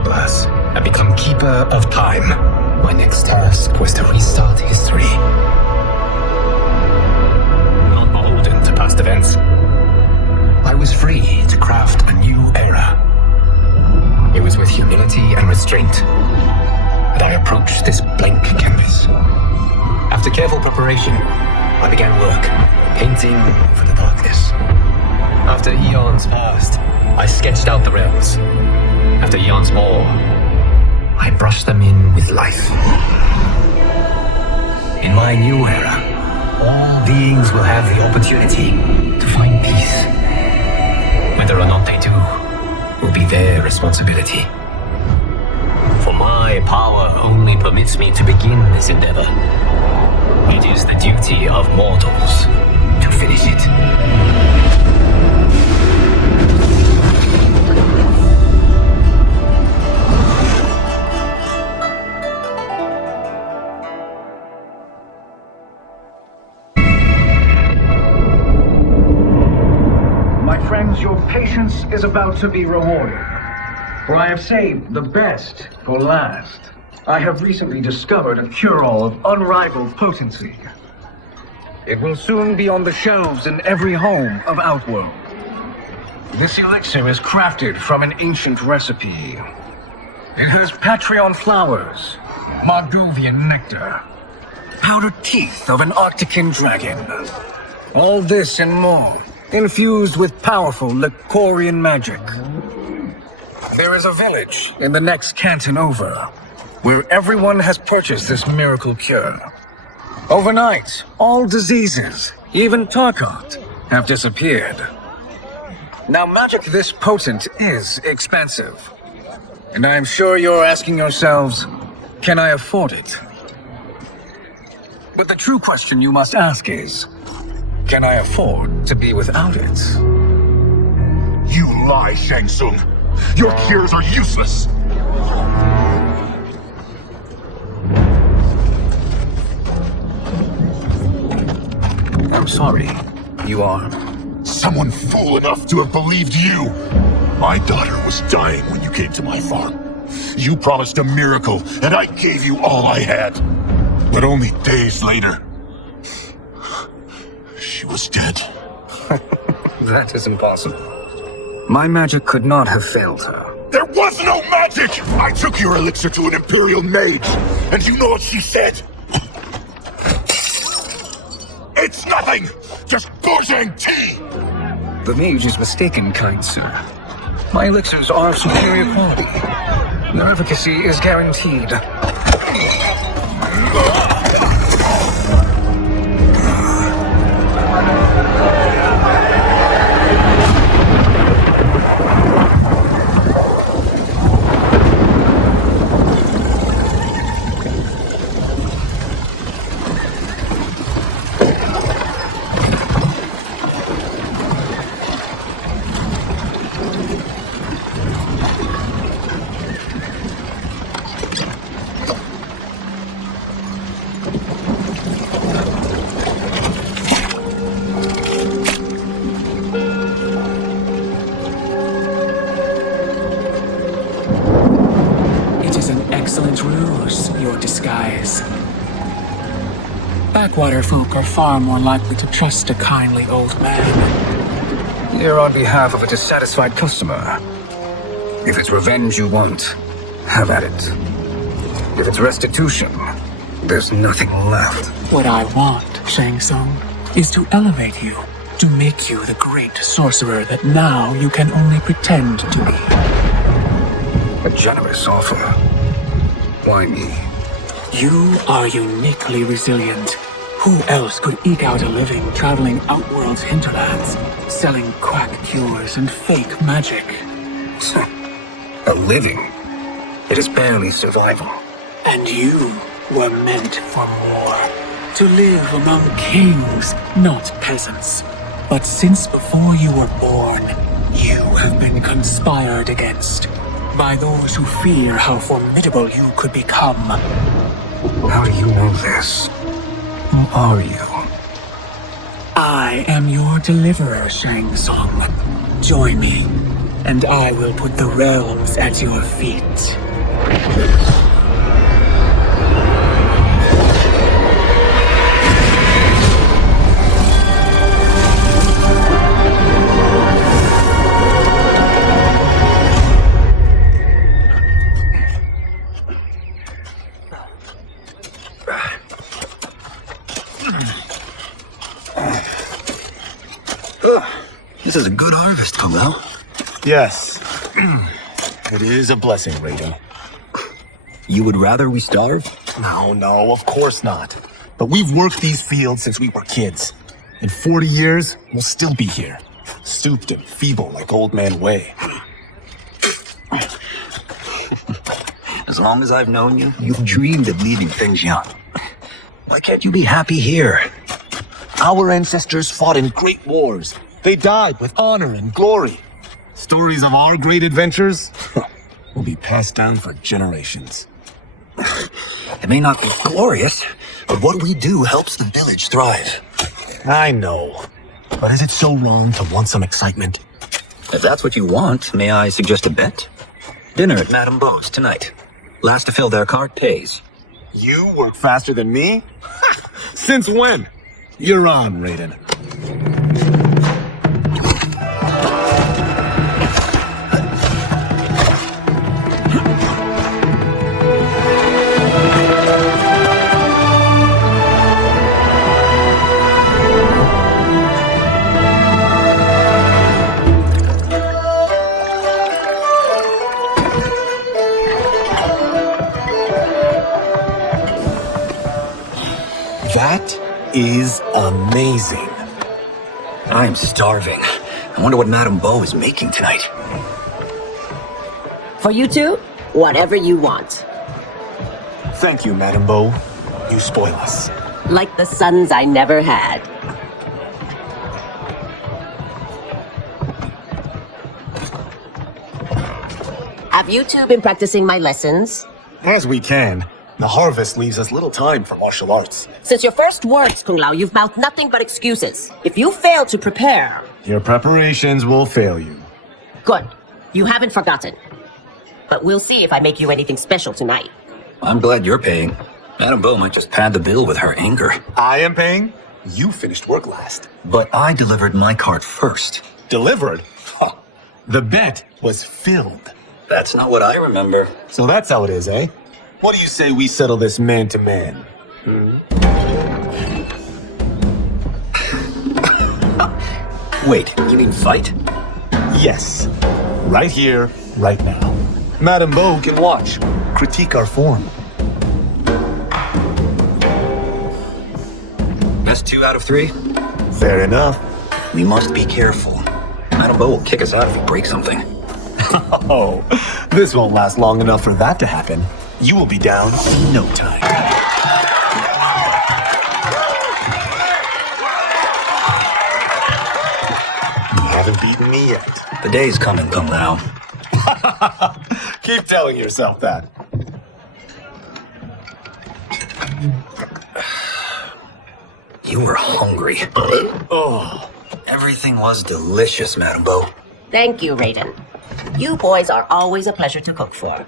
hourglass and become Keeper of Time. My next task was to restart history. Not beholden to past events. I was free to craft a new era. It was with humility and restraint that I approached this blank canvas. After careful preparation, I began work, painting over the darkness. After eons passed, I sketched out the realms. After eons more, I brushed them in with life. In my new era, all beings will have the opportunity to find peace. Whether or not they do, will be their responsibility. For my power only permits me to begin this endeavor. It is the duty of mortals to finish it. Your patience is about to be rewarded, for I have saved the best for last. I have recently discovered a cure-all of unrivaled potency. It will soon be on the shelves in every home of Outworld. This elixir is crafted from an ancient recipe. It has Patreon flowers, Margovian nectar, powdered teeth of an Arctican dragon. All this and more, infused with powerful Lycorian magic. There is a village in the next canton over, where everyone has purchased this miracle cure. Overnight, all diseases, even Tarkot, have disappeared. Now, magic this potent is expensive, and I am sure you're asking yourselves, can I afford it? But the true question you must ask is, can I afford to be without it? You lie, Shang Tsung. Your cures are useless. I'm sorry. You are? Someone fool enough to have believed you. My daughter was dying when you came to my farm. You promised a miracle, and I gave you all I had. But only days later, she was dead. That is impossible. My magic could not have failed her. There was no magic! I took your elixir to an Imperial mage, and you know what she said? It's nothing! Just Bojang tea! The mage is mistaken, kind sir. My elixirs are of superior quality. Their efficacy is guaranteed. Excellent ruse, your disguise. Backwater folk are far more likely to trust a kindly old man. Here on behalf of a dissatisfied customer. If it's revenge you want, have at it. If it's restitution, there's nothing left. What I want, Shang Tsung, is to elevate you, to make you the great sorcerer that now you can only pretend to be. A generous offer. Why me? You are uniquely resilient. Who else could eke out a living traveling Outworld's hinterlands, selling quack cures and fake magic? A living? It is barely survival. And you were meant for more. To live among kings, not peasants. But since before you were born, you have been conspired against by those who fear how formidable you could become. How do you know this? Who are you? I am your deliverer, Shang Tsung. Join me. and I will put the realms at your feet. This is a good harvest, Kung Lao. Yes. It is a blessing, Raiden. You would rather we starve? No, of course not. But we've worked these fields since we were kids. In 40 years, we'll still be here. Stooped and feeble like old man Wei. As long as I've known you, you've dreamed of leaving things young. Why can't you be happy here? Our ancestors fought in great wars. They died with honor and glory. Stories of our great adventures will be passed down for generations. It may not be glorious, but what we do helps the village thrive. I know. But is it so wrong to want some excitement? If that's what you want, may I suggest a bet? Dinner at Madame Beau's tonight. Last to fill their cart pays. You work faster than me? Since when? You're on, Raiden. That is amazing. I'm starving. I wonder what Madame Beau is making tonight. For you two, whatever you want. Thank you, Madame Beau. You spoil us. Like the sons I never had. Have you two been practicing my lessons? As we can. The harvest leaves us little time for martial arts. Since your first words, Kung Lao, you've mouthed nothing but excuses. If you fail to prepare... Your preparations will fail you. Good. You haven't forgotten. But we'll see if I make you anything special tonight. I'm glad you're paying. Madame Beau might just pad the bill with her anger. I am paying? You finished work last. But I delivered my cart first. Delivered? Huh. The bet was filled. That's not what I remember. So that's how it is, eh? What do you say we settle this man to man? Wait, you mean fight? Yes. Right here, right now. Madame Beau can watch, critique our form. Best 2 out of 3? Fair enough. We must be careful. Madame Beau will kick us out if we break something. Oh, this won't last long enough for that to happen. You will be down in no time. You haven't beaten me yet. The day's coming, Kung Lao. Keep telling yourself that. You were hungry. Oh, Everything was delicious, Madame Beau. Thank you, Raiden. You boys are always a pleasure to cook for.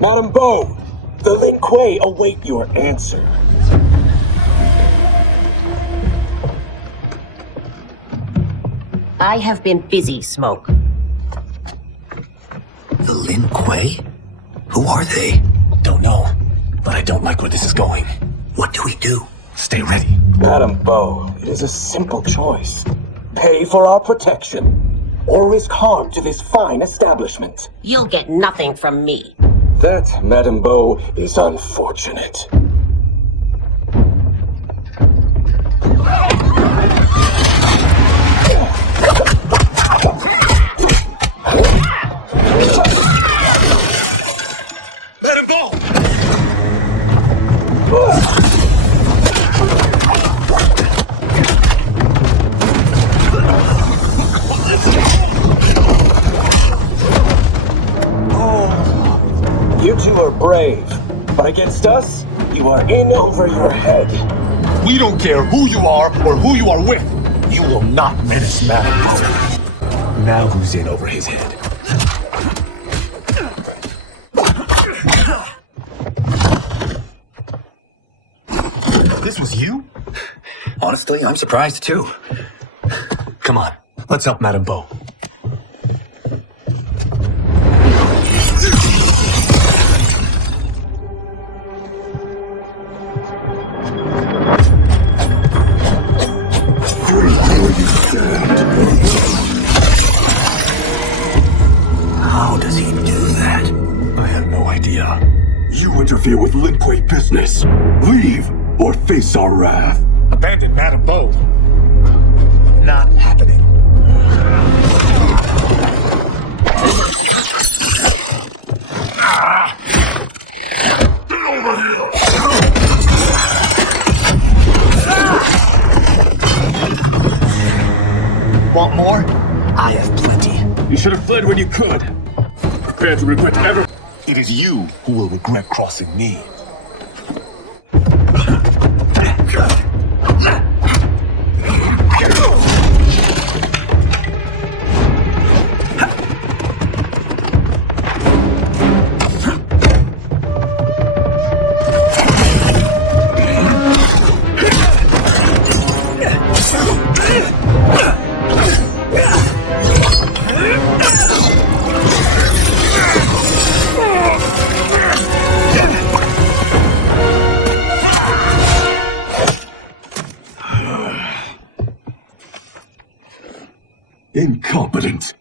Madame Beau, the Lin Kuei await your answer. I have been busy, Smoke. The Lin Kuei? Who are they? don't know, but I don't like where this is going. What do we do? Stay ready. Madame Beau, it is a simple choice. Pay for our protection, or risk harm to this fine establishment. You'll get nothing from me. That, Madame Beau, is unfortunate. Let him go! You two are brave, but against us, you are in over your head. We don't care who you are or who you are with. You will not menace Madam Bo. Now who's in over his head? This was you? Honestly, I'm surprised too. Come on, let's help Madam Bo. How does he do that? I have no idea. You interfere with Lin Kuei business. Leave or face our wrath. Abandon Madam Bo. Not happening. Get over here! Want more? I have plenty. You should have fled when you could. Prepare to regret ever. It is you who will regret crossing me. Incompetent.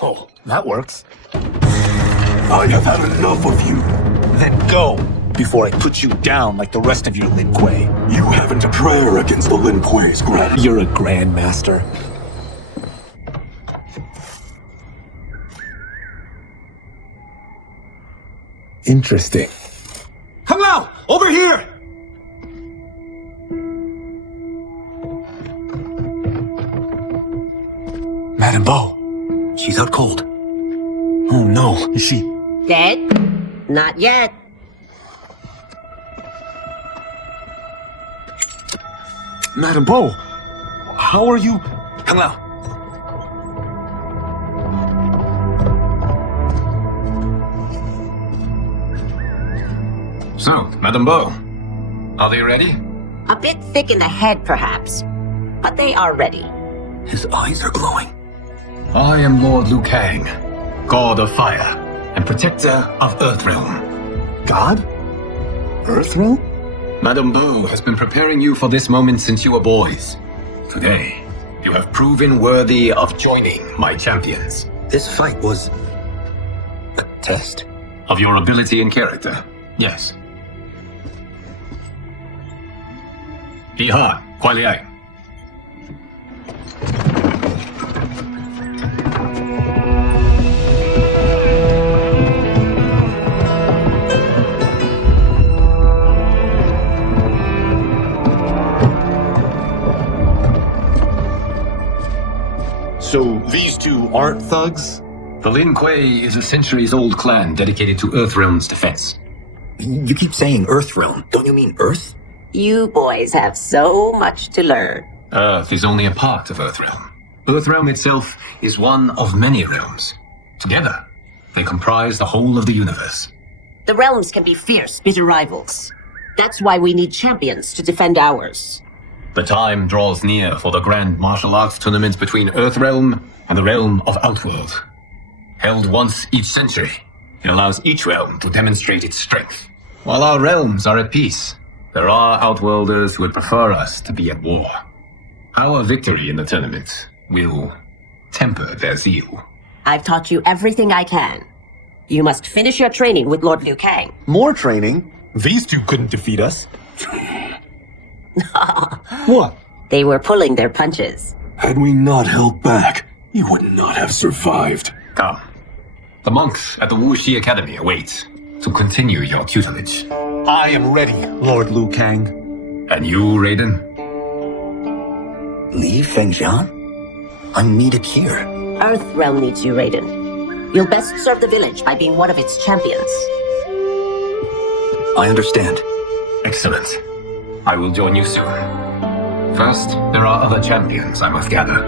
Oh, that works. I have had enough of you. Then go, before I put you down like the rest of you, Lin Kuei. You haven't a prayer against the Lin Kuei's grand. You're a grandmaster. Interesting. Hello! Over here! Madam Bo. She's out cold. Oh no, is she... Dead? Not yet. Madam Bo, how are you... Hello. So, Madam Bo, are they ready? A bit thick in the head, perhaps. But they are ready. His eyes are glowing. I am Lord Liu Kang, God of Fire, and Protector of Earthrealm. God? Earthrealm? Madam Bo has been preparing you for this moment since you were boys. Today, you have proven worthy of joining my champions. This fight was a test. Of your ability and character, yes. 一号，快来！ So these two aren't thugs? The Lin Kuei is a centuries-old clan dedicated to Earthrealm's defense. You keep saying Earthrealm. Don't you mean Earth? You boys have so much to learn. Earth is only a part of Earthrealm. Earthrealm itself is one of many realms. Together, they comprise the whole of the universe. The realms can be fierce, bitter rivals. That's why we need champions to defend ours. The time draws near for the grand martial arts tournament between Earthrealm and the realm of Outworld. Held once each century, it allows each realm to demonstrate its strength. While our realms are at peace, there are Outworlders who would prefer us to be at war. Our victory in the tournament will temper their zeal. I've taught you everything I can. You must finish your training with Lord Liu Kang. More training? These two couldn't defeat us. What? They were pulling their punches. Had we not held back, you would not have survived. Come. The monks at the Wuxi Academy await to continue your tutelage. I am ready, Lord Liu Kang. And you, Raiden? Li Fengjian? I'm needed here. Earthrealm needs you, Raiden. You'll best serve the village by being one of its champions. I understand. Excellent. I will join you soon. First, there are other champions I must gather.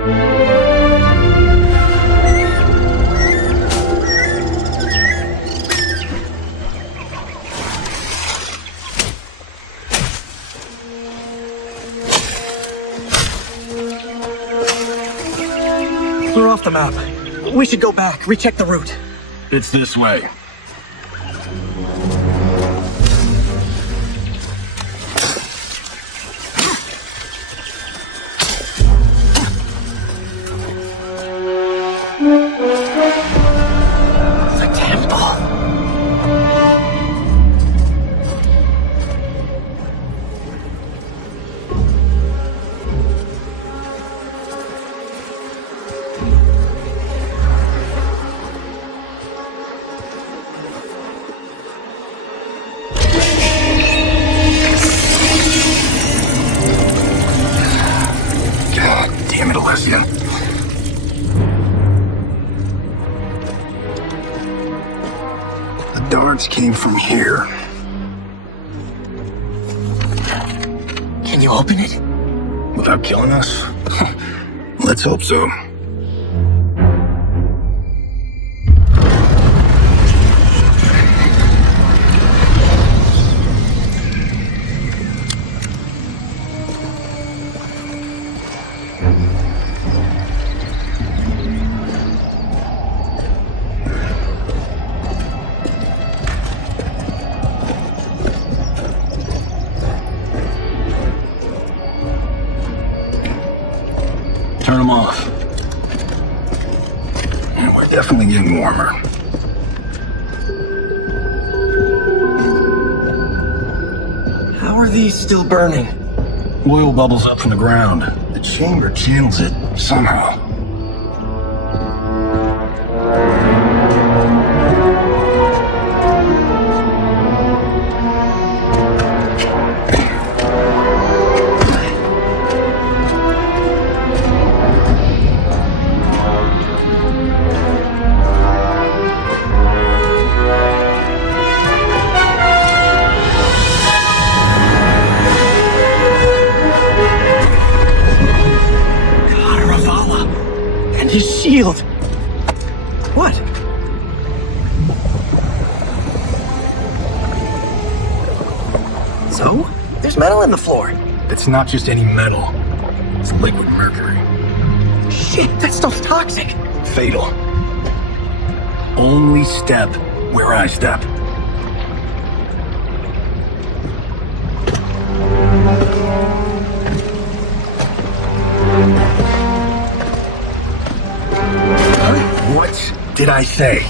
We're off the map. We should go back, recheck the route. It's this way. The temple. God damn it, Alessia. The darts came from here. Can you open it? Without killing us? Let's hope so. Turn them off. And we're definitely getting warmer. How are these still burning? Oil bubbles up from the ground. The chamber channels it somehow. His shield! What? So? There's metal in the floor. It's not just any metal. It's liquid mercury. Shit, that stuff's toxic. Fatal. Only step where I step. What did I say?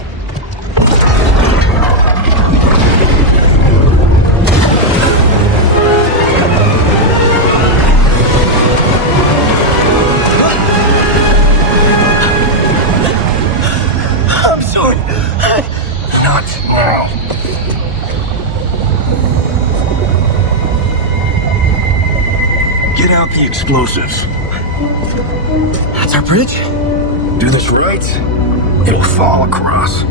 I'm sorry. Not now. Get out the explosives. That's our bridge? Do this right, it'll fall across.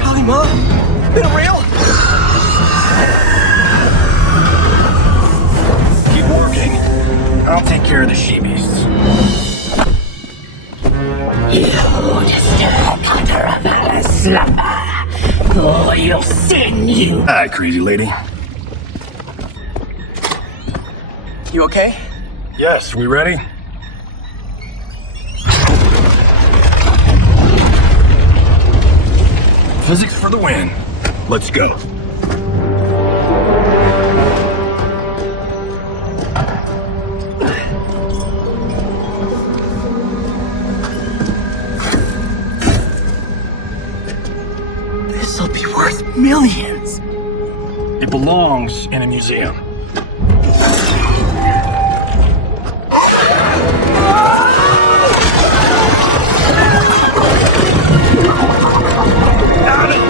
Kalima? Been real? Keep working. I'll take care of the she-beasts. You disturb under a valor's slumber. Oh, you'll sin, you. Hi, crazy lady. You okay? Yes, we ready? Physics for the win. Let's go. This'll be worth millions. It belongs in a museum. Got it!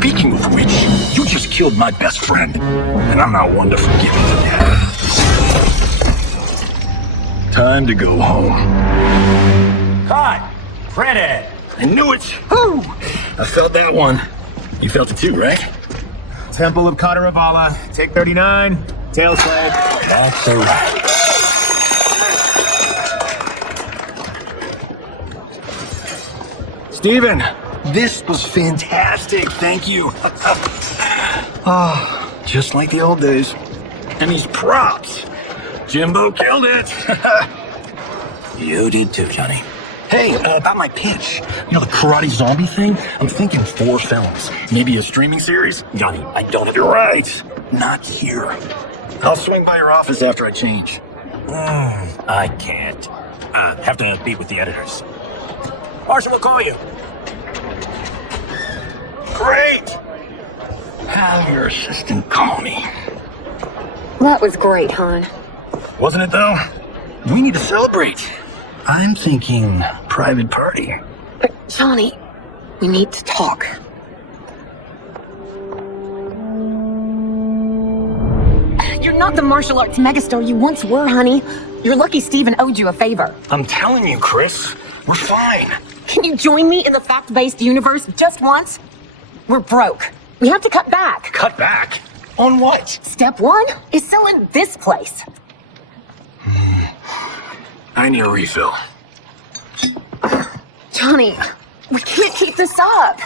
Speaking of which, you just killed my best friend, and I'm not one to forgive you for that. Time to go home. Cut! Credit! I knew it! Woo! I felt that one. You felt it too, right? Temple of Kataravala, take 39, tail slide. That's a wrap. Steven, this was fantastic. Thank you. Just like the old days. And these props. Jimbo killed it. You did too, Johnny. Hey, about my pitch. You know, the karate zombie thing? I'm thinking 4 films. Maybe a streaming series? Johnny, I don't. You're right. Not here. I'll swing by your office after I change. I can't. Have to meet with the editors. Marshall will call you. Great! Have your assistant call me. That was great, hon. Wasn't it, though? We need to celebrate. I'm thinking private party. But, Johnny, we need to talk. You're not the martial arts megastar you once were, honey. You're lucky Steven owed you a favor. I'm telling you, Chris, we're fine. Can you join me in the fact-based universe just once? We're broke. We have to cut back. Cut back? On what? Step 1 is selling this place. I need a refill. Johnny, we can't keep this up.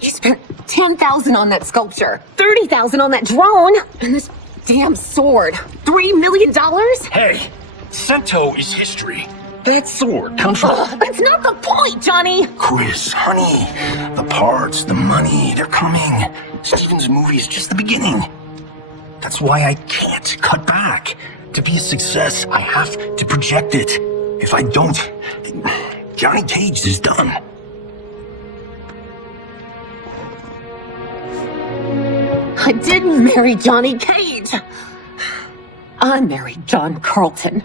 You spent $10,000 on that sculpture, $30,000 on that drone, and this damn sword. $3 million? Hey, Sento is history. That sword comes from... That's not the point, Johnny! Chris, honey, the parts, the money, they're coming. Steven's movie is just the beginning. That's why I can't cut back. To be a success, I have to project it. If I don't, Johnny Cage is done. I didn't marry Johnny Cage. I married John Carlton.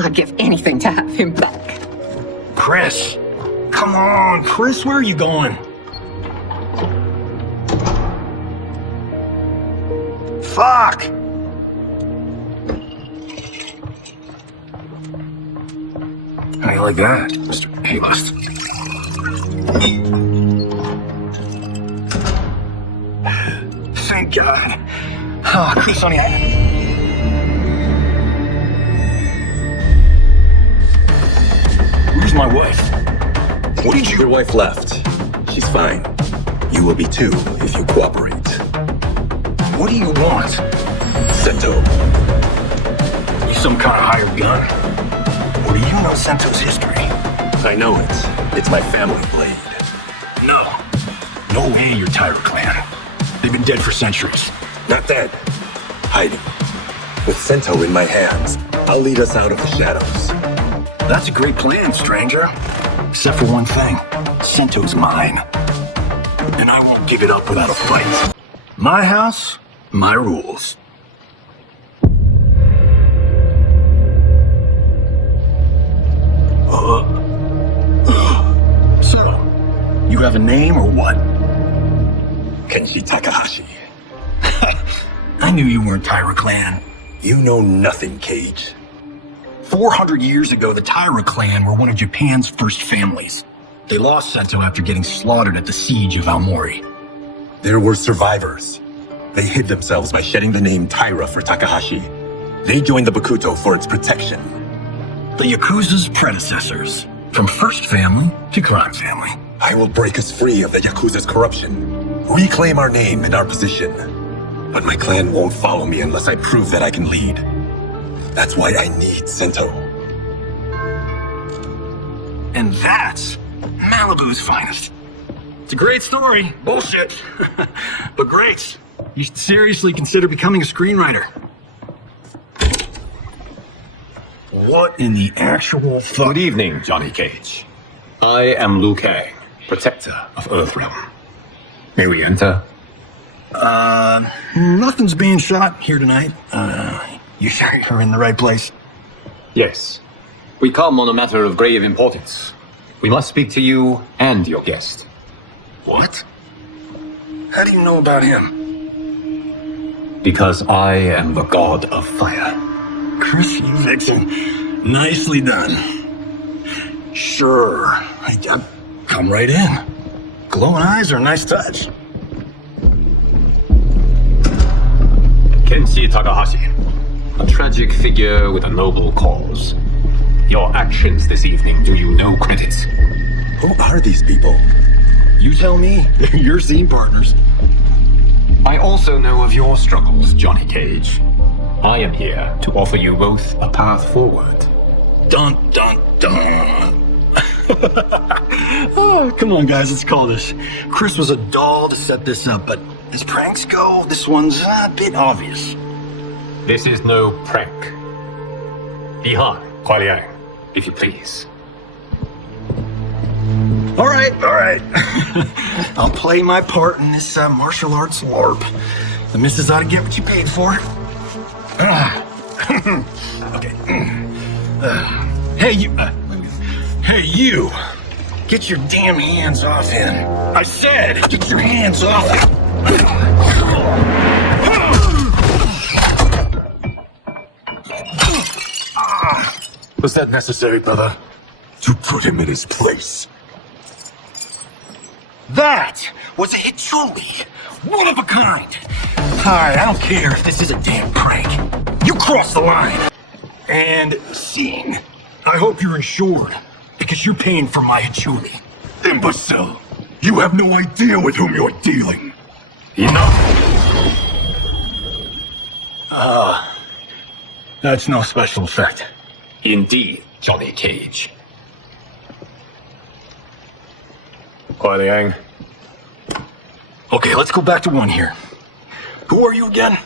I'd give anything to have him back. Chris, come on, Chris, where are you going? Fuck! How do you like that, Mr. A-List? Thank God. Oh, Chris, honey, Where's my wife? What did you... Your wife left. She's fine. You will be too, if you cooperate. What do you want? Sento. You some kind of hired gun? Or do you know Sento's history? I know it. It's my family blade. No. No way you're Tyra Clan. They've been dead for centuries. Not dead. Hiding. With Sento in my hands, I'll lead us out of the shadows. That's a great plan, stranger. Except for one thing. Sento's mine. And I won't give it up without a fight. My house, my rules. So, you have a name or what? Kenji Takahashi. I knew you weren't Tyra Clan. You know nothing, Cage. 400 years ago, the Tyra clan were one of Japan's first families. They lost Sento after getting slaughtered at the siege of Aomori. There were survivors. They hid themselves by shedding the name Tyra for Takahashi. They joined the Bakuto for its protection. The Yakuza's predecessors. From first family to crime family. I will break us free of the Yakuza's corruption. Reclaim our name and our position. But my clan won't follow me unless I prove that I can lead. That's why I need Sento. And that's Malibu's finest. It's a great story. Bullshit. But great. You should seriously consider becoming a screenwriter. What in the actual fuck? Good evening, Johnny Cage. I am Liu Kang, protector of Earthrealm. May we enter? Nothing's being shot here tonight. You sure you're in the right place? Yes. We come on a matter of grave importance. We must speak to you and your guest. What? How do you know about him? Because I am the god of fire. Chris, you vixen. Nicely done. Sure. I'd come right in. Glowing eyes are a nice touch. Kenshi Takahashi, a tragic figure with a noble cause. Your actions this evening do you no credit. Who are these people? You tell me. You're scene partners. I also know of your struggles, Johnny Cage. I am here to offer you both a path forward. Dun, dun, dun. Oh, come on, guys, let's call this. Chris was a doll to set this up, but as pranks go, this one's a bit obvious. This is no prank. Ihan, Kuai Liang, if you please. All right. I'll play my part in this martial arts LARP. The missus ought to get what you paid for. Okay. Hey, you. Get your damn hands off him. I said, get your hands off him. Was that necessary, brother? To put him in his place. That was a Hichuli. One of a kind. Hi, I don't care if this is a damn prank. You crossed the line. And scene. I hope you're insured, because you're paying for my Hichuli. Imbecile! You have no idea with whom you're dealing. Enough! That's no special effect. Indeed, Johnny Cage. Kuai Liang. Okay, let's go back to one here. Who are you again?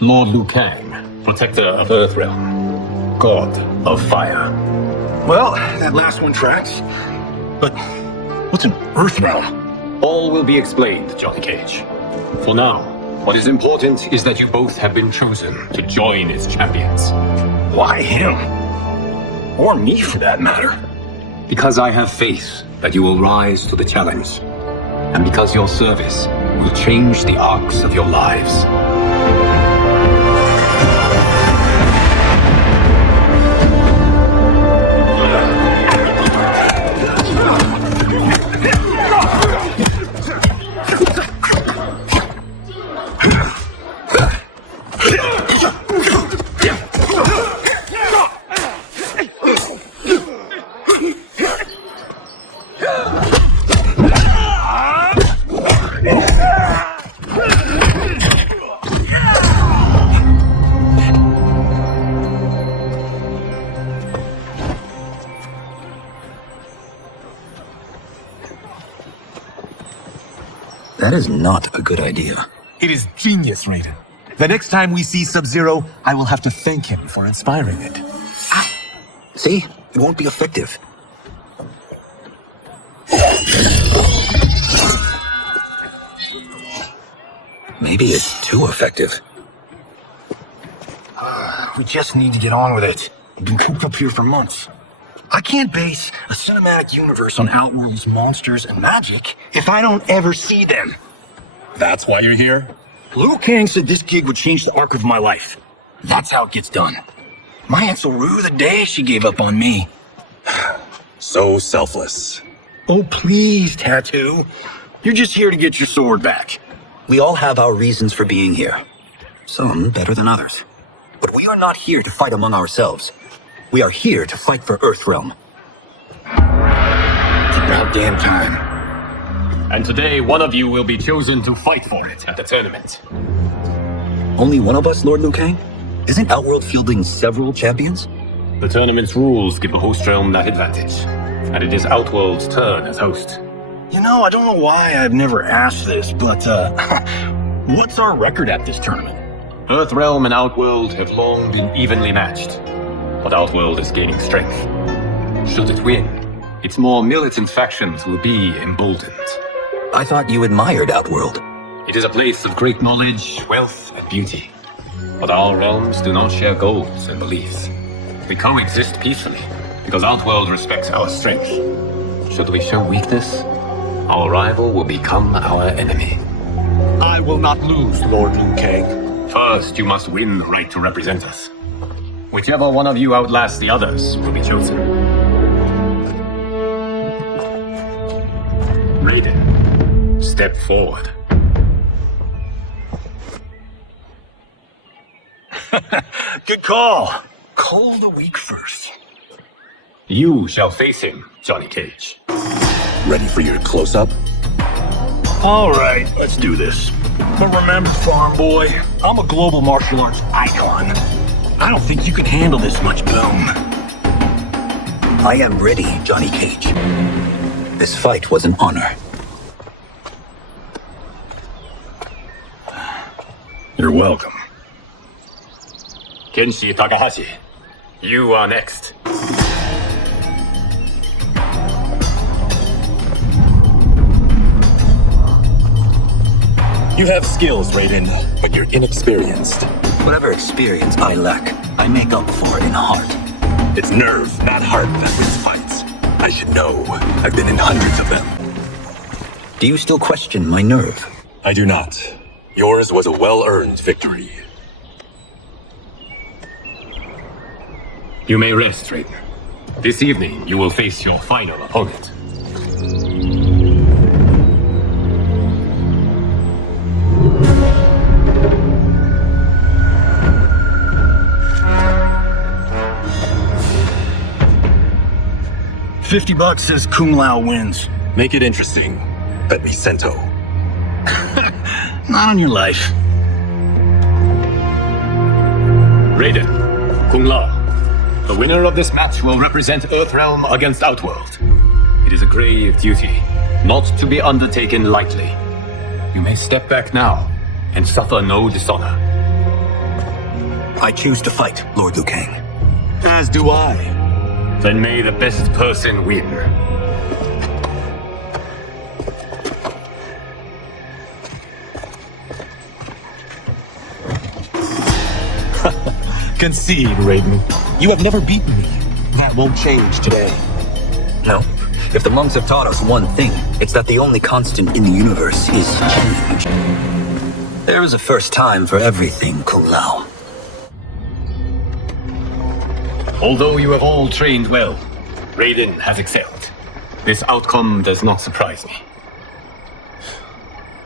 Lord Liu Kang, protector of Earthrealm, god of fire. Well, that last one tracks. But what's an Earthrealm? All will be explained, Johnny Cage. For now, what is important is that you both have been chosen to join its champions. Why him? Or me, for that matter. Because I have faith that you will rise to the challenge. And because your service will change the arcs of your lives. That is not a good idea. It is genius, Raiden. The next time we see Sub-Zero, I will have to thank him for inspiring it. See? It won't be effective. Maybe it's too effective. We just need to get on with it. We've been cooped up here for months. I can't base a cinematic universe on Outworld's monsters and magic if I don't ever see them. That's why you're here? Liu Kang said this gig would change the arc of my life. That's how it gets done. My Aunt Saru the day she gave up on me. So selfless. Oh, please, Tattoo. You're just here to get your sword back. We all have our reasons for being here. Some better than others. But we are not here to fight among ourselves. We are here to fight for Earthrealm. It's about damn time. And today, one of you will be chosen to fight for it at the tournament. Only one of us, Lord Liu Kang? Isn't Outworld fielding several champions? The tournament's rules give the host realm that advantage. And it is Outworld's turn as host. You know, I don't know why I've never asked this, but, what's our record at this tournament? Earthrealm and Outworld have long been evenly matched. But Outworld is gaining strength. Should it win, its more militant factions will be emboldened. I thought you admired Outworld. It is a place of great knowledge, wealth, and beauty. But our realms do not share goals and beliefs. We coexist peacefully, because Outworld respects our strength. Should we show weakness, our rival will become our enemy. I will not lose, Lord Liu Kang. First, you must win the right to represent us. Whichever one of you outlasts the others will be chosen. Raiden, step forward. Good call. Cold a week first. You shall face him, Johnny Cage. Ready for your close-up? All right, let's do this. But remember, farm boy, I'm a global martial arts icon. I don't think you can handle this much boom. I am ready, Johnny Cage. This fight was an honor. You're welcome. Kenshi Takahashi, you are next. You have skills, Raiden, but you're inexperienced. Whatever experience I lack, I make up for in heart. It's nerve, not heart, that wins fights. I should know. I've been in hundreds of them. Do you still question my nerve? I do not. Yours was a well-earned victory. You may rest, Raiden. This evening, you will face your final opponent. $50 says Kung Lao wins. Make it interesting. Bet me Cento. Not on your life. Raiden, Kung Lao, the winner of this match will represent Earthrealm against Outworld. It is a grave duty, not to be undertaken lightly. You may step back now and suffer no dishonor. I choose to fight, Lord Liu Kang. As do I. Then may the best person win. Concede, Raiden. You have never beaten me. That won't change today. No. If the monks have taught us one thing, it's that the only constant in the universe is change. There is a first time for everything, Kung Lao. Although you have all trained well, Raiden has excelled. This outcome does not surprise me.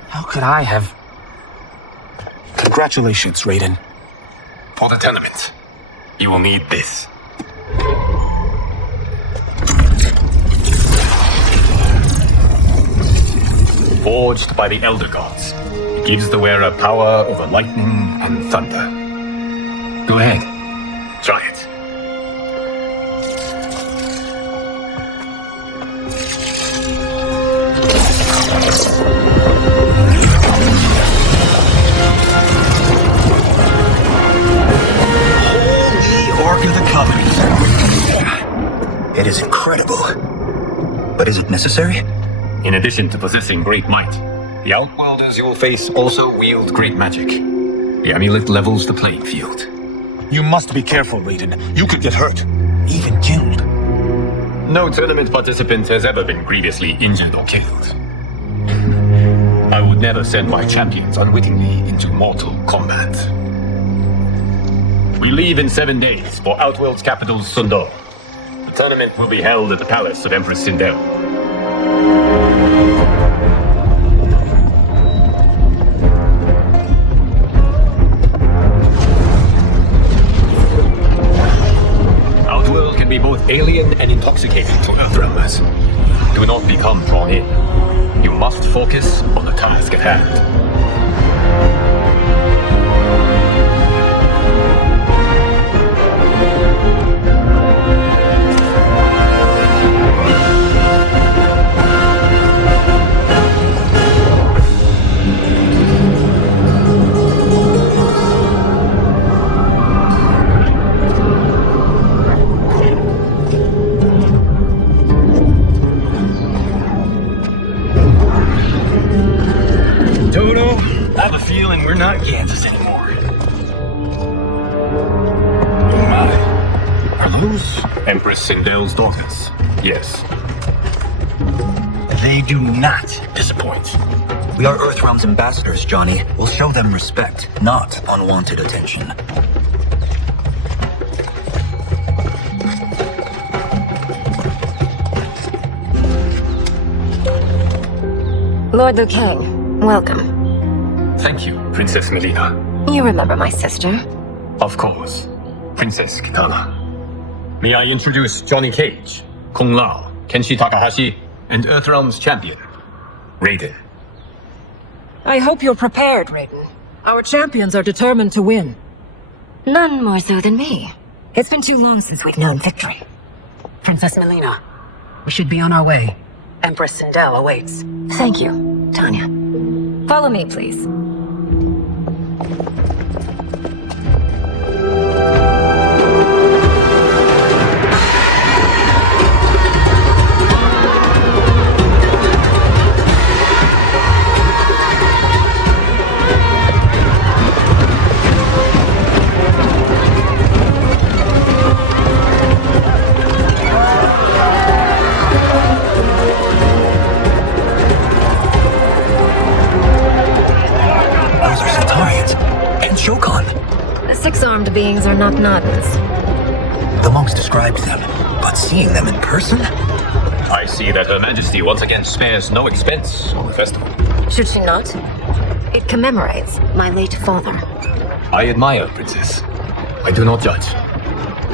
How could I have... Congratulations, Raiden. For the tournament, you will need this. Forged by the Elder Gods, it gives the wearer power over lightning and thunder. Go ahead, try it. Ark of the Covenant. It is incredible. But is it necessary? In addition to possessing great might, the Outworlders you will face also wield great magic. The amulet levels the playing field. You must be careful, Raiden. You could get hurt. Even killed. No tournament participant has ever been grievously injured or killed. I would never send my champions unwittingly into mortal combat. We leave in 7 days for Outworld's capital, Sundor. The tournament will be held at the palace of Empress Sindel. Outworld can be both alien and intoxicating to Earthrealmers. Do not become drawn in. You must focus on the task at hand. I have a feeling we're not Kansas anymore. Oh my. Are those? Empress Sindel's daughters. Yes. They do not disappoint. We are Earthrealm's ambassadors, Johnny. We'll show them respect, not unwanted attention. Lord Liu Kang, welcome. Thank you, Princess Melina. You remember my sister? Of course, Princess Kitana. May I introduce Johnny Cage, Kung Lao, Kenshi Takahashi, and Earthrealm's champion, Raiden. I hope you're prepared, Raiden. Our champions are determined to win. None more so than me. It's been too long since we've known victory. Princess Melina, we should be on our way. Empress Sindel awaits. Thank you, Tanya. Follow me, please. The six-armed beings are not Nadans. The monks described them, but seeing them in person? I see that Her Majesty once again spares no expense on the festival. Should she not? It commemorates my late father. I admire, Princess. I do not judge.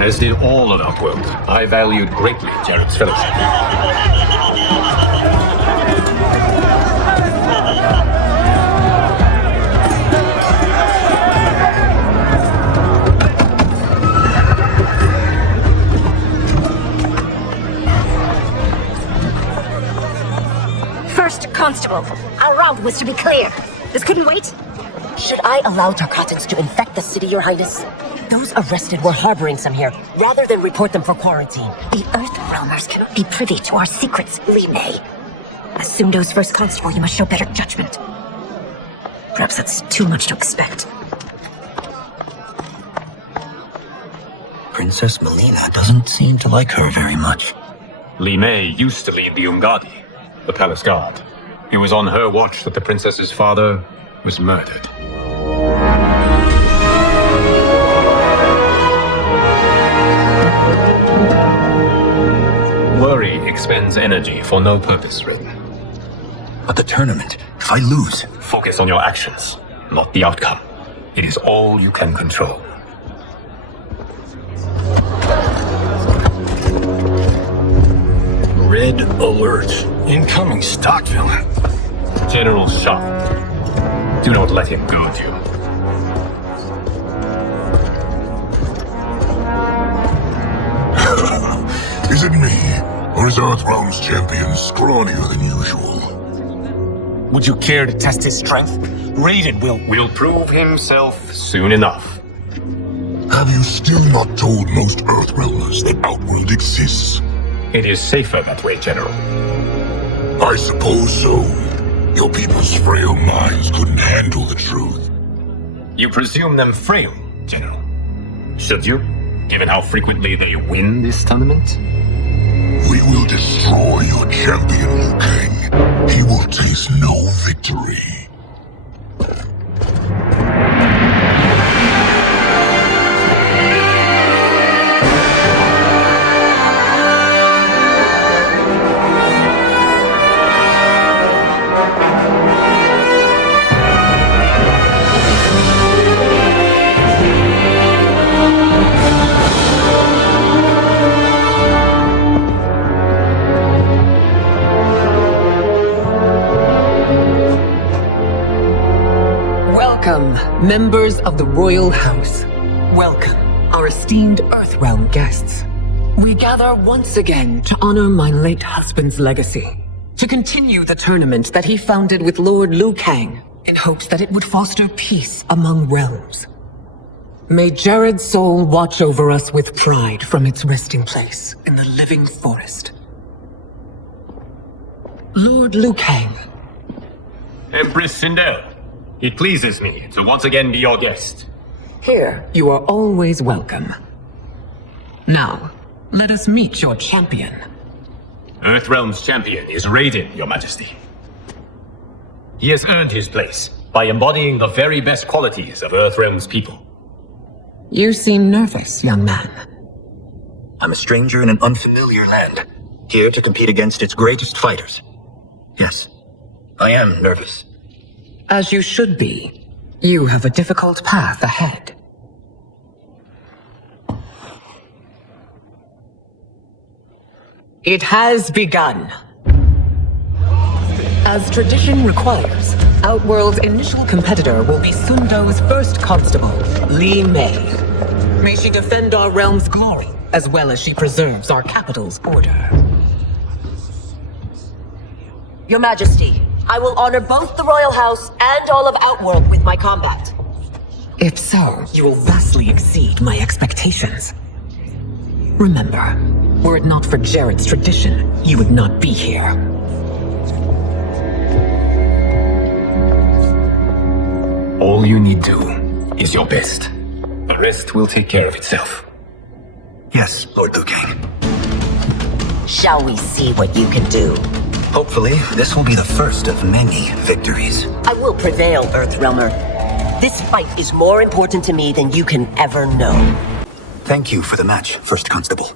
As did all of Outworld, I valued greatly Jared's fellowship. Constable, our route was to be clear. This couldn't wait? Should I allow Tarkatans to infect the city, Your Highness? Those arrested were harboring some here, rather than report them for quarantine. The Earthrealmers cannot be privy to our secrets, Li Mei. As Sundo's first constable, you must show better judgment. Perhaps that's too much to expect. Princess Melina doesn't seem to like her very much. Li Mei used to lead the Umgadi, the palace guard. It was on her watch that the princess's father was murdered. Worry expends energy for no purpose, Raiden. But the tournament, if I lose... Focus on your actions, not the outcome. It is all you can control. Red alert. Incoming stock villain. General Shah. Do not let him goad you. Is it me, or is Earthrealm's champion scrawnier than usual? Would you care to test his strength? Raiden will prove himself soon enough. Have you still not told most Earthrealmers that Outworld exists? It is safer that way, General. I suppose so. Your people's frail minds couldn't handle the truth. You presume them frail, General. Should you, given how frequently they win this tournament? We will destroy your champion, Liu Kang. He will taste no victory. Welcome, members of the Royal House. Welcome, our esteemed Earthrealm guests. We gather once again to honor my late husband's legacy, to continue the tournament that he founded with Lord Liu Kang, in hopes that it would foster peace among realms. May Jared's soul watch over us with pride from its resting place in the living forest. Lord Liu Kang. Empress Sindel. It pleases me to once again be your guest. Here, you are always welcome. Now, let us meet your champion. Earthrealm's champion is Raiden, Your Majesty. He has earned his place by embodying the very best qualities of Earthrealm's people. You seem nervous, young man. I'm a stranger in an unfamiliar land, here to compete against its greatest fighters. Yes, I am nervous. As you should be. You have a difficult path ahead. It has begun. As tradition requires, Outworld's initial competitor will be Sundo's first constable, Li Mei. May she defend our realm's glory, as well as she preserves our capital's order. Your Majesty, I will honor both the Royal House and all of Outworld with my combat. If so, you will vastly exceed my expectations. Remember, were it not for Jared's tradition, you would not be here. All you need do is your best. The rest will take care of itself. Yes, Lord Liu Kang. Shall we see what you can do? Hopefully, this will be the first of many victories. I will prevail, Earthrealmer. This fight is more important to me than you can ever know. Thank you for the match, First Constable.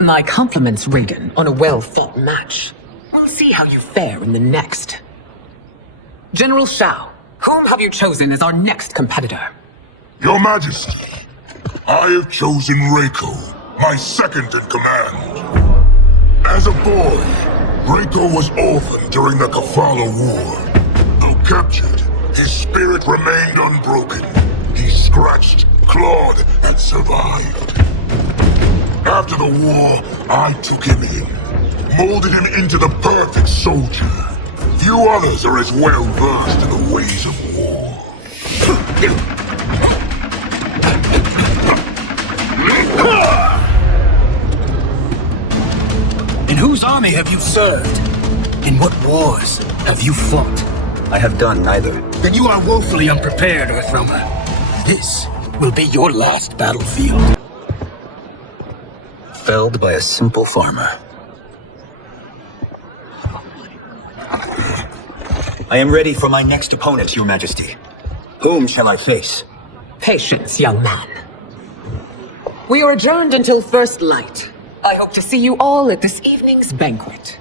My compliments, Raiden, on a well-fought match. We'll see how you fare in the next. General Shao, whom have you chosen as our next competitor? Your Majesty, I have chosen Reiko, my second in command. As a boy, Reiko was orphaned during the Kafala War. Though captured, his spirit remained unbroken. He scratched, clawed, and survived. After the war, I took him in, molded him into the perfect soldier. Few others are as well versed in the ways of war. In whose army have you served? In what wars have you fought? I have done neither. Then you are woefully unprepared, Earthrealmer. This will be your last battlefield. Felled by a simple farmer. I am ready for my next opponent, Your Majesty. Whom shall I face? Patience, young man. We are adjourned until first light. I hope to see you all at this evening's banquet.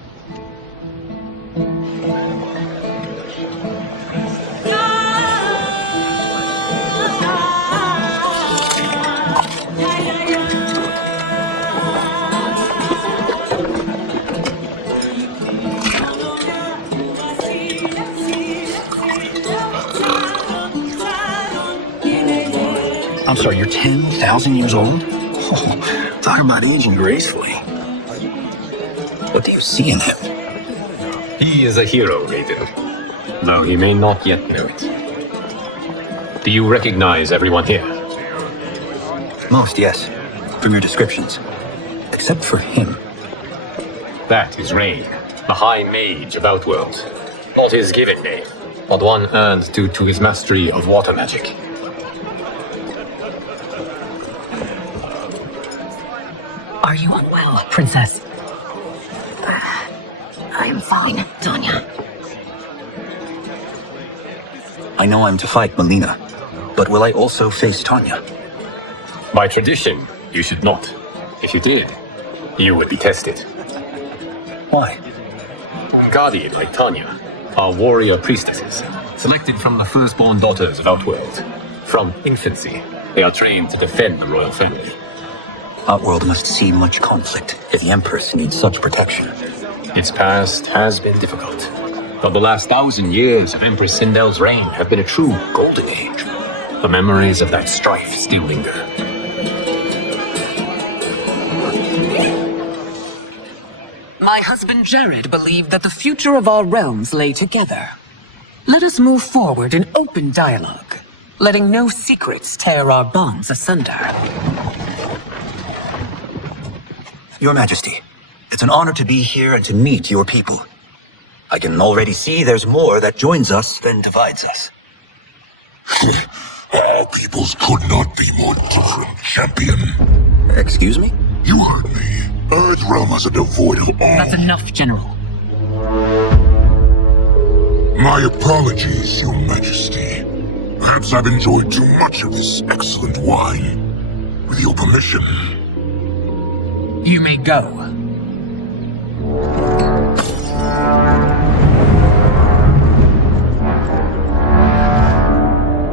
I'm sorry, you're 10,000 years old? Oh, talk about aging gracefully. What do you see in him? He is a hero, Raiden, though he may not yet know it. Do you recognize everyone here? Most, yes. From your descriptions. Except for him. That is Rain, the High Mage of Outworld. Not his given name, but one earned due to his mastery of water magic. Are you unwell, Princess? I am fine, Tanya. I know I'm to fight Melina, but will I also face Tanya? By tradition, you should not. If you did, you would be tested. Why? Guardian like Tanya are warrior priestesses, selected from the firstborn daughters of Outworld. From infancy, they are trained to defend the royal family. Outworld must see much conflict if the Empress needs such protection. Its past has been difficult, but the last 1,000 years of Empress Sindel's reign have been a true golden age. The memories of that strife still linger. My husband Jared believed that the future of our realms lay together. Let us move forward in open dialogue, letting no secrets tear our bonds asunder. Your Majesty, it's an honor to be here and to meet your people. I can already see there's more that joins us than divides us. Our peoples could not be more different, champion. Excuse me? You heard me. Earthrealmers are devoid of all. That's enough, General. My apologies, Your Majesty. Perhaps I've enjoyed too much of this excellent wine. With your permission. You may go.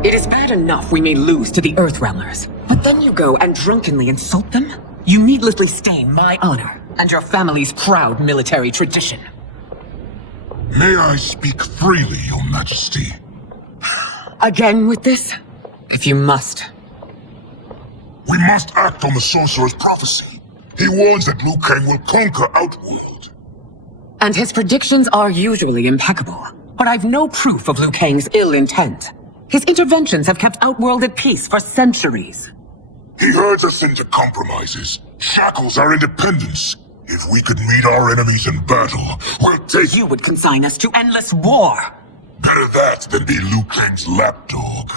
It is bad enough we may lose to the Earthrealmers, but then you go and drunkenly insult them? You needlessly stain my honor and your family's proud military tradition. May I speak freely, Your Majesty? Again with this? If you must. We must act on the sorcerer's prophecy. He warns that Liu Kang will conquer Outworld. And his predictions are usually impeccable, but I've no proof of Liu Kang's ill intent. His interventions have kept Outworld at peace for centuries. He herds us into compromises, shackles our independence. If we could meet our enemies in battle, we'll take— You would consign us to endless war! Better that than be Liu Kang's lapdog.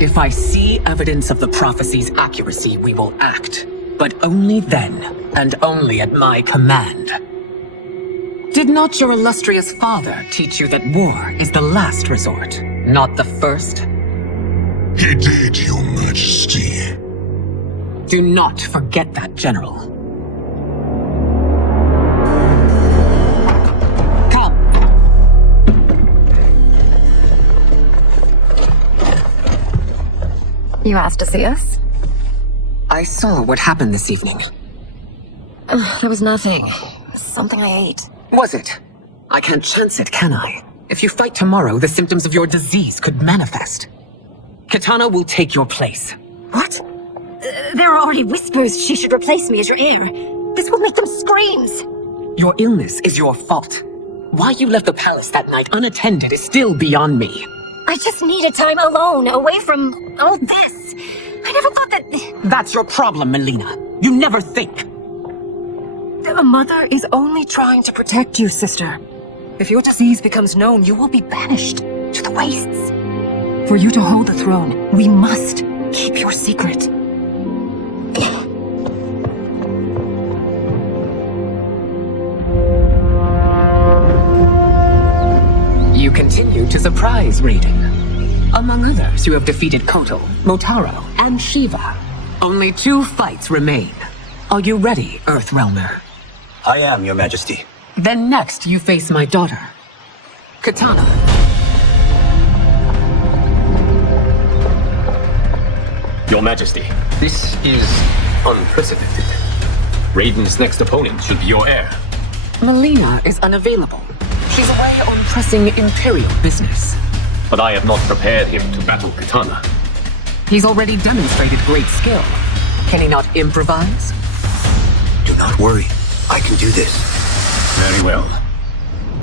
If I see evidence of the prophecy's accuracy, we will act. But only then, and only at my command. Did not your illustrious father teach you that war is the last resort, not the first? He did, Your Majesty. Do not forget that, General. Come. You asked to see us? I saw what happened this evening. There was nothing. Something I ate. Was it? I can't chance it, can I? If you fight tomorrow, the symptoms of your disease could manifest. Kitana will take your place. What? There are already whispers she should replace me as your heir. This will make them screams. Your illness is your fault. Why you left the palace that night unattended is still beyond me. I just needed time alone, away from all this. I never thought that— That's your problem, Melina. You never think. A mother is only trying to protect you, sister. If your disease becomes known, you will be banished to the wastes. For you to hold the throne, we must keep your secret. You continue to surprise Raiden. Among others, you have defeated Koto, Motaro, and Shiva. Only 2 fights remain. Are you ready, Earthrealmer? I am, Your Majesty. Then next, you face my daughter, Kitana. Your Majesty, this is unprecedented. Raiden's next opponent should be your heir. Melina is unavailable. She's away on pressing Imperial business. But I have not prepared him to battle Kitana. He's already demonstrated great skill. Can he not improvise? Do not worry. I can do this. Very well.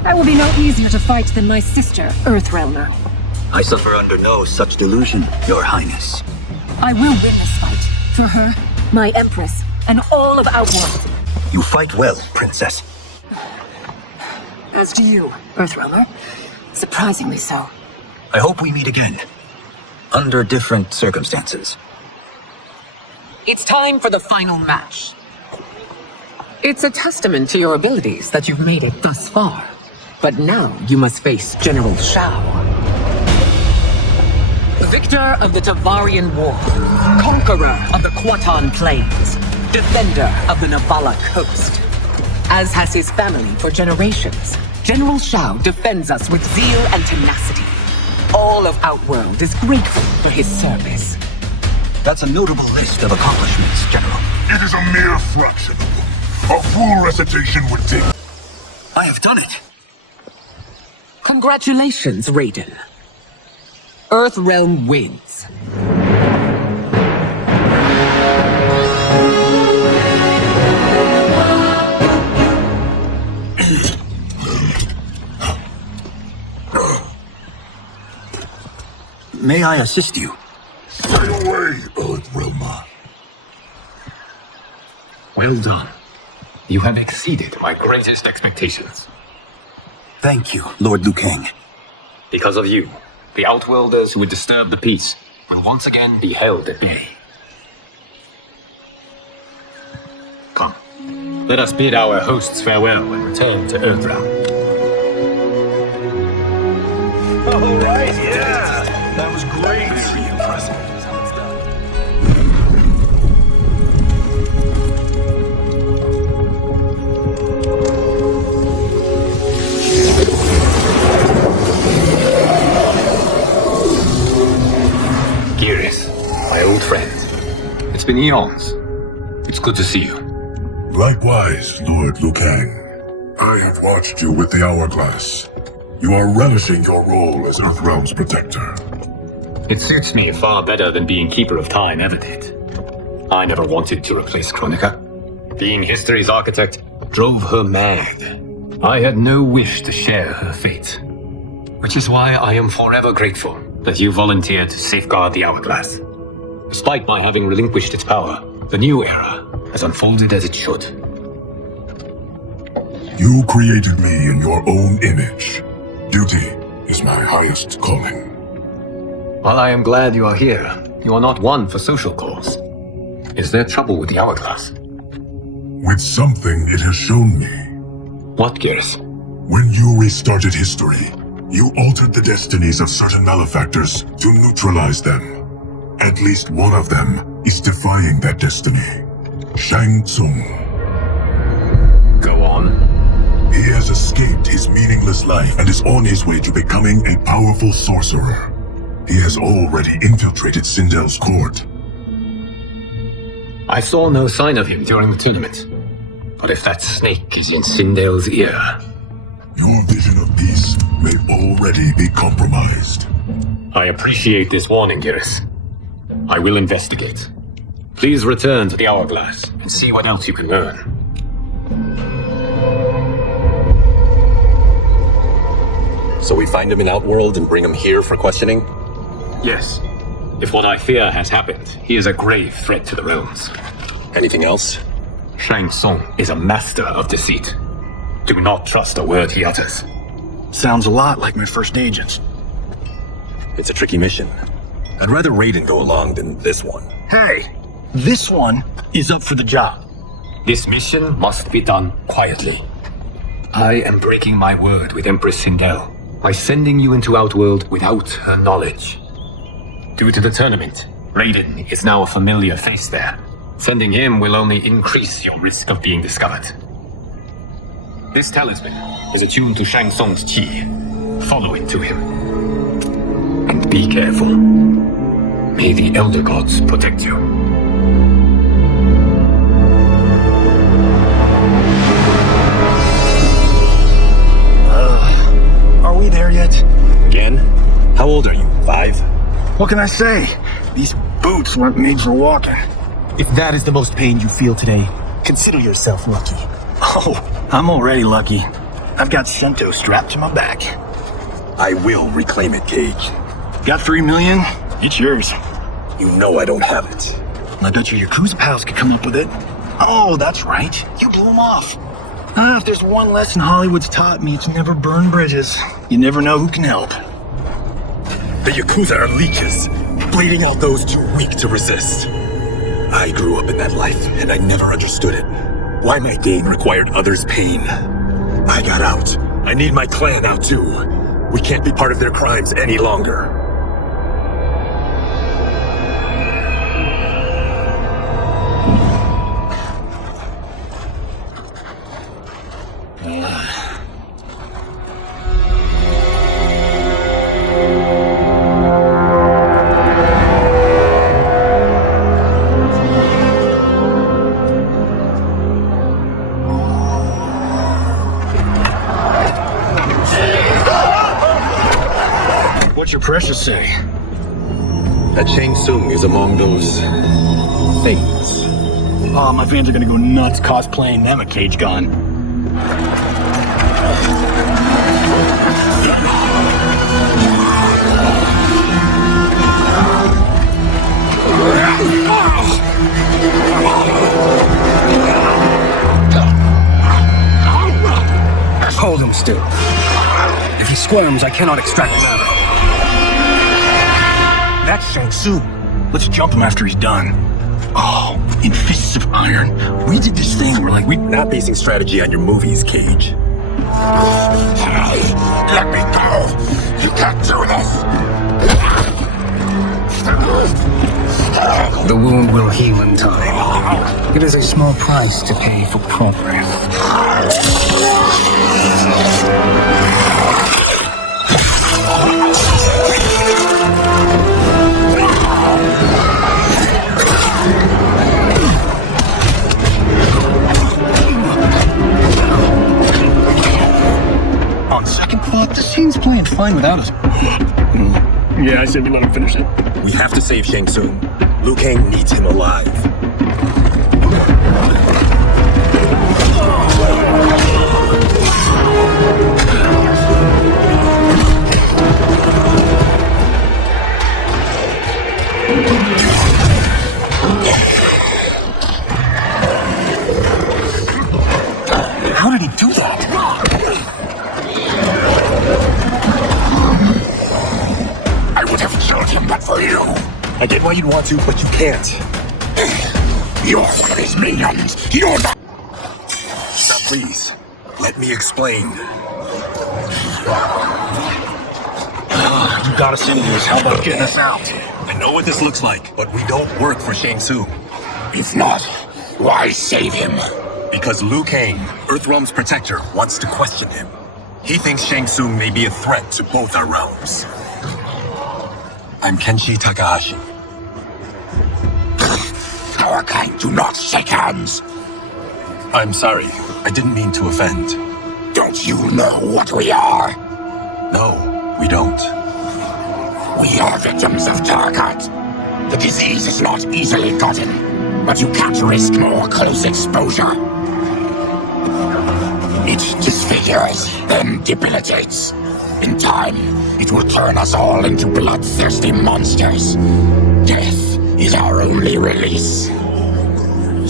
I will be no easier to fight than my sister, Earthrealmer. I suffer under no such delusion, Your Highness. I will win this fight. For her, my Empress, and all of Outworld. You fight well, Princess. As do you, Earthrealmer. Surprisingly so. I hope we meet again. Under different circumstances. It's time for the final match. It's a testament to your abilities that you've made it thus far. But now you must face General Shao. Victor of the Tavarian War, conqueror of the Quatan Plains, defender of the Nabala Coast. As has his family for generations, General Shao defends us with zeal and tenacity. All of Outworld is grateful for his service. That's a notable list of accomplishments, General. It is a mere fraction of them. A full recitation would take— I have done it! Congratulations, Raiden. Earthrealm wins. May I assist you? Stay away, Earthrealmer. Well done. You have exceeded my greatest expectations. Thank you, Lord Liu Kang. Because of you, the Outworlders who would disturb the peace will once again be held at bay. Come, let us bid our hosts farewell and return to Earthrealm. All right, yeah! That was great! Very impressive. Geras, my old friend. It's been eons. It's good to see you. Likewise, Lord Liu Kang. I have watched you with the Hourglass. You are relishing your role as Earthrealm's protector. It suits me far better than being Keeper of Time ever did. I never wanted to replace Chronica. Being history's architect drove her mad. I had no wish to share her fate. Which is why I am forever grateful that you volunteered to safeguard the Hourglass. Despite my having relinquished its power, the new era has unfolded as it should. You created me in your own image. Duty is my highest calling. While I am glad you are here, you are not one for social calls. Is there trouble with the Hourglass? With something it has shown me. What, Geras? When you restarted history, you altered the destinies of certain malefactors to neutralize them. At least one of them is defying that destiny. Shang Tsung. Go on. He has escaped his meaningless life and is on his way to becoming a powerful sorcerer. He has already infiltrated Sindel's court. I saw no sign of him during the tournament. But if that snake is in Sindel's ear... Your vision of peace may already be compromised. I appreciate this warning, Geras. I will investigate. Please return to the Hourglass and see what else you can learn. So we find him in Outworld and bring him here for questioning? Yes. If what I fear has happened, he is a grave threat to the realms. Anything else? Shang Tsung is a master of deceit. Do not trust a word he utters. Sounds a lot like my first agents. It's a tricky mission. I'd rather Raiden go along than this one. Hey, this one is up for the job. This mission must be done quietly. I am breaking my word with Empress Sindel by sending you into Outworld without her knowledge. Due to the tournament, Raiden is now a familiar face there. Sending him will only increase your risk of being discovered. This talisman is attuned to Shang Tsung's chi. Follow it to him. And be careful. May the Elder Gods protect you. Are we there yet? Again? How old are you? 5? What can I say? These boots weren't made for walking. If that is the most pain you feel today, consider yourself lucky. Oh, I'm already lucky. I've got Sento strapped to my back. I will reclaim it, Cage. Got 3 million? It's yours. You know I don't have it. I bet your Yakuza pals could come up with it. Oh, that's right. You blew them off. If there's one lesson Hollywood's taught me, it's never burn bridges. You never know who can help. The Yakuza are leeches, bleeding out those too weak to resist. I grew up in that life, and I never understood it. Why my game required others' pain. I got out. I need my clan out too. We can't be part of their crimes any longer. What's your precious say? That Shang Tsung is among those things. Oh, my fans are gonna go nuts cosplaying them a Cage Gun. Hold him still. If he squirms, I cannot extract him out. That's Shang Tsung. Let's jump him after he's done. Oh, in Fists of Iron, we did this thing where we're Not basing strategy on your movies, Cage. Let me go! You can't do this! The wound will heal in time. It is a small price to pay for progress. On second thought, this scene's playing fine without us. Yeah, I said we let him finish it. We have to save Shang Tsung. Liu Kang needs him alive. How did he do that? I would have killed him but for you. I get why you'd want to, but you can't. You're one of his minions. You're not. Now, please, let me explain. You got us in this. How about getting us out? I know what this looks like, but we don't work for Shang Tsung. If not, why save him? Because Liu Kang, Earthrealm's protector, wants to question him. He thinks Shang Tsung may be a threat to both our realms. I'm Kenshi Takahashi. Our kind do not shake hands. I'm sorry. I didn't mean to offend. Don't you know what we are? No, we don't. We are victims of Tarkat. The disease is not easily gotten, but you can't risk more close exposure. It disfigures, then debilitates. In time, it will turn us all into bloodthirsty monsters. Death is our only release.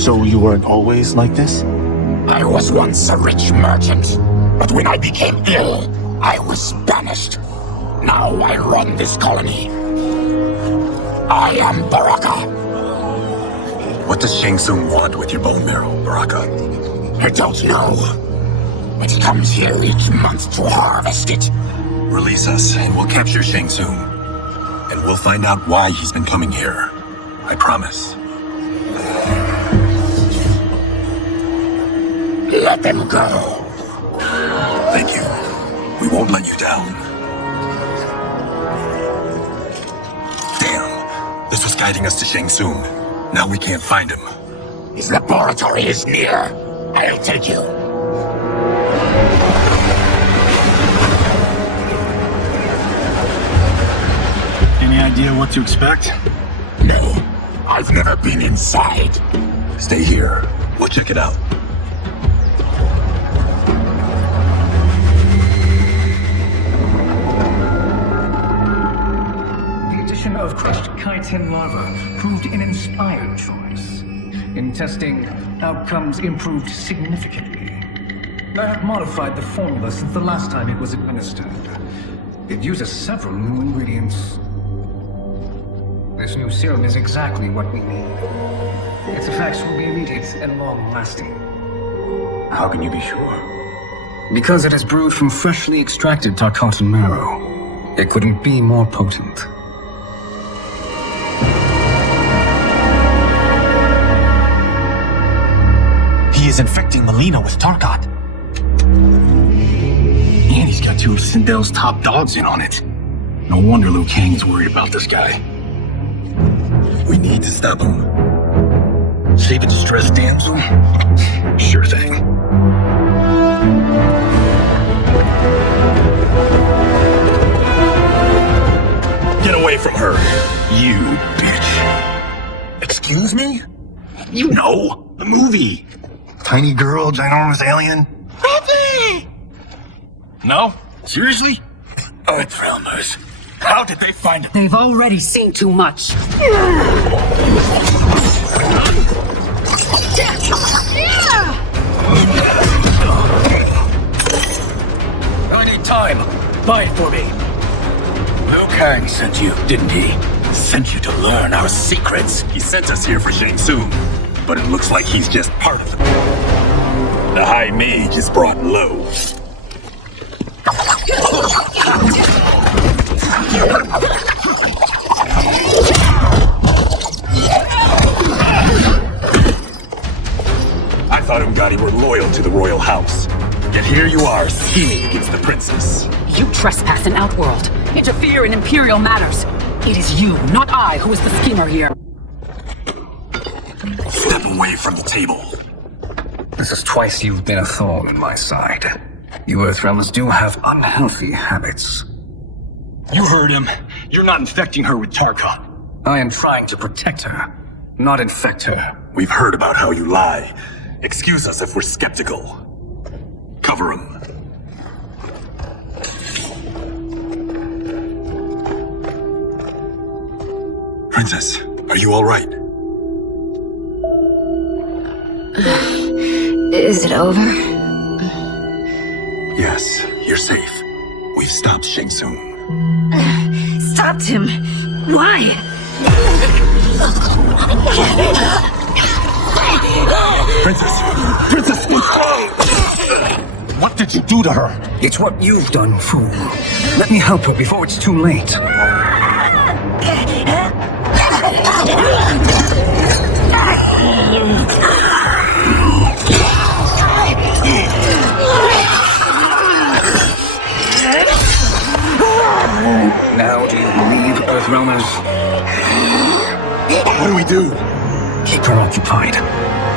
So you weren't always like this? I was once a rich merchant, but when I became ill, I was banished. Now I run this colony. I am Baraka. What does Shang Tsung want with your bone marrow, Baraka? I don't know, but he comes here each month to harvest it. Release us, and we'll capture Shang Tsung. And we'll find out why he's been coming here. I promise. Let them go. Thank you. We won't let you down. Damn. This was guiding us to Shang Tsung. Now we can't find him. His laboratory is near. I'll take you. Any idea what to expect? No. I've never been inside. Stay here. We'll check it out. The addition of crushed chitin lava proved an inspired choice. In testing, outcomes improved significantly. I have modified the formula since the last time it was administered. It uses several new ingredients. This new serum is exactly what we need. Its effects will be immediate and long-lasting. How can you be sure? Because it is brewed from freshly extracted Tarkatan marrow. It couldn't be more potent. He is infecting Melina with Tarkat. And he's got two of Sindel's top dogs in on it. No wonder Liu Kang is worried about this guy. We need to stop him. Save a distressed damsel? Sure thing. Get away from her, You bitch. Excuse me? You know, the movie. Tiny girl, ginormous alien? Happy! No? Seriously? Earthrealmers. How did they find him? They've already seen too much. I need time. Buy it for me. Liu Kang sent you, didn't he? Sent you to learn our secrets. He sent us here for Shang Tsung, but it looks like he's just part of it. The High Mage is brought low. I thought Ungadi were loyal to the royal house. Yet here you are, scheming against the princess. You trespass in Outworld, interfere in Imperial matters. It is you, not I, who is the schemer here. Step away from the table. This is twice you've been a thorn in my side. You Earthrealmers do have unhealthy habits. You heard him. You're not infecting her with Tarkon. I am trying to protect her, not infect her. We've heard about how you lie. Excuse us if we're skeptical. Cover him. Princess, are you all right? Is it over? Yes, you're safe. We've stopped Shang Tsung. Stopped him? Why? Princess, what's wrong? What did you do to her? It's what you've done, fool. Let me help her before it's too late. Now do you believe, Earthrealmers? What do we do? Keep her occupied.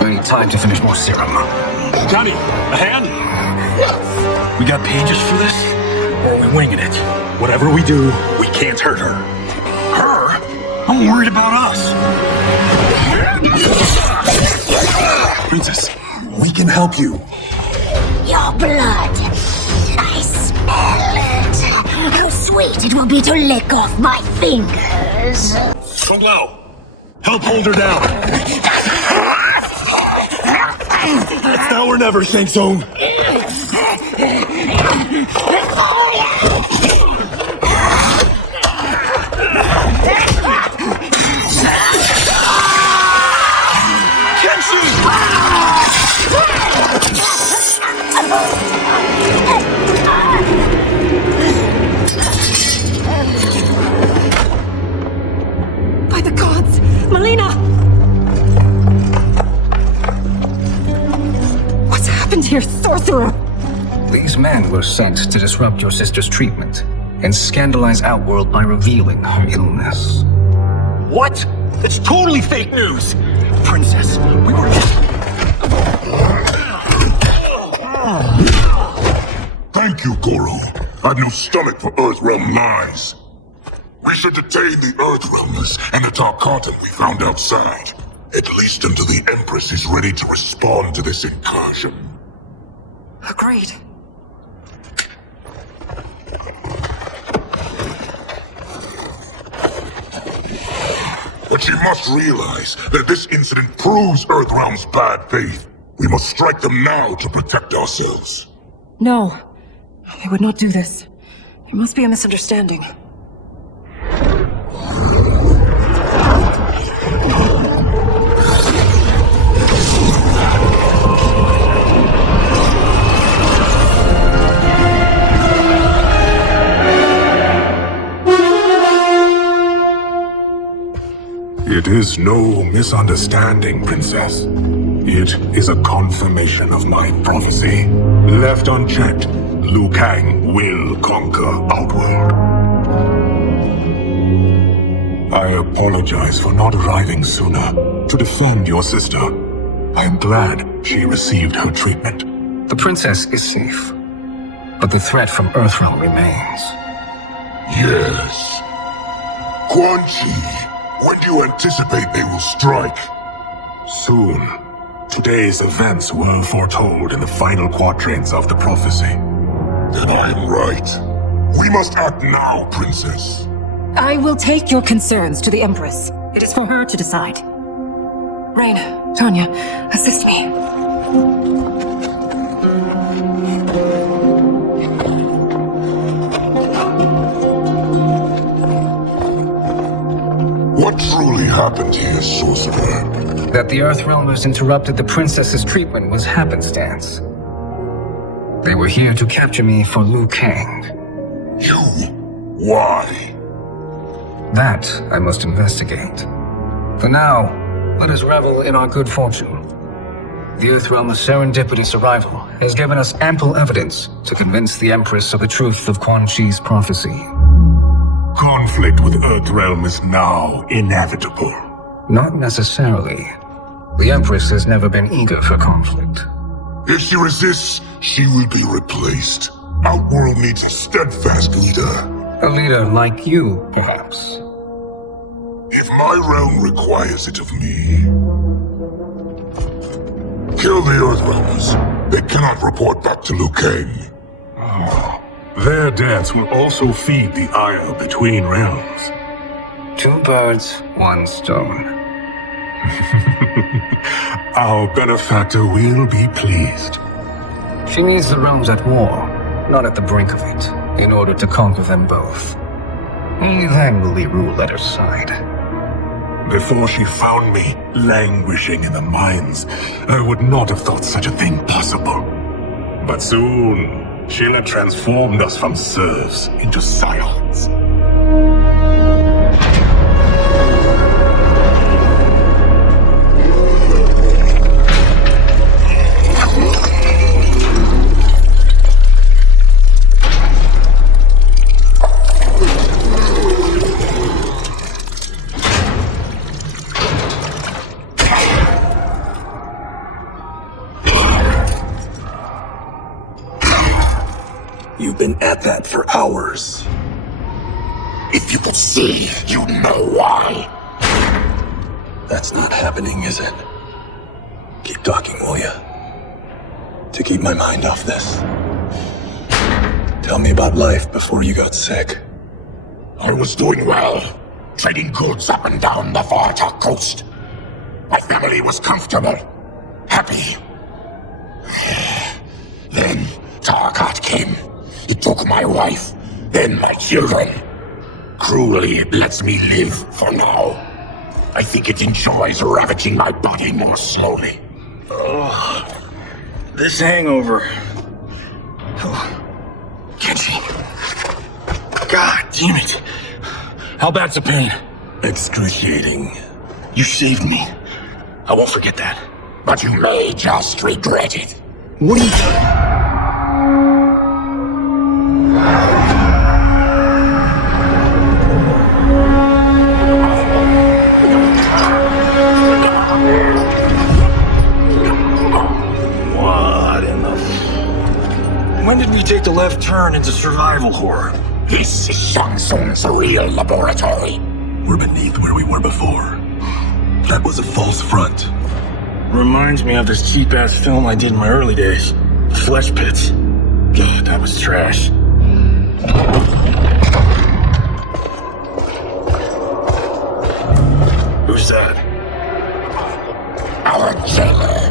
We need time to finish more serum. Johnny, a hand? We got pages for this? Or are we winging it? Whatever we do, we can't hurt her. Her? I'm worried about us. Princess, we can help you. Your blood. I smell it. How sweet it will be to lick off my fingers. Kung Lao, help hold her down. It's now or never, Shang Tsung. By the gods! Melina! What's happened here, sorcerer? These men were sent to disrupt your sister's treatment and scandalize Outworld by revealing her illness. What? It's totally fake news! Princess, we were... Thank you, Goro. I've no stomach for Earthrealm lies. We should detain the Earthrealmers and the top content we found outside. At least until the Empress is ready to respond to this incursion. Agreed. But she must realize that this incident proves Earthrealm's bad faith. We must strike them now to protect ourselves. No. They would not do this. There must be a misunderstanding. It is no misunderstanding, Princess. It is a confirmation of my prophecy. Left unchecked, Liu Kang will conquer Outworld. I apologize for not arriving sooner to defend your sister. I am glad she received her treatment. The princess is safe, but the threat from Earthrealm remains. Yes. Quan Chi. When do you anticipate they will strike? Soon. Today's events were foretold in the final quatrains of the prophecy. Then I am right. We must act now, Princess. I will take your concerns to the Empress. It is for her to decide. Rain, Tanya, assist me. What truly happened here, sorcerer? That the Earthrealmers interrupted the princess's treatment was happenstance. They were here to capture me for Liu Kang. You? Why? That I must investigate. For now, let us revel in our good fortune. The Earthrealm's serendipitous arrival has given us ample evidence to convince the Empress of the truth of Quan Chi's prophecy. Conflict with Earthrealm is now inevitable. Not necessarily. The Empress has never been eager for conflict. If she resists, she will be replaced. Outworld needs a steadfast leader. A leader like you, perhaps. If my realm requires it of me, kill the Earthrealmers. They cannot report back to Liu Kang. Their deaths will also feed the ire between realms. 2 birds, 1 stone. Our benefactor will be pleased. She needs the realms at war, not at the brink of it, in order to conquer them both. Only then will we rule at her side. Before she found me languishing in the mines, I would not have thought such a thing possible. But soon, she'll have transformed us from serfs into scions. You've been at that for hours. If you could see, you'd know why. That's not happening, is it? Keep talking, will ya? To keep my mind off this. Tell me about life before you got sick. I was doing well, trading goods up and down the Varta coast. My family was comfortable, happy. Then Tarkat came. He took my wife, then my children. Cruelly, it lets me live for now. I think it enjoys ravaging my body more slowly. Oh, this hangover. Oh, Kenji. God damn it. How bad's the pain? Excruciating. You saved me. I won't forget that. But you may just regret it. What are you... When did we take the left turn into survival horror? This is Shang Tsung's real laboratory. We're beneath where we were before. That was a false front. Reminds me of this cheap-ass film I did in my early days. Flesh Pits. God, that was trash. Who's that? Our jailer.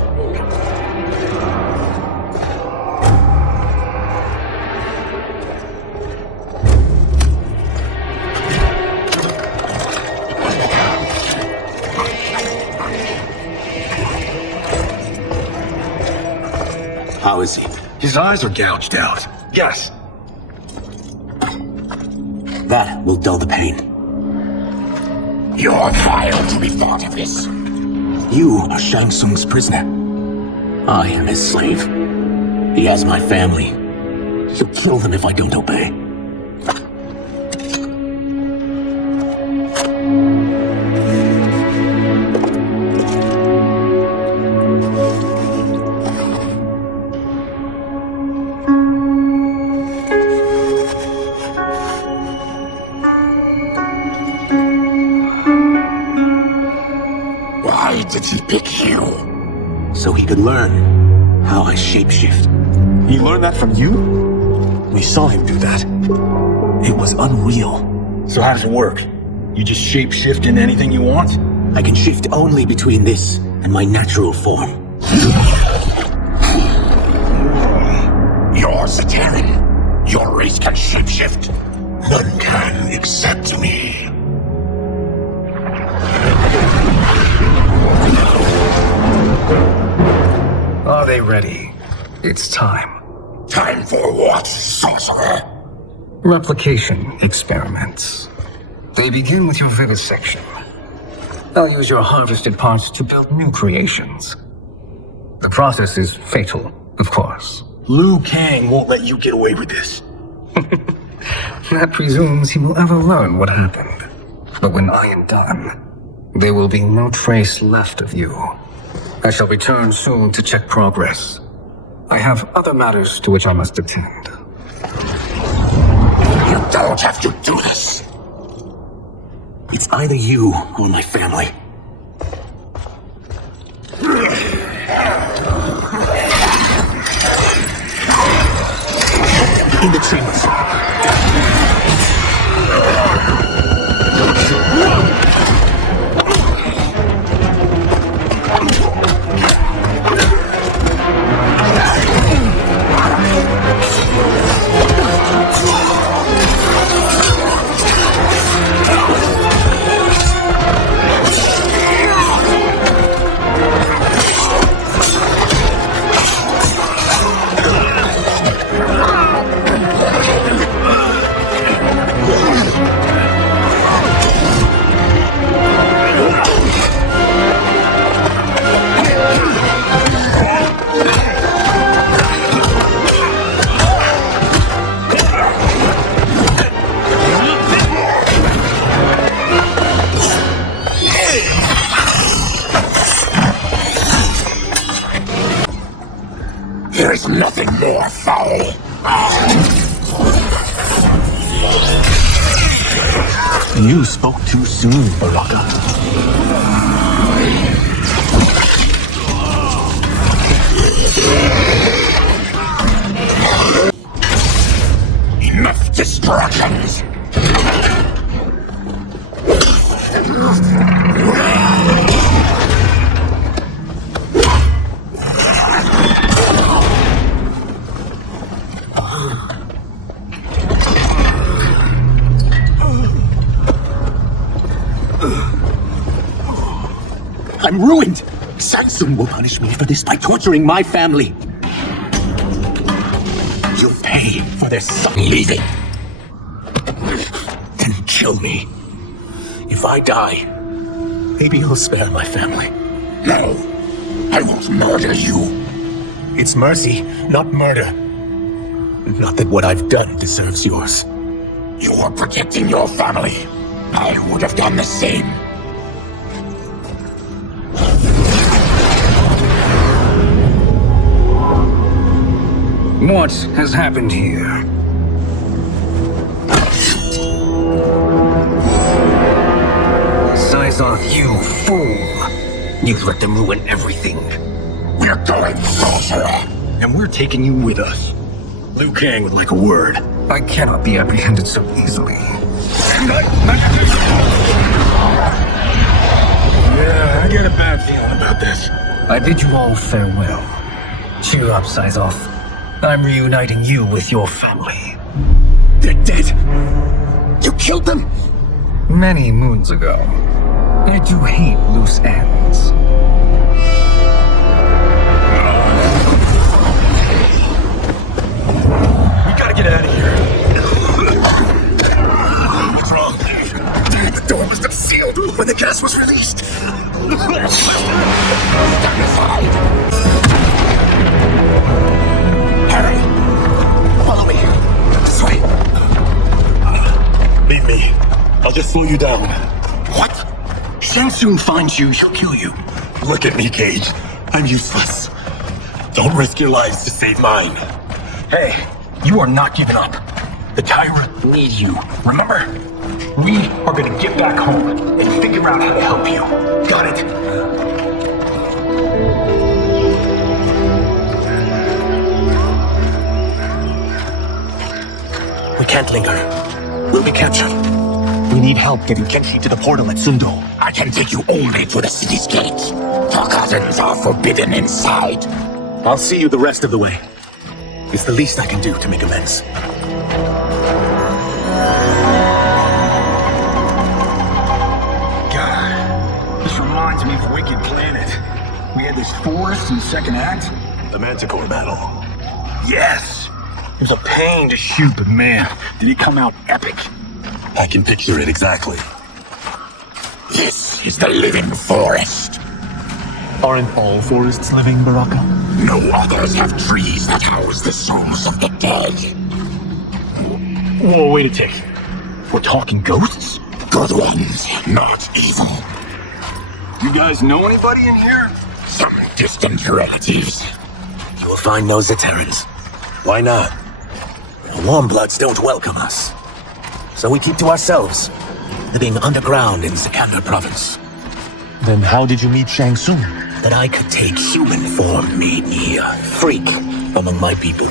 How is he? His eyes are gouged out. Yes. That will dull the pain. You're vile to be thought of this. You are Shang Tsung's prisoner. I am his slave. He has my family. He'll kill them if I don't obey. Why did he pick you? So he could learn how I shapeshift. He learned that from you? We saw him do that. It was unreal. So how does it work? You just shapeshift into anything you want? I can shift only between this and my natural form. You're Zateran. Your race can shapeshift. None can except me. Get ready. It's time. Time for what, sorcerer? Replication experiments. They begin with your vivisection. I'll use your harvested parts to build new creations. The process is fatal, of course. Liu Kang won't let you get away with this. That presumes he will ever learn what happened. But when I am done, there will be no trace left of you. I shall return soon to check progress. I have other matters to which I must attend. You don't have to do this. It's either you or my family. In the chambers. There is nothing more foul. You spoke too soon, Baraka. Enough distractions. I'm ruined! Satsum will punish me for this by torturing my family. You'll pay for their son leaving. Then kill me. If I die, maybe you'll spare my family. No, I won't murder you. It's mercy, not murder. Not that what I've done deserves yours. You are protecting your family. I would have done the same. What has happened here? Size off, you fool! You let them ruin everything. We're going, sorcerer. And we're taking you with us. Liu Kang would like a word. I cannot be apprehended so easily. Yeah, I get a bad feeling about this. I bid you all farewell. Cheer up, Size off. I'm reuniting you with your family. They're dead. You killed them? Many moons ago. I do hate loose ends. We gotta get out of here. What's wrong? The door must have sealed when the gas was released. Step aside. Harry, follow me. This way. Leave me. I'll just slow you down. What? Shang Tsung finds you, she'll kill you. Look at me, Cage. I'm useless. Don't risk your lives to save mine. Hey, you are not giving up. The Tyrant needs you, remember? We are gonna get back home and figure out how to help you. Got it? We can't linger. We'll be captured. We need help getting Kenshi to the portal at Sundo. I can take you only to the city's gate. Forgottens are forbidden inside. I'll see you the rest of the way. It's the least I can do to make amends. God, this reminds me of Wicked Planet. We had this forest in the second act. The Manticore battle. Yes! It was a pain to shoot, but man, did it come out epic. I can picture it exactly. This is the living forest. Aren't all forests living, Baraka? No others have trees that house the souls of the dead. Whoa, wait a tick. We're talking ghosts? Good ones, not evil. You guys know anybody in here? Some distant relatives. You will find no Zaterrans. Why not? The Warmbloods don't welcome us. So we keep to ourselves, living underground in Sikandar province. Then how did you meet Shang Tsung? That I could take human form made me a freak among my people.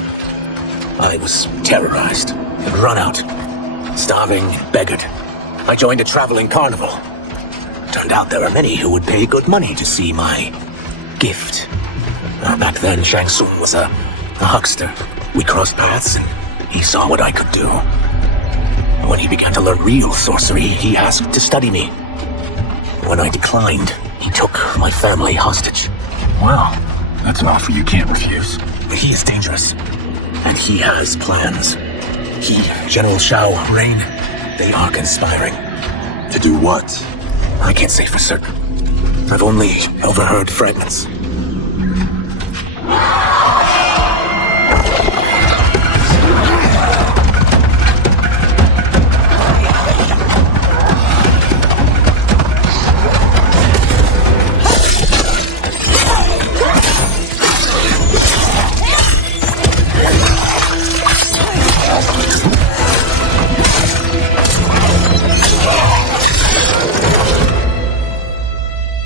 I was terrorized and run out, starving, beggared. I joined a traveling carnival. Turned out there are many who would pay good money to see my gift. Back then, Shang Tsung was a huckster. We crossed paths and he saw what I could do. When he began to learn real sorcery, he asked to study me. When I declined, he took my family hostage. Wow, that's an offer you can't refuse. But he is dangerous, and he has plans. He, General Shao, Rain, they are conspiring. To do what? I can't say for certain. I've only overheard fragments.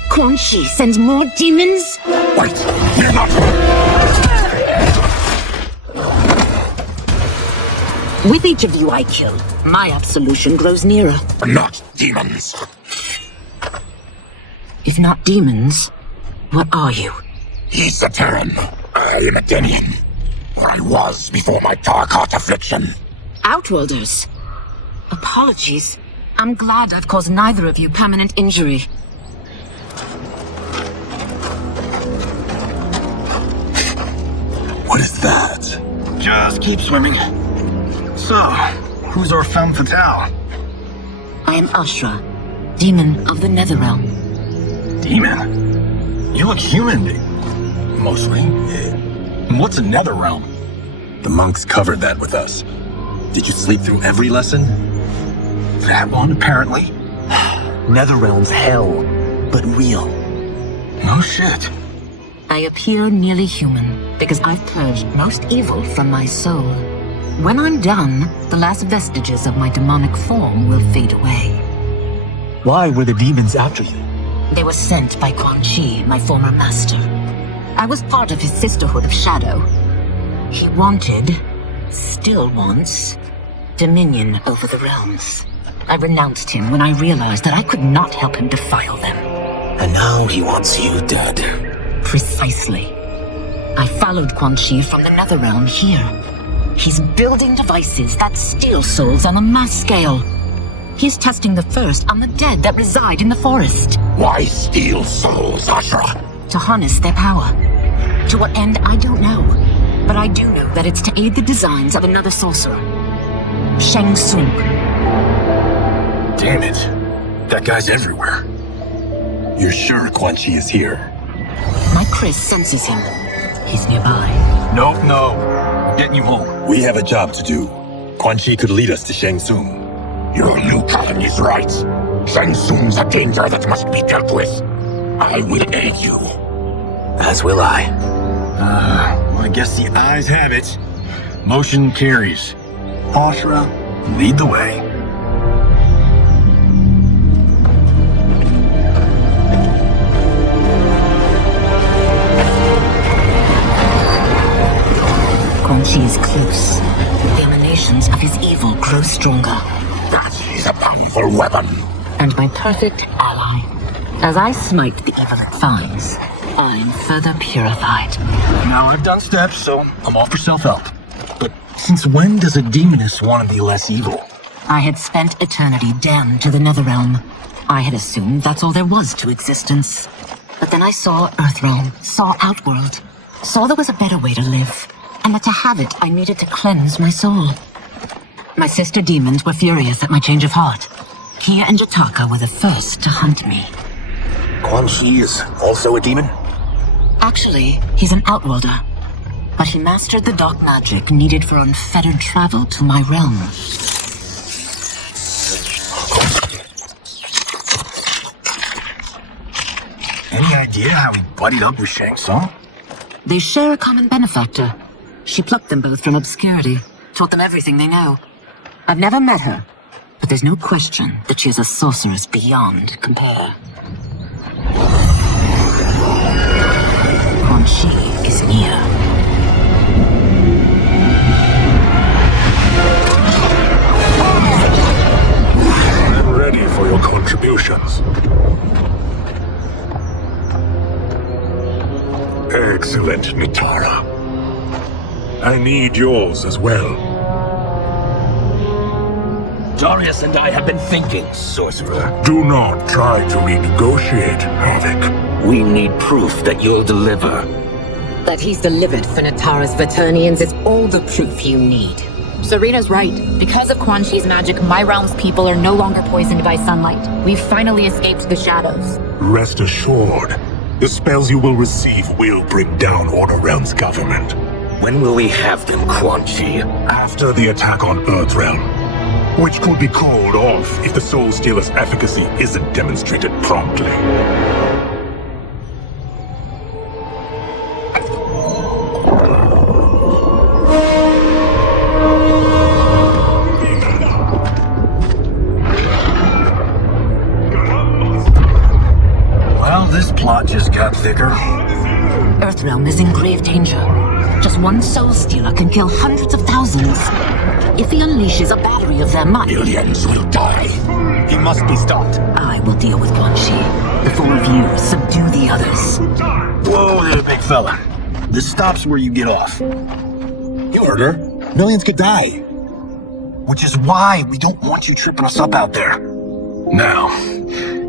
Quan Chi sends more demons? Wait, you're not... With each of you I kill, my absolution grows nearer. Not demons. If not demons, what are you? He's a Terran. I am a Denian. Or I was before my dark heart affliction. Outworlders. Apologies. I'm glad I've caused neither of you permanent injury. What is that? Just keep swimming. So, who's our femme fatale? I am Ashra, demon of the Netherrealm. Demon? You look human. Mostly. What's a Netherrealm? The monks covered that with us. Did you sleep through every lesson? That one, apparently. Netherrealm's hell, but real. No shit. I appear nearly human because I've purged most evil from my soul. When I'm done, the last vestiges of my demonic form will fade away. Why were the demons after you? They were sent by Quan Chi, my former master. I was part of his Sisterhood of Shadow. He wanted, still wants, dominion over the realms. I renounced him when I realized that I could not help him defile them. And now he wants you dead. Precisely. I followed Quan Chi from the Netherrealm here. He's building devices that steal souls on a mass scale. He's testing the first on the dead that reside in the forest. Why steal souls, Ashra? To harness their power. To what end, I don't know. But I do know that it's to aid the designs of another sorcerer. Shang Tsung. Damn it. That guy's everywhere. You're sure Quan Chi is here? My Chris senses him. He's nearby. Nope, no. Getting you home. We have a job to do. Quan Chi could lead us to Shang Tsung. Your Liu Kang is right. Shang Tsung's a danger that must be dealt with. I will aid you. As will I. Well, I guess the eyes have it. Motion carries. Ashra, lead the way. Quan Chi is close. The emanations of his evil grow stronger. That is a powerful weapon. And my perfect ally. As I smite the evil it finds, I am further purified. Now I've done steps, so I'm all for self-help. But since when does a demoness want to be less evil? I had spent eternity damned to the Netherrealm. I had assumed that's all there was to existence. But then I saw Earthrealm, saw Outworld. Saw there was a better way to live, and that to have it, I needed to cleanse my soul. My sister demons were furious at my change of heart. Kia and Jataka were the first to hunt me. Quan Chi is also a demon? Actually, he's an outworlder, but he mastered the dark magic needed for unfettered travel to my realm. Any idea how he buddied up with Shang Tsung? They share a common benefactor. She plucked them both from obscurity, taught them everything they know. I've never met her, but there's no question that she is a sorceress beyond compare. Quan Chi is near. I'm ready for your contributions. Excellent, Nitara. I need yours as well. Darius and I have been thinking, sorcerer. Do not try to renegotiate, Havoc. We need proof that you'll deliver. That he's delivered for Natara's Vaternians is all the proof you need. Sarita's right. Because of Quan Chi's magic, my realm's people are no longer poisoned by sunlight. We've finally escaped the shadows. Rest assured, the spells you will receive will bring down Order Realm's government. When will we have them, Quan Chi? After the attack on Earthrealm, which could be called off if the Soul Stealer's efficacy isn't demonstrated promptly. Well, this plot just got thicker. Earthrealm is in grave danger. Just one soul stealer can kill hundreds of thousands. If he unleashes a battery of them, Millions will die. He must be stopped. I will deal with Quan Chi. The four of you subdue the others. Whoa there, big fella. This stops where you get off. You heard her. Millions could die. Which is why we don't want you tripping us up out there. Now,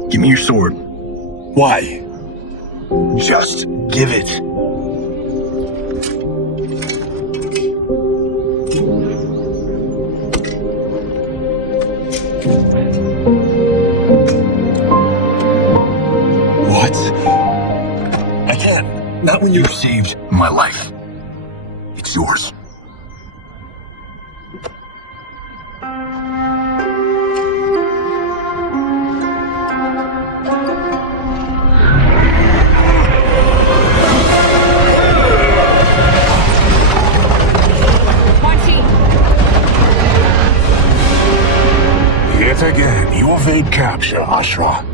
give me your sword. Why? Just give it. What? I can't. Not when you've saved my life. It's yours. Yet again, you evade capture, Ashra.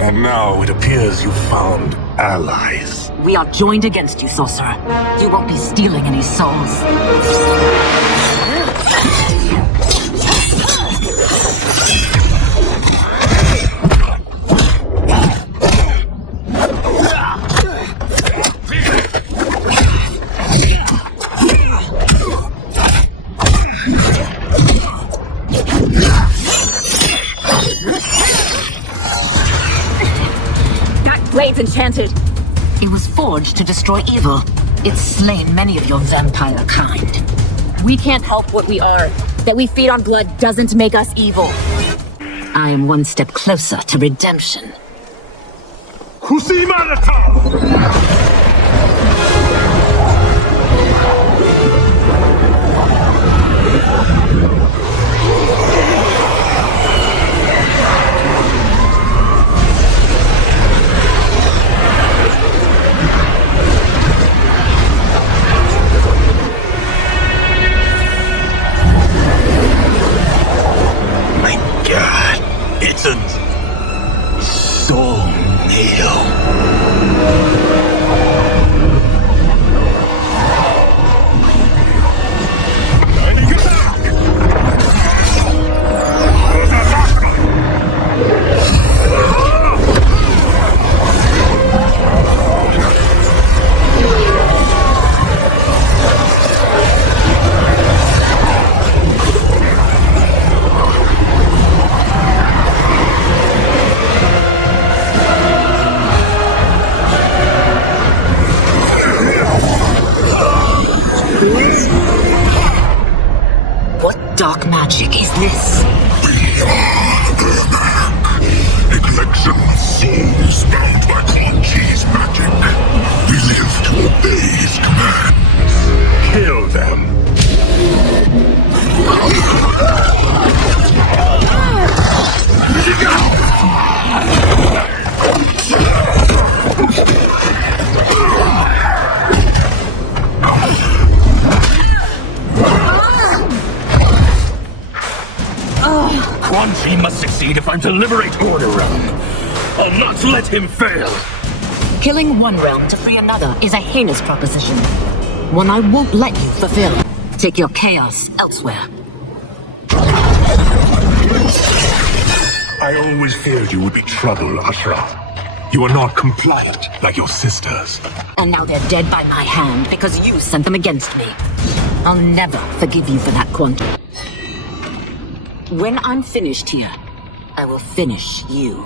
And now it appears you found allies. We are joined against you, sorcerer. You won't be stealing any souls. Blade's enchanted. It was forged to destroy evil. It's slain many of your vampire kind. We can't help what we are. That we feed on blood doesn't make us evil. I am one step closer to redemption. It's a soul nail. dark magic is this? We are the collection of souls bound by Quan Chi's magic. We live to obey his commands. Kill them. Quan Chi must succeed if I'm to liberate Earthrealm. I'll not let him fail. Killing one realm to free another is a heinous proposition. One I won't let you fulfill. Take your chaos elsewhere. I always feared you would be trouble, Ashra. You are not compliant like your sisters. And now they're dead by my hand because you sent them against me. I'll never forgive you for that, Quantum. When I'm finished here, I will finish you.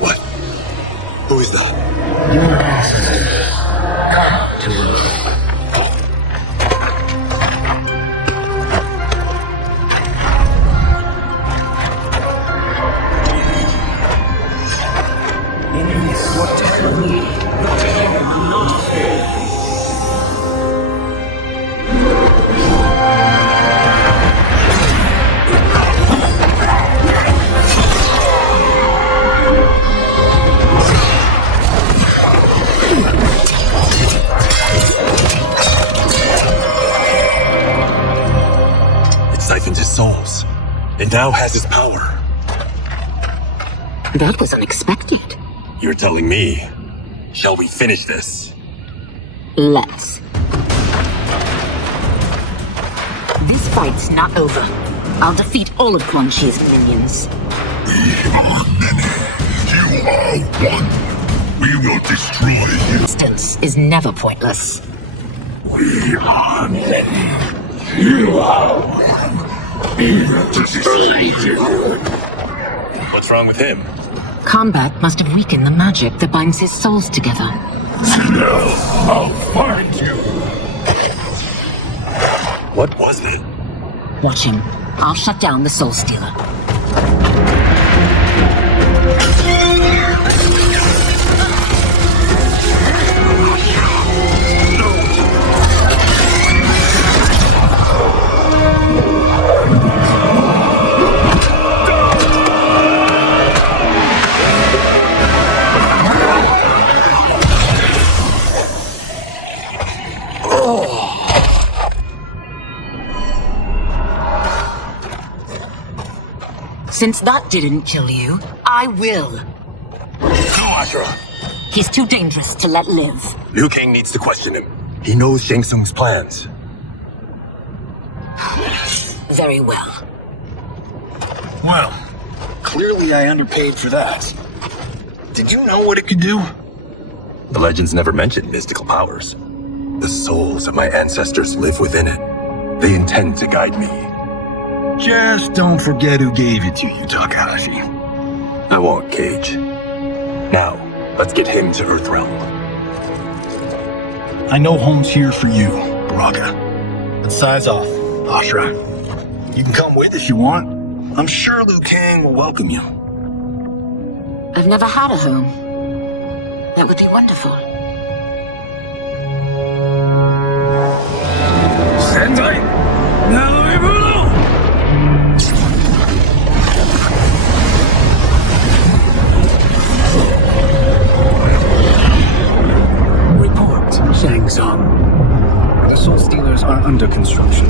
What? Who is that? Your ancestors. Come to us. Siphoned his souls, and now has his power. That was unexpected. You're telling me. Shall we finish this? Let's. This fight's not over. I'll defeat all of Quan Chi's minions. We are many. You are one. We will destroy you. Distance is never pointless. We are many. You are one. We will destroy you. What's wrong with him? Combat must have weakened the magic that binds his souls together. No, I'll find you. What was it? Watch him. I'll shut down the Soul Stealer. Since that didn't kill you, I will. Go, Ashra. He's too dangerous to let live. Liu Kang needs to question him. He knows Shang Tsung's plans. Very well. Well, clearly I underpaid for that. Did you know what it could do? The legends never mentioned mystical powers. The souls of my ancestors live within it. They intend to guide me. Just don't forget who gave it to you, Takahashi. I won't, Cage. Now, let's get him to Earthrealm. I know home's here for you, Baraka. Let's size off, Ashra. You can come with if you want. I'm sure Liu Kang will welcome you. I've never had a home. That would be wonderful. Sendai! Now we move! are under construction.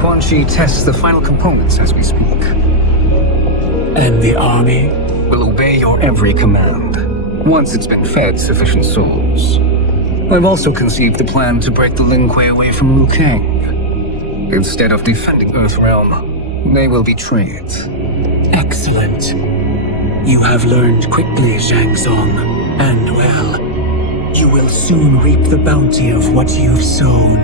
Quan Chi tests the final components as we speak. And the army? Will obey your every command, once it's been fed sufficient souls. I've also conceived the plan to break the Lin Kuei away from Liu Kang. Instead of defending Earthrealm, they will betray it. Excellent. You have learned quickly, Shang Tsung, and well, you will soon reap the bounty of what you've sown.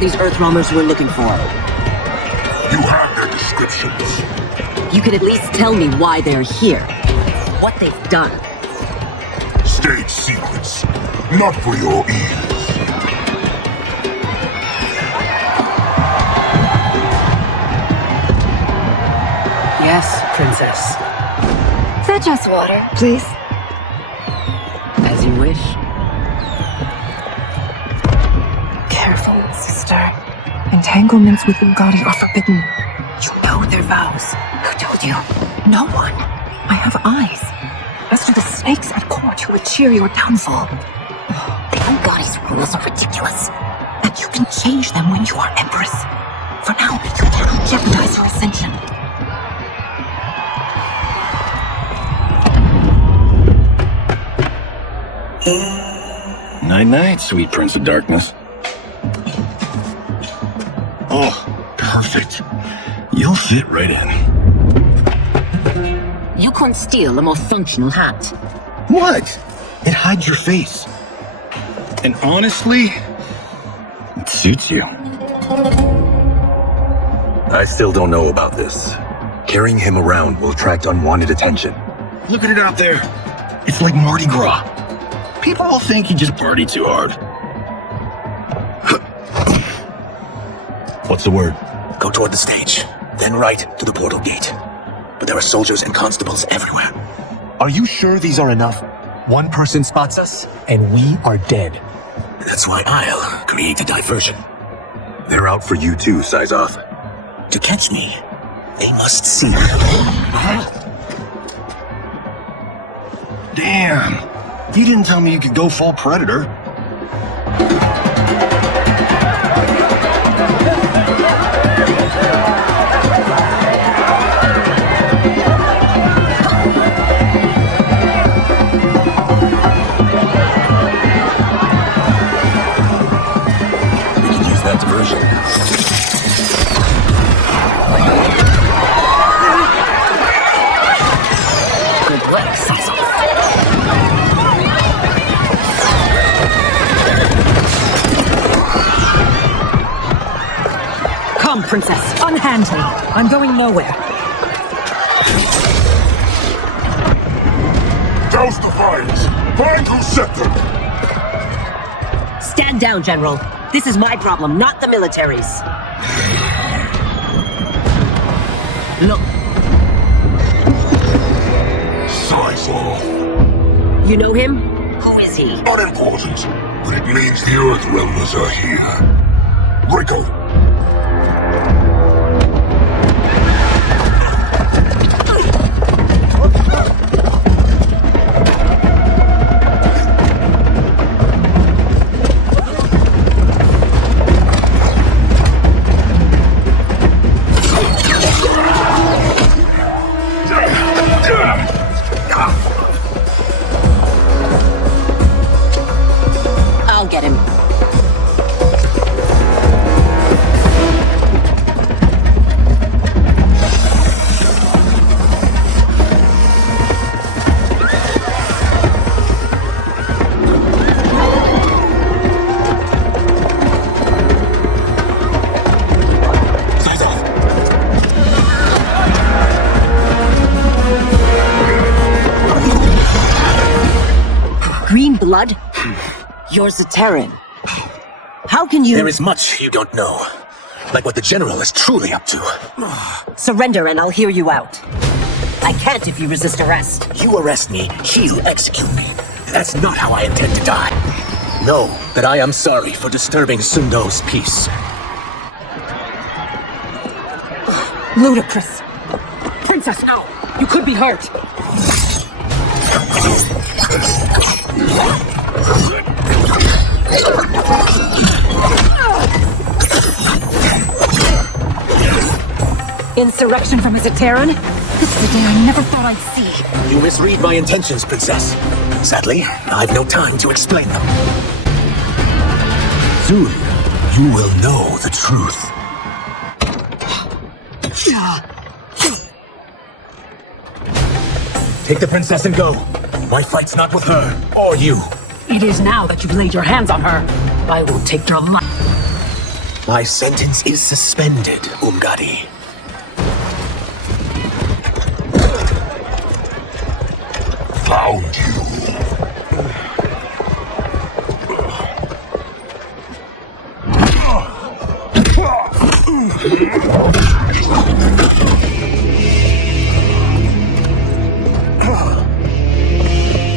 These Earthrealmers we're looking for. You have their descriptions. You could at least tell me why they're here. What they've done. Stage secrets. Not for your ears. Yes, Princess. Fetch us water, please. As you wish. Careful, sister. Entanglements with Ungadi are forbidden. You know their vows. Who told you? No one. I have eyes. As for the snakes at court who would cheer your downfall. The Ungadi's rules are ridiculous. And you can change them when you are Empress. For now, you cannot jeopardize your ascension. Night-night, sweet Prince of Darkness. Oh, perfect. You'll fit right in. You can't steal a more functional hat. What? It hides your face. And honestly, it suits you. I still don't know about this. Carrying him around will attract unwanted attention. Look at it out there. It's like Mardi Gras. People will think you just party too hard. What's the word? Go toward the stage, then right to the portal gate. But there are soldiers and constables everywhere. Are you sure these are enough? One person spots us, and we are dead. That's why I'll create a diversion. They're out for you too, Syzoth. To catch me, they must see me. Damn. You didn't tell me you could go full Predator. We can use that diversion. Good work, Syzoth. Come, Princess, unhand me. I'm going nowhere. Douse the fires! Find who set them! Stand down, General. This is my problem, not the military's. Look. Syzoth. You know him? Who is he? Unimportant, but it means the Earthrealmers are here. Rico. I'll get him. You're Zaterran. How can you— There is much you don't know. Like what the General is truly up to. Surrender and I'll hear you out. I can't if you resist arrest. You arrest me, he'll execute me. That's not how I intend to die. Know that I am sorry for disturbing Sundo's peace. Ludicrous. Princess, no! You could be hurt. Insurrection from a Zaterran? This is a day I never thought I'd see. You misread my intentions, Princess. Sadly, I've no time to explain them. Soon, you will know the truth. Take the princess and go. My fight's not with her, or you. It is now that you've laid your hands on her. I will take your life. My sentence is suspended, Umgadi. Found you.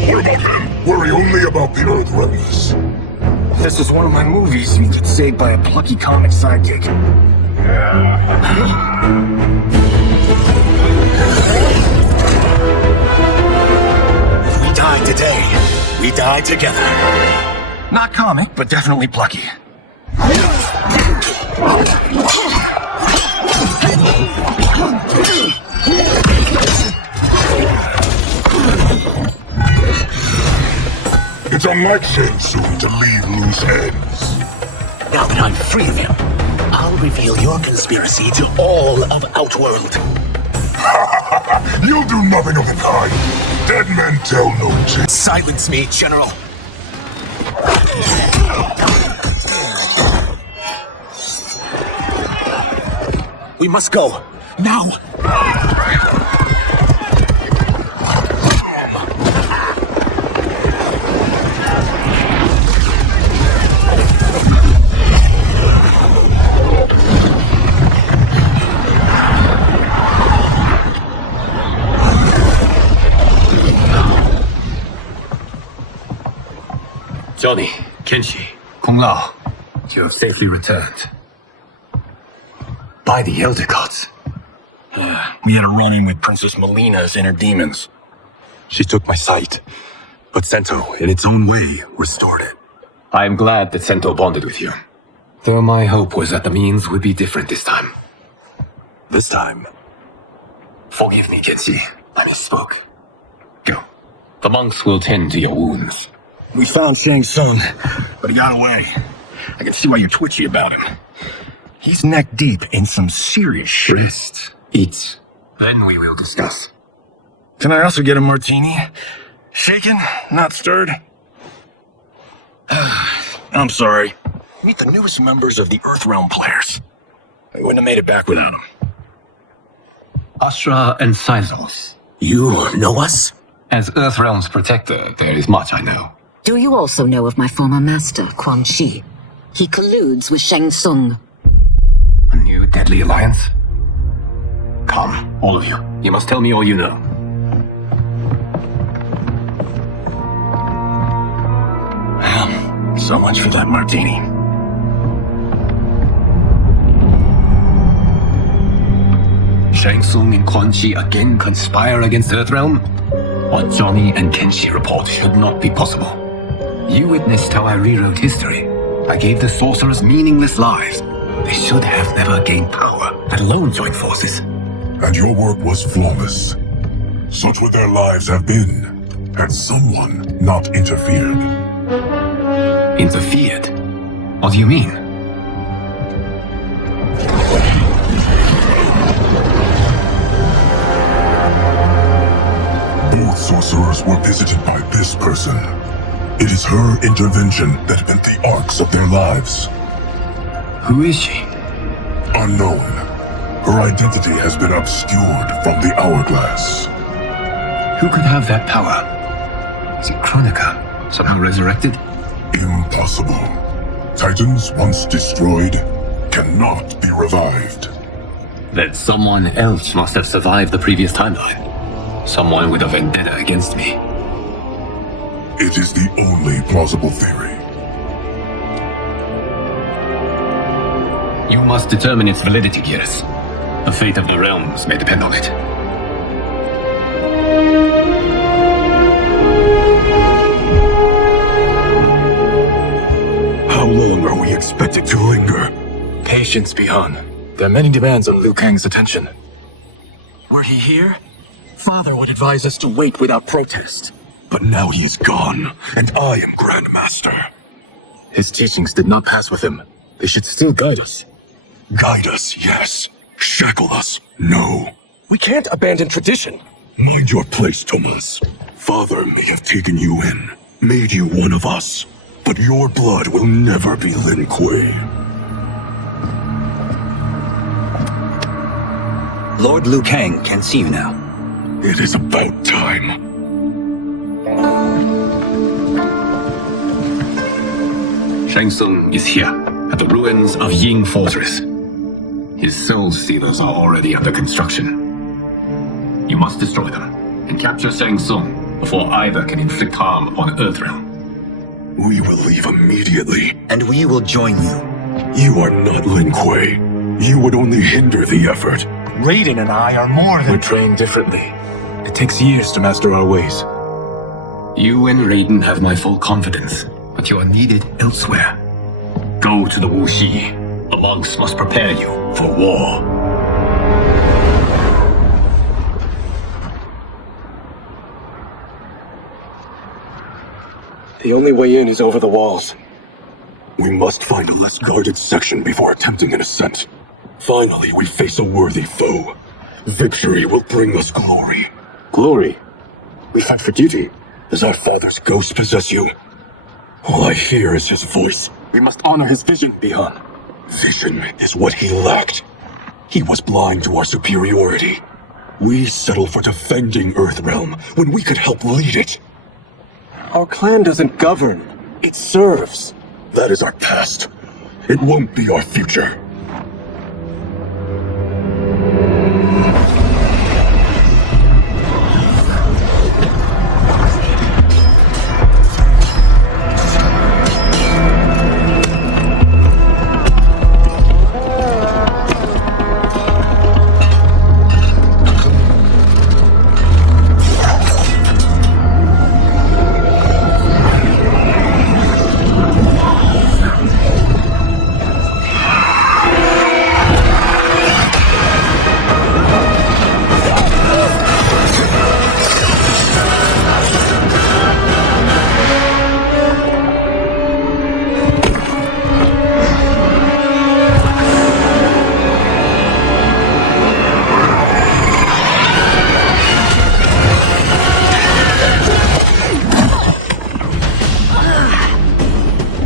What about him? Worry only about the Earthrealmers. This is one of my movies you get saved by a plucky comic sidekick. If we die today, we die together. Not comic, but definitely plucky. It's unlike Shen Tsung to leave loose ends. Now that I'm free of him, I'll reveal your conspiracy to all of Outworld. You'll do nothing of the kind. Dead men tell no tales. Silence me, General. We must go. Now! Johnny, Kenshi, Kung Lao, you have safely returned. By the Elder Gods. We had a run-in with Princess Melina's inner demons. She took my sight, but Sento, in its own way, restored it. I am glad that Sento bonded with you. Though my hope was that the means would be different this time. This time? Forgive me, Kenshi. I misspoke. Go. The monks will tend to your wounds. We found Shang Tsung, but he got away. I can see why you're twitchy about him. He's neck deep in some serious shit. Rest. Eat. Then we will discuss. Can I also get a martini? Shaken, not stirred? I'm sorry. Meet the newest members of the Earthrealm players. I wouldn't have made it back without them. Astra and Syzos. You know us? As Earthrealm's protector, there is much I know. Do you also know of my former master, Quan Chi? He colludes with Shang Tsung. A new deadly alliance? Come, all of you. You must tell me all you know. So much for that martini. Shang Tsung and Quan Chi again conspire against Earthrealm? What Johnny and Kenshi report should not be possible. You witnessed how I rewrote history. I gave the sorcerers meaningless lives. They should have never gained power, let alone join forces. And your work was flawless. Such would their lives have been, had someone not interfered. Interfered? What do you mean? Both sorcerers were visited by this person. It is her intervention that bent the arcs of their lives. Who is she? Unknown. Her identity has been obscured from the hourglass. Who could have that power? Is it Chronica, somehow resurrected? Impossible. Titans, once destroyed, cannot be revived. Then someone else must have survived the previous timeline. Someone with a vendetta against me. It is the only plausible theory. You must determine its validity, Geras. The fate of the realms may depend on it. How long are we expected to linger? Patience, Bihan. There are many demands on Liu Kang's attention. Were he here, Father would advise us to wait without protest. But now he is gone, and I am Grandmaster. His teachings did not pass with him. They should still guide us. Guide us, yes. Shackle us, no. We can't abandon tradition. Mind your place, Thomas. Father may have taken you in, made you one of us. But your blood will never be Lin Kuei. Lord Liu Kang can see you now. It is about time. Shang Tsung is here, at the ruins of Ying Fortress. His soul stealers are already under construction. You must destroy them, and capture Shang Tsung before either can inflict harm on Earthrealm. We will leave immediately. And we will join you. You are not Lin Kuei. You would only hinder the effort. Raiden and I are more than... We're trained differently. It takes years to master our ways. You and Raiden have my full confidence, but you are needed elsewhere. Go to the Wuxi. The monks must prepare you for war. The only way in is over the walls. We must find a less guarded section before attempting an ascent. Finally, we face a worthy foe. Victory will bring us glory. Glory? We fight for duty. Does our father's ghost possess you? All I hear is his voice. We must honor his vision, Bihan. Vision is what he lacked. He was blind to our superiority. We settle for defending Earthrealm when we could help lead it. Our clan doesn't govern. It serves. That is our past. It won't be our future.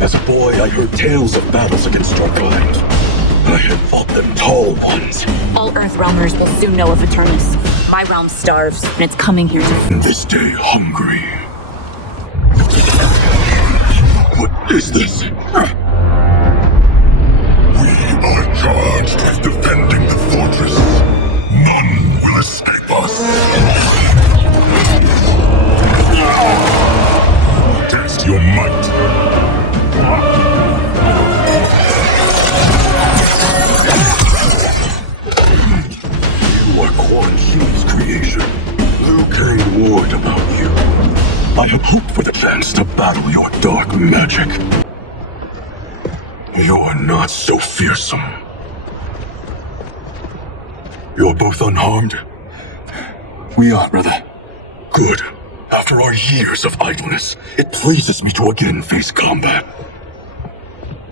As a boy, I heard tales of battles against our kind. I had fought them tall ones. All Earthrealmers will soon know of Eternus. My realm starves, and it's coming here to... This day hungry. What is this? We are charged with defending the fortress. None will escape us. Test your might. You are Quan Chi's creation. Liu Kang warned about you. I have hoped for the chance to battle your dark magic. You are not so fearsome. You're both unharmed? We are, brother. Good. After our years of idleness, it pleases me to again face combat.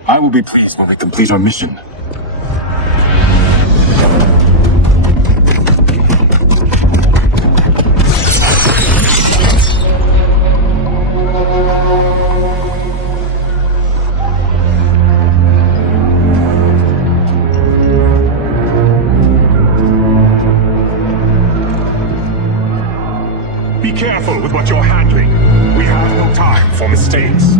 I will be pleased when we complete our mission. Be careful with what you're handling. We have no time for mistakes.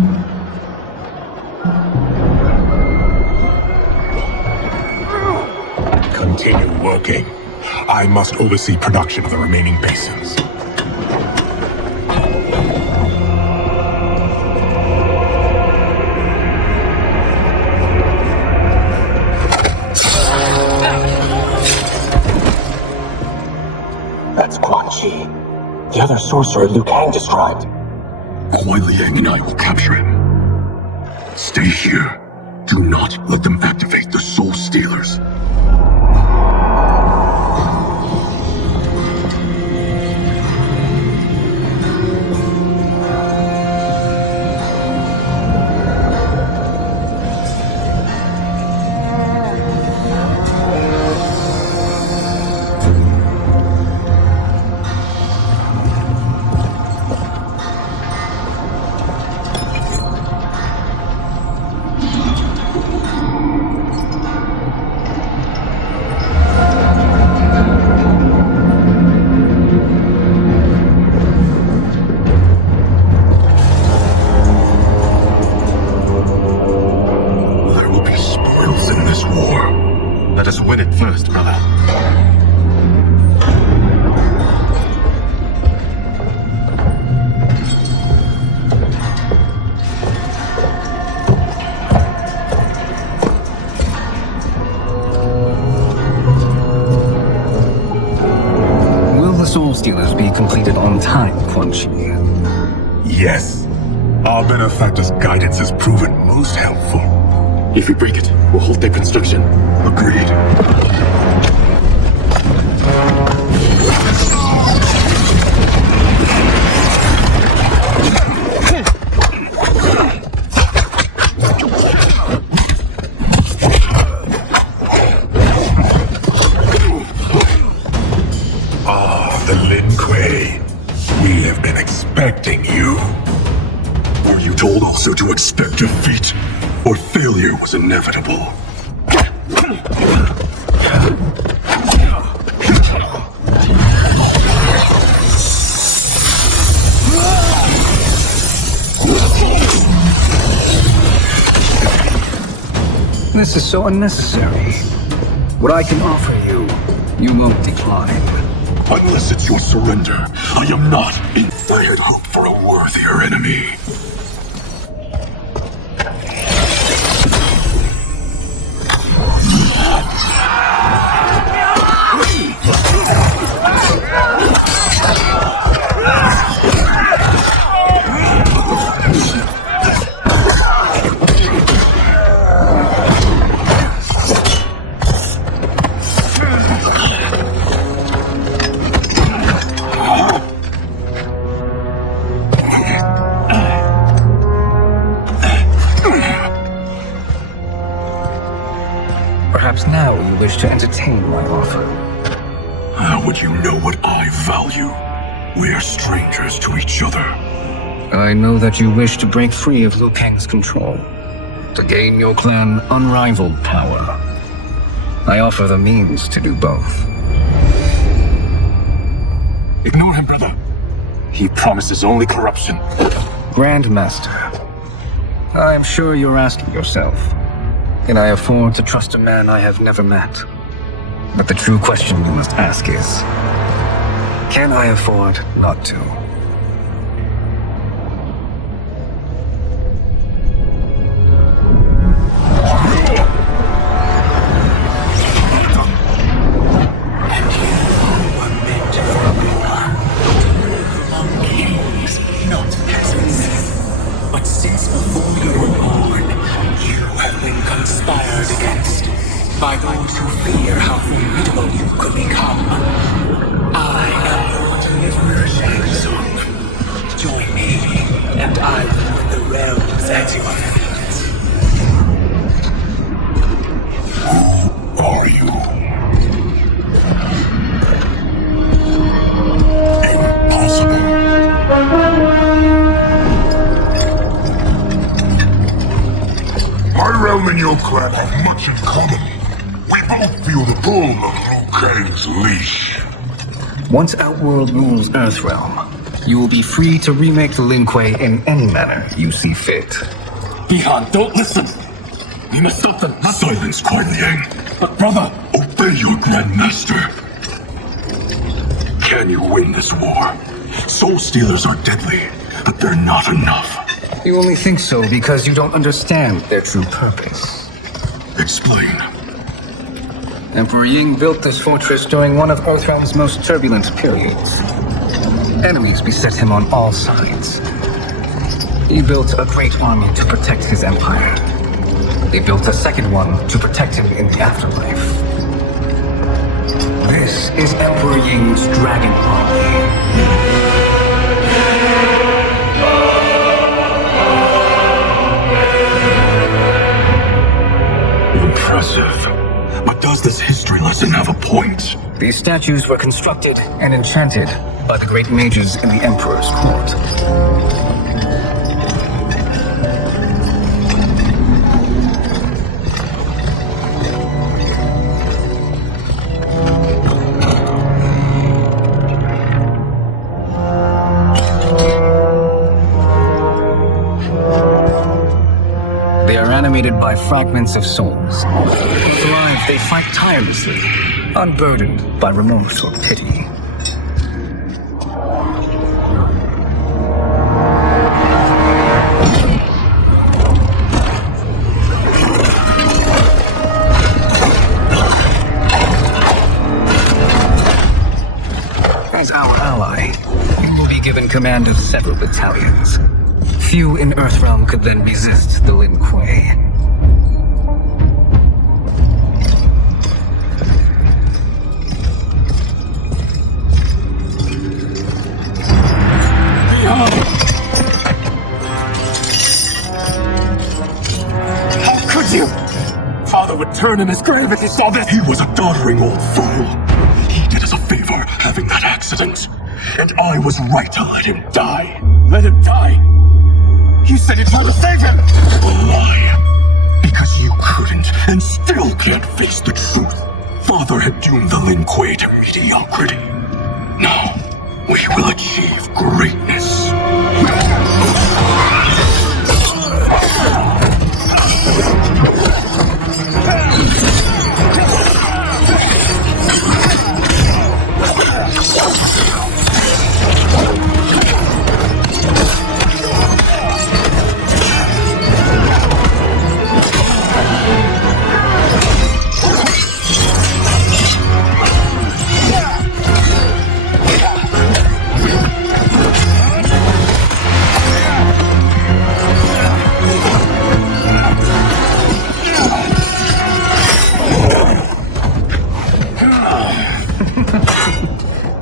continue working. I must oversee production of the remaining basins. That's Quan Chi, the other sorcerer Liu Kang described. Kuai Liang and I will capture him. Stay here. Do not let them activate the Soul Stealers. Win it first, brother. Will the Soul Stealers be completed on time, Quan Chi? Yes. Our benefactor's guidance has proven most helpful. If we break it, we'll halt their construction. Agreed. The Lin Kuei. We have been expecting you. Were you told also to expect defeat? Or failure was inevitable? This is so unnecessary. What I can offer you, you won't decline. Unless it's your surrender, I am not. I had hoped for a worthier enemy. Perhaps now you wish to entertain my offer. How would you know what I value? We are strangers to each other. I know that you wish to break free of Liu Kang's control, to gain your clan unrivaled power. I offer the means to do both. Ignore him, brother. He promises only corruption. Grandmaster, I am sure you're asking yourself, can I afford to trust a man I have never met? But the true question you must ask is, can I afford not to? But since before you were born, you have been conspired against by those who fear how formidable you could become. I am your deliverer, Shang Tsung. Join me, and I will put the realms at your feet. Who are you? Impossible. My realm and your clan have much in common. We both feel the pull of Liu Kang's leash. Once Outworld rules Earthrealm, you will be free to remake the Lin Kuei in any manner you see fit. Bihan, don't listen! We must stop them! Silence, Kuai Liang. But brother! Obey Obey your Grandmaster. Can you win this war? Soul Stealers are deadly, but they're not enough. You only think so because you don't understand their true purpose. Explain. Emperor Ying built this fortress during one of Earthrealm's most turbulent periods. Enemies beset him on all sides. He built a great army to protect his empire. They built a second one to protect him in the afterlife. This is Emperor Ying's Dragon Army. Impressive. But does this history lesson have a point? These statues were constructed and enchanted by the great mages in the Emperor's court. They are animated by fragments of souls. Once alive, they fight tirelessly, unburdened by remorse or pity. As our ally, you will be given command of several battalions. Few in Earthrealm could then resist the Lin Kuei. How could you? Father would turn in his grave if he saw this. He was a doddering old fool. He did us a favor having that accident. And I was right to let him die. Let him die? You said you tried to save him! Why? Because you couldn't and still can't face the truth. Father had doomed the Lin Kuei to mediocrity. Now, we will achieve greatness.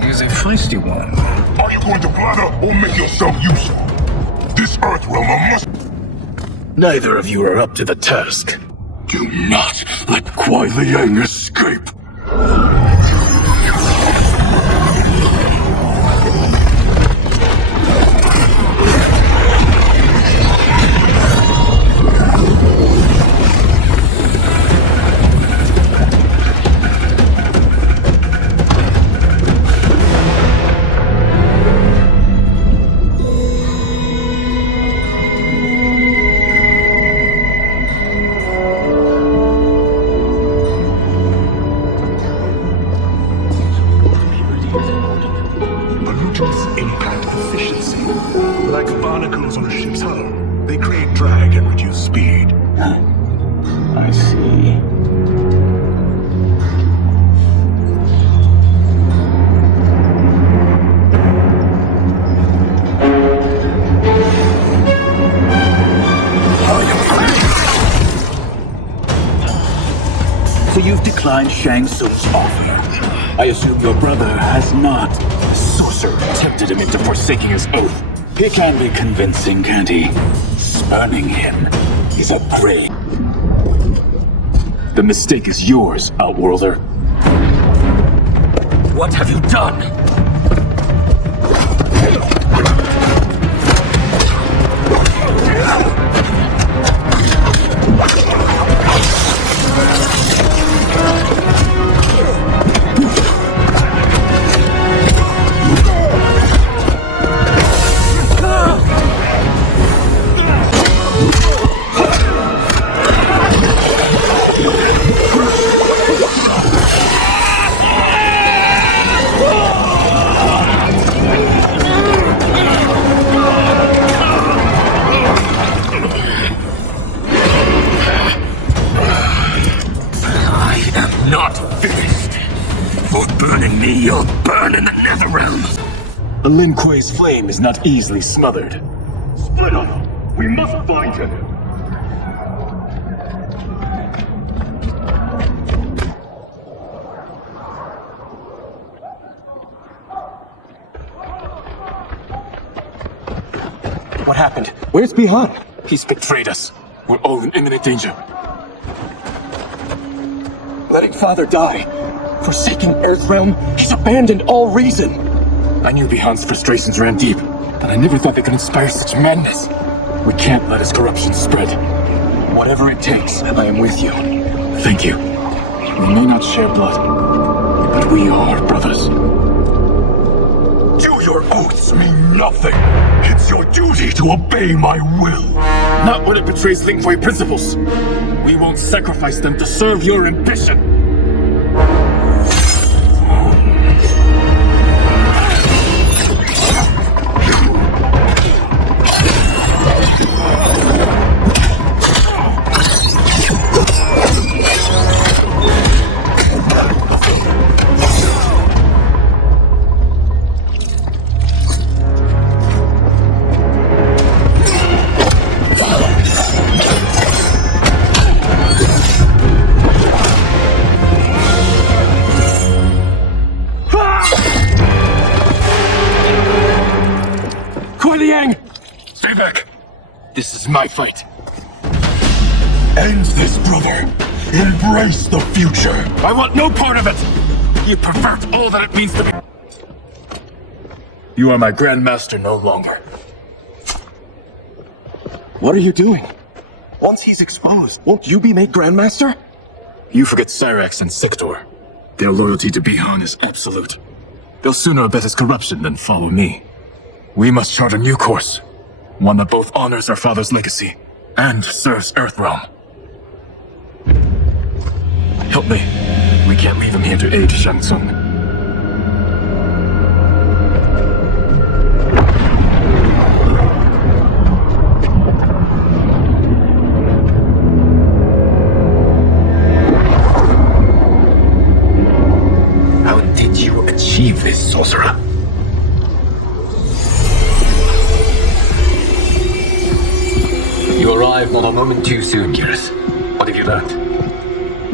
He's a feisty one. Are you going to blather or make yourself useful? This Earthrealm must... Neither of you are up to the task. Do not let Kuai Liang escape. Pollutants impact efficiency. Like barnacles on a ship's hull. They create drag and reduce speed. I see. So you've declined Shang Tsung's offer. I assume your brother has not. Sorcerer tempted him into forsaking his oath. He can be convincing, can't he? Spurning him is a grave. The mistake is yours, Outworlder. What have you done? me, you'll burn in the Netherrealm! A Lin Kuei's flame is not easily smothered. Splinter! We must find him! What happened? Where's Bihan? He's betrayed us. We're all in imminent danger. Letting father die. Forsaking Earthrealm, he's abandoned all reason. I knew Bihan's frustrations ran deep, but I never thought they could inspire such madness. We can't let his corruption spread. Whatever it takes, I am with you. Thank you. We may not share blood, but we are brothers. Do your oaths mean nothing? It's your duty to obey my will. Not when it betrays Lin Kuei principles. We won't sacrifice them to serve your ambition. Stay back! This is my fight. End this, brother! Embrace the future! I want no part of it! You pervert all that it means to be. You are my Grandmaster no longer. What are you doing? Once he's exposed, won't you be made Grandmaster? You forget Cyrax and Sector. Their loyalty to Bihan is absolute. They'll sooner abet his corruption than follow me. We must chart a new course. One that both honors our father's legacy and serves Earthrealm. Help me. We can't leave him here to aid Shang Tsung. How did you achieve this, sorcerer? You arrived not a moment too soon, Geras. What have you learned?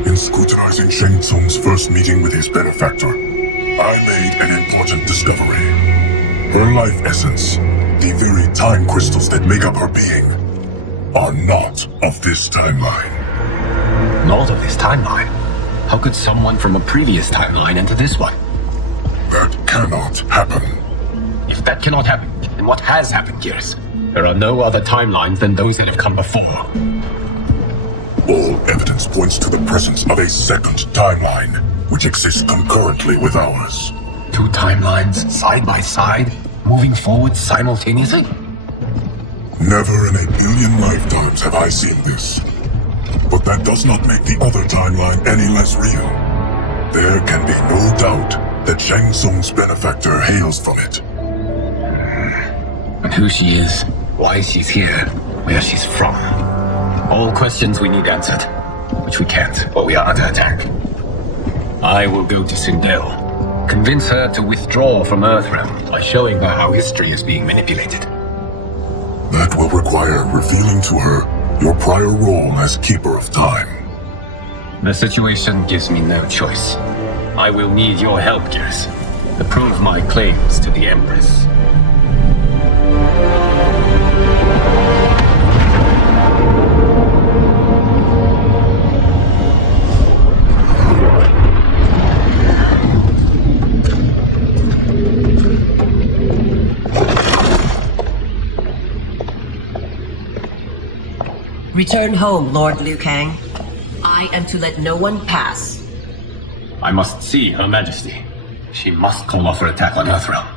In scrutinizing Shang Tsung's first meeting with his benefactor, I made an important discovery. Her life essence, the very time crystals that make up her being, are not of this timeline. Not of this timeline? How could someone from a previous timeline enter this one? That cannot happen. If that cannot happen, then what has happened, Geras? There are no other timelines than those that have come before. All evidence points to the presence of a second timeline, which exists concurrently with ours. Two timelines, side by side, moving forward simultaneously? Never in a billion lifetimes have I seen this. But that does not make the other timeline any less real. There can be no doubt that Shang Tsung's benefactor hails from it. And who she is, why she's here, where she's from. All questions we need answered, which we can't, but we are under attack. I will go to Sindel, convince her to withdraw from Earthrealm by showing her how history is being manipulated. That will require revealing to her your prior role as Keeper of Time. The situation gives me no choice. I will need your help, Geras, to prove my claims to the Empress. Return home, Lord Liu Kang. I am to let no one pass. I must see Her Majesty. She must call off her attack on Earthrealm.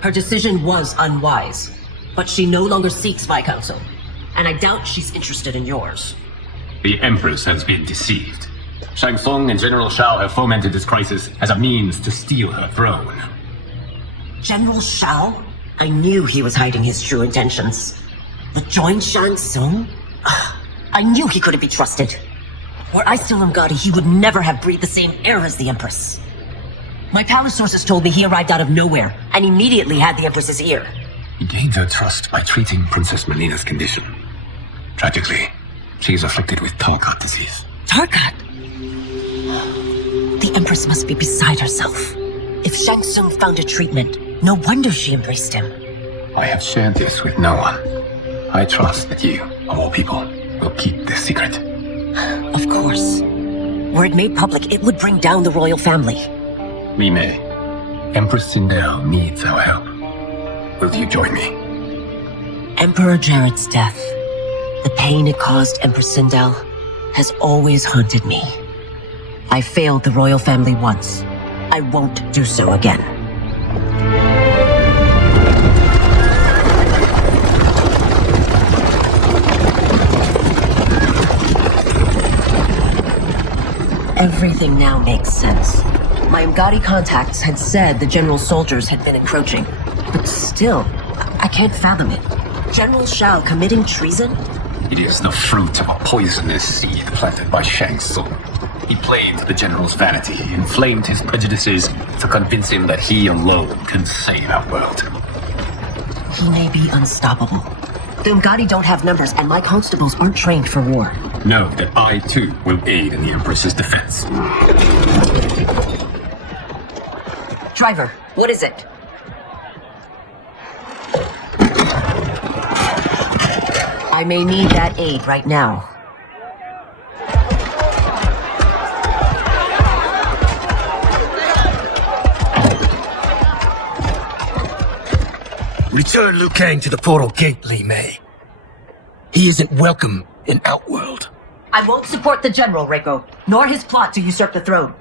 Her decision was unwise, but she no longer seeks my counsel, and I doubt she's interested in yours. The Empress has been deceived. Shang Tsung and General Shao have fomented this crisis as a means to steal her throne. General Shao? I knew he was hiding his true intentions. But join Shang Tsung? I knew he couldn't be trusted. Were I still Umgadi, he would never have breathed the same air as the Empress. My power sources told me he arrived out of nowhere and immediately had the Empress's ear. He gained her trust by treating Princess Melina's condition. Tragically, she is afflicted with Tarkat disease. Tarkat? The Empress must be beside herself. If Shang Tsung found a treatment, no wonder she embraced him. I have shared this with no one. I trust that you, of all people, will keep this secret. Of course. Were it made public, it would bring down the royal family. We may. Empress Sindel needs our help. Will you join me? Emperor Jared's death, the pain it caused Empress Sindel, has always haunted me. I failed the royal family once. I won't do so again. Everything now makes sense. My Umgadi contacts had said the general's soldiers had been encroaching, but still, I can't fathom it. General Shao committing treason? It is the fruit of a poisonous seed planted by Shang Tsung. He played the general's vanity, inflamed his prejudices to convince him that he alone can save our world. He may be unstoppable. The Umgadi don't have numbers, and my constables aren't trained for war. Know that I, too, will aid in the Empress's defense. Driver, what is it? I may need that aid right now. Return Liu Kang to the portal gate, Li Mei. He isn't welcome in Outworld. I won't support the general, Reiko, nor his plot to usurp the throne.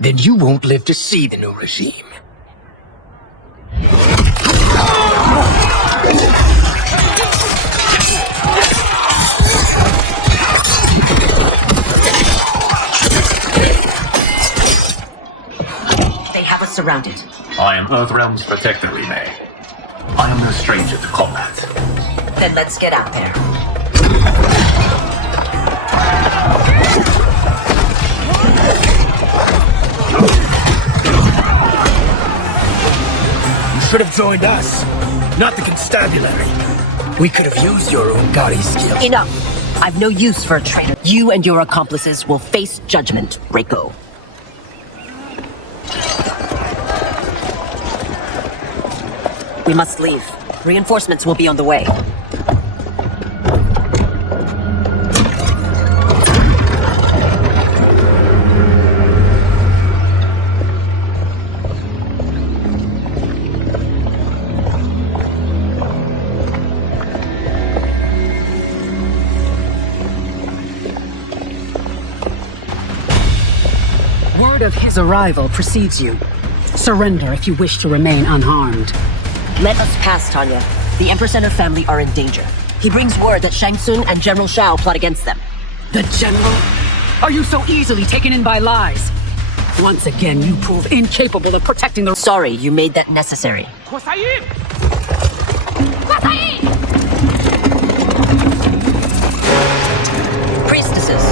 Then you won't live to see the new regime. They have us surrounded. I am Earthrealm's protector, Li Mei. I am no stranger to combat. Then let's get out there. You should have joined us, not the constabulary. We could have used your Umgadi skill. Enough! I've no use for a traitor. You and your accomplices will face judgment, Reiko. We must leave. Reinforcements will be on the way. Word of his arrival precedes you. Surrender if you wish to remain unharmed. Let us pass, Tanya. The Empress and her family are in danger. He brings word that Shang Tsung and General Shao plot against them. The General? Are you so easily taken in by lies? Once again, you prove incapable of protecting the— Sorry, you made that necessary. Priestesses.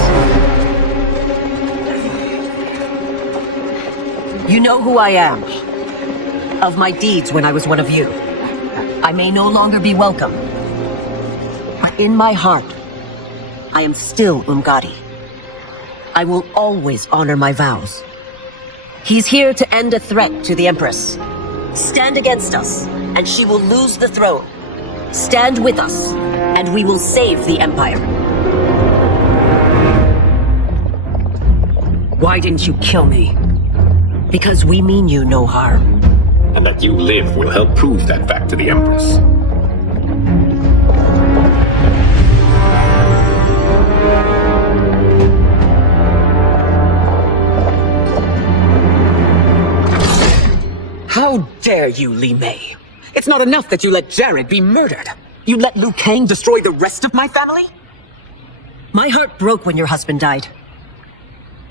You know who I am. Of my deeds when I was one of you. I may no longer be welcome. But in my heart, I am still Umgadi. I will always honor my vows. He's here to end a threat to the Empress. Stand against us, and she will lose the throne. Stand with us, and we will save the Empire. Why didn't you kill me? Because we mean you no harm. And that you live will help prove that fact to the Empress. How dare you, Li Mei? It's not enough that you let Jared be murdered. You let Liu Kang destroy the rest of my family? My heart broke when your husband died.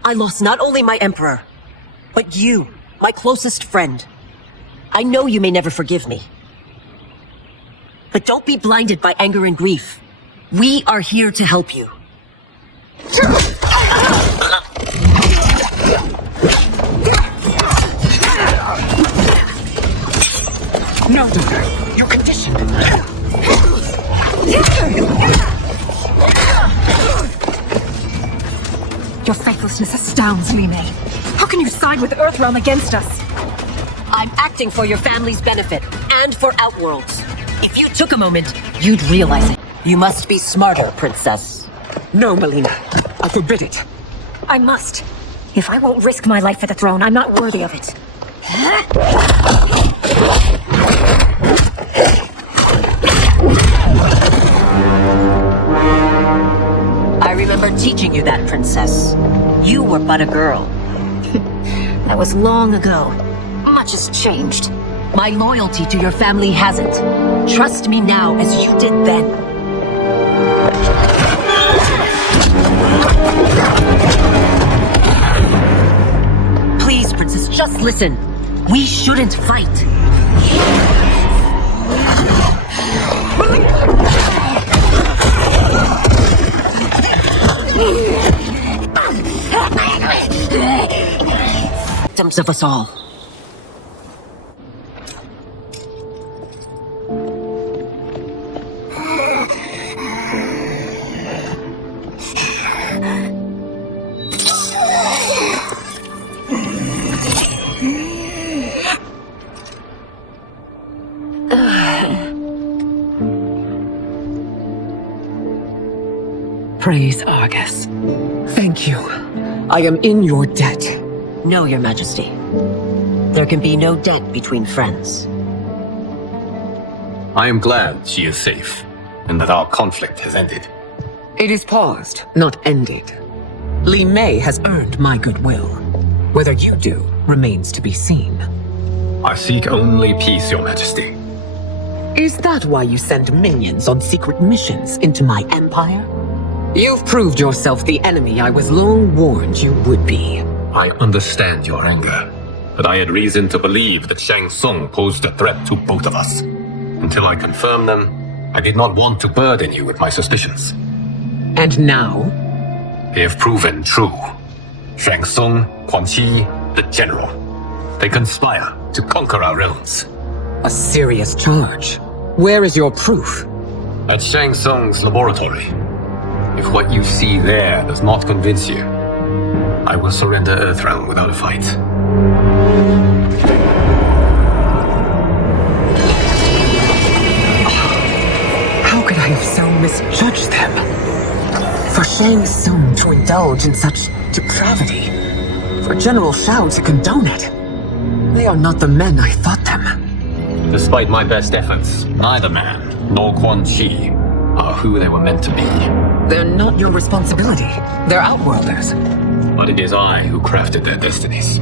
I lost not only my emperor, but you, my closest friend. I know you may never forgive me. But don't be blinded by anger and grief. We are here to help you. ruthlessness astounds me, May. How can you side with Earthrealm against us? I'm acting for your family's benefit and for Outworld's. If you took a moment, you'd realize it. You must be smarter, Princess. No, Melina. I forbid it. I must. If I won't risk my life for the throne, I'm not worthy of it. I remember teaching you that, Princess. You were but a girl. That was long ago. Much has changed. My loyalty to your family hasn't. Trust me now as you did then. Please, Princess, just listen. We shouldn't fight. Victims of us all. Praise Argus. Thank you. I am in your debt. No, Your Majesty. There can be no debt between friends. I am glad she is safe, and that our conflict has ended. It is paused, not ended. Li Mei has earned my goodwill. Whether you do remains to be seen. I seek only peace, Your Majesty. Is that why you send minions on secret missions into my empire? You've proved yourself the enemy I was long warned you would be. I understand your anger, but I had reason to believe that Shang Tsung posed a threat to both of us. Until I confirmed them, I did not want to burden you with my suspicions. And now? They have proven true. Shang Tsung, Quan Chi, the General. They conspire to conquer our realms. A serious charge. Where is your proof? At Shang Tsung's laboratory. If what you see there does not convince you, I will surrender Earthrealm without a fight. How could I have so misjudged them? For Shang Tsung to indulge in such depravity, for General Shao to condone it, they are not the men I thought them. Despite my best efforts, neither man nor Quan Chi are who they were meant to be. They're not your responsibility. They're Outworlders. But it is I who crafted their destinies,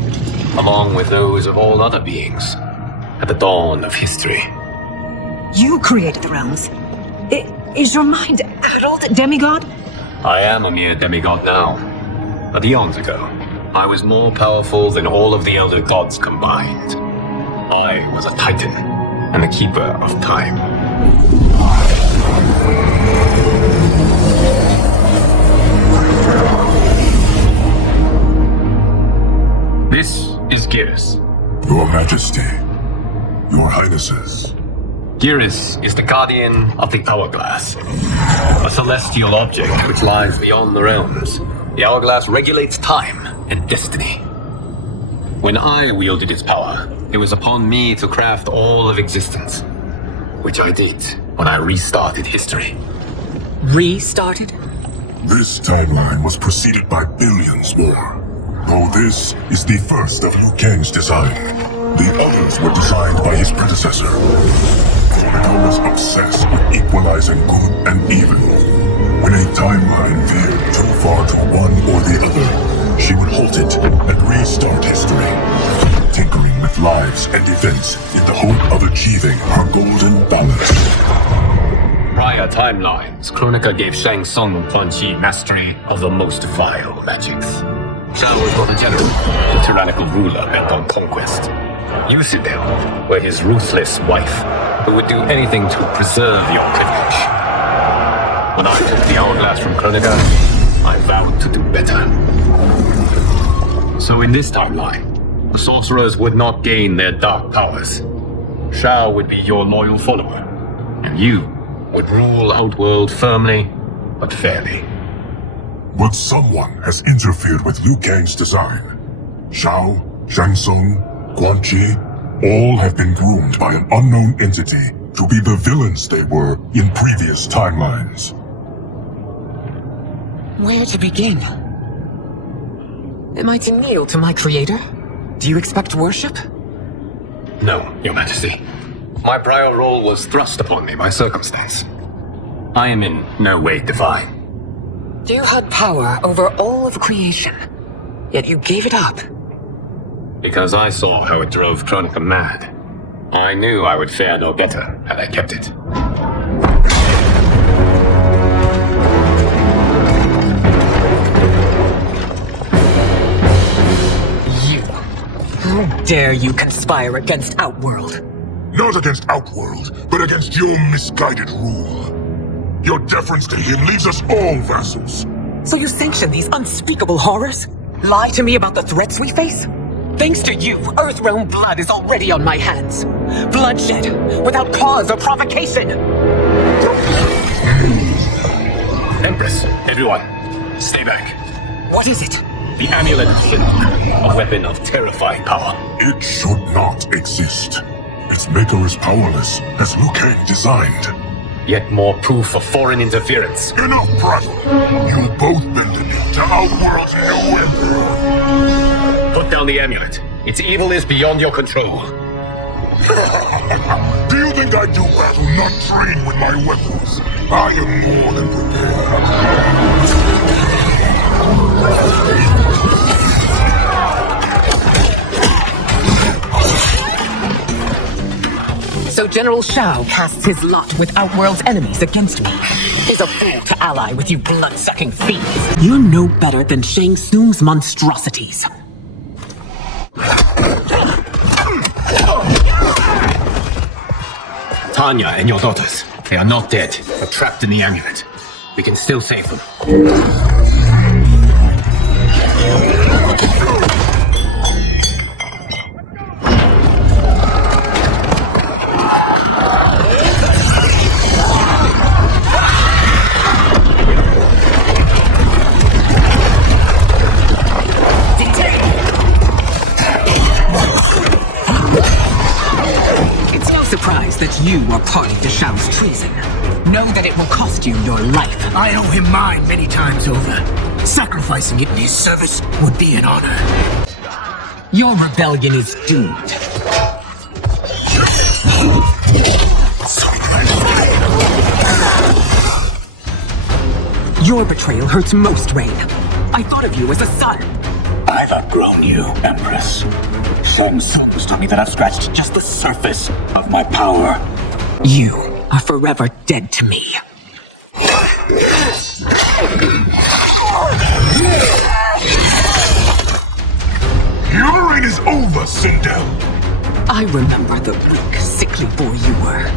along with those of all other beings, at the dawn of history. You created the realms. Is your mind addled, demigod? I am a mere demigod now. But eons ago, I was more powerful than all of the elder gods combined. I was a titan, and the keeper of time. This is Geras. Your Majesty, Your Highnesses. Geras is the guardian of the Hourglass, a celestial object which lies beyond the realms. The Hourglass regulates time and destiny. When I wielded its power, it was upon me to craft all of existence, which I did when I restarted history. Restarted? This timeline was preceded by billions more. Though this is the first of Liu Kang's design, the others were designed by his predecessor. Mortal was obsessed with equalizing good and evil. When a timeline veered too far to one or the other, she would halt it and restart history, tinkering with lives and events in the hope of achieving her golden balance. Prior timelines, Kronika gave Shang Tsung and Quan Chi mastery of the most vile magics. Shao was not a general, a tyrannical ruler bent on conquest. Yusidel were his ruthless wife, who would do anything to preserve your privilege. When I took the Hourglass from Kronika, I vowed to do better. So in this timeline, the sorcerers would not gain their dark powers. Shao would be your loyal follower, and you would rule Outworld firmly, but fairly. But someone has interfered with Liu Kang's design. Shao, Shang Tsung, Quan Chi, all have been groomed by an unknown entity to be the villains they were in previous timelines. Where to begin? Am I to kneel to my creator? Do you expect worship? No, Your Majesty. My prior role was thrust upon me by circumstance. I am in no way divine. You had power over all of creation, yet you gave it up. Because I saw how it drove Chronica mad. I knew I would fare no better had I kept it. You. How dare you conspire against Outworld? Not against Outworld, but against your misguided rule. Your deference to him leaves us all vassals. So you sanction these unspeakable horrors? Lie to me about the threats we face? Thanks to you, Earthrealm blood is already on my hands. Bloodshed, without cause or provocation. Empress, everyone, stay back. What is it? The amulet of Shinobu, a weapon of terrifying power. It should not exist. Its maker is powerless, as Liu Kang designed. Yet more proof of foreign interference. Enough prattle! You both bend the knee to Outworld's new emperor! Put down the amulet. Its evil is beyond your control. Do you think I do battle not trained with my weapons? I am more than prepared. So General Shao casts his lot with Outworld's enemies against me. Is a fool to ally with you blood-sucking fiends. You're no better than Shang Tsung's monstrosities. Tanya and your daughters, they are not dead, but trapped in the amulet. We can still save them. Surprised that you are party to Shao's treason. Know that it will cost you your life. I owe him mine many times over. Sacrificing it in his service would be an honor. Your rebellion is doomed. Your betrayal hurts most, Rain. I thought of you as a son. I've outgrown you, Empress. Shang Tsung's taught me that I've scratched just the surface of my power. You are forever dead to me. Your reign is over, Sindel. I remember the weak, sickly boy you were.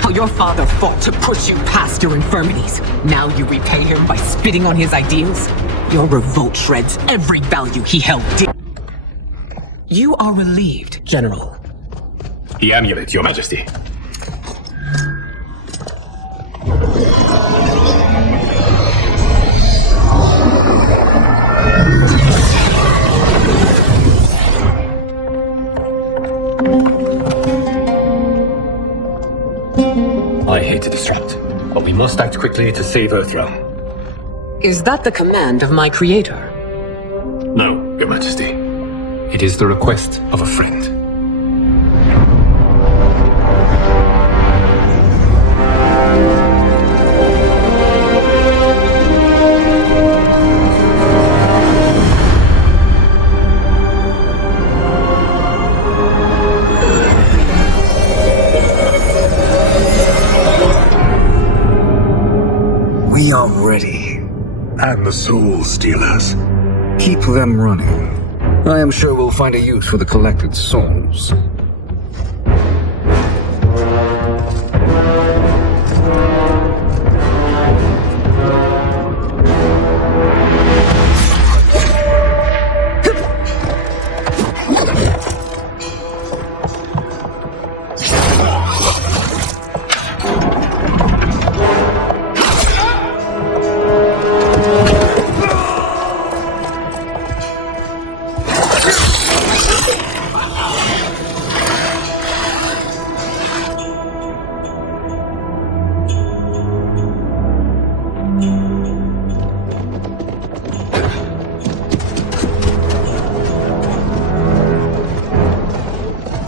How your father fought to push you past your infirmities. Now you repay him by spitting on his ideals? Your revolt shreds every value he held dear. You are relieved, General. The amulet, Your Majesty. I hate to distract, but we must act quickly to save Earthrealm. Is that the command of my creator? No, Your Majesty. It is the request of a friend. We are ready. And the Soul Stealers. Keep them running. I am sure we'll find a use for the collected souls.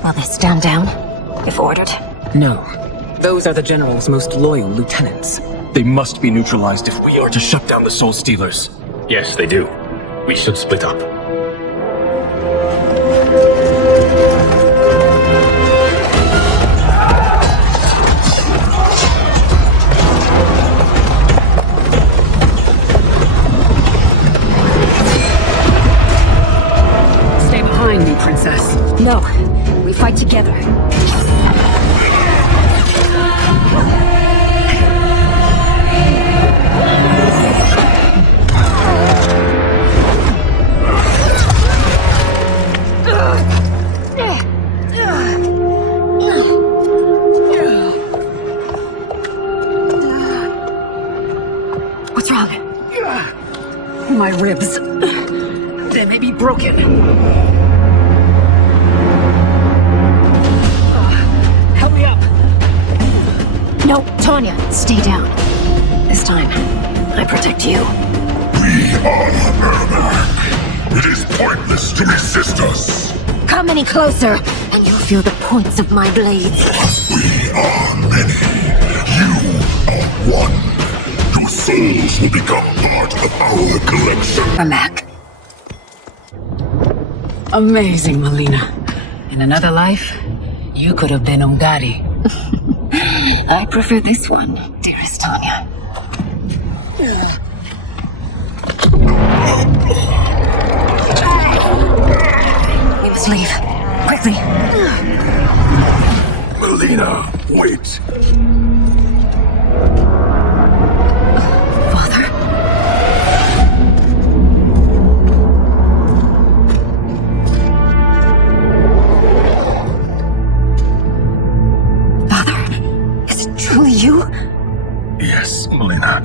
Will they stand down, if ordered? No. Those are the General's most loyal lieutenants. They must be neutralized if we are to shut down the Soul Stealers. Yes, they do. We should split up. Stay behind me, Princess. No, we fight together. What's wrong? My ribs. They may be broken. Help me up. No, Tanya, stay down. This time, I protect you. We are Ermac. It is pointless to resist us. Come any closer, and you'll feel the points of my blades. We are many. You are one. Your souls will become part of our collection. Ermac. Amazing, Melina. In another life, you could have been Ungadi. I prefer this one, dearest Tanya. We must leave. Quickly. Melina, wait. Father? Father, is it truly you? Yes, Melina.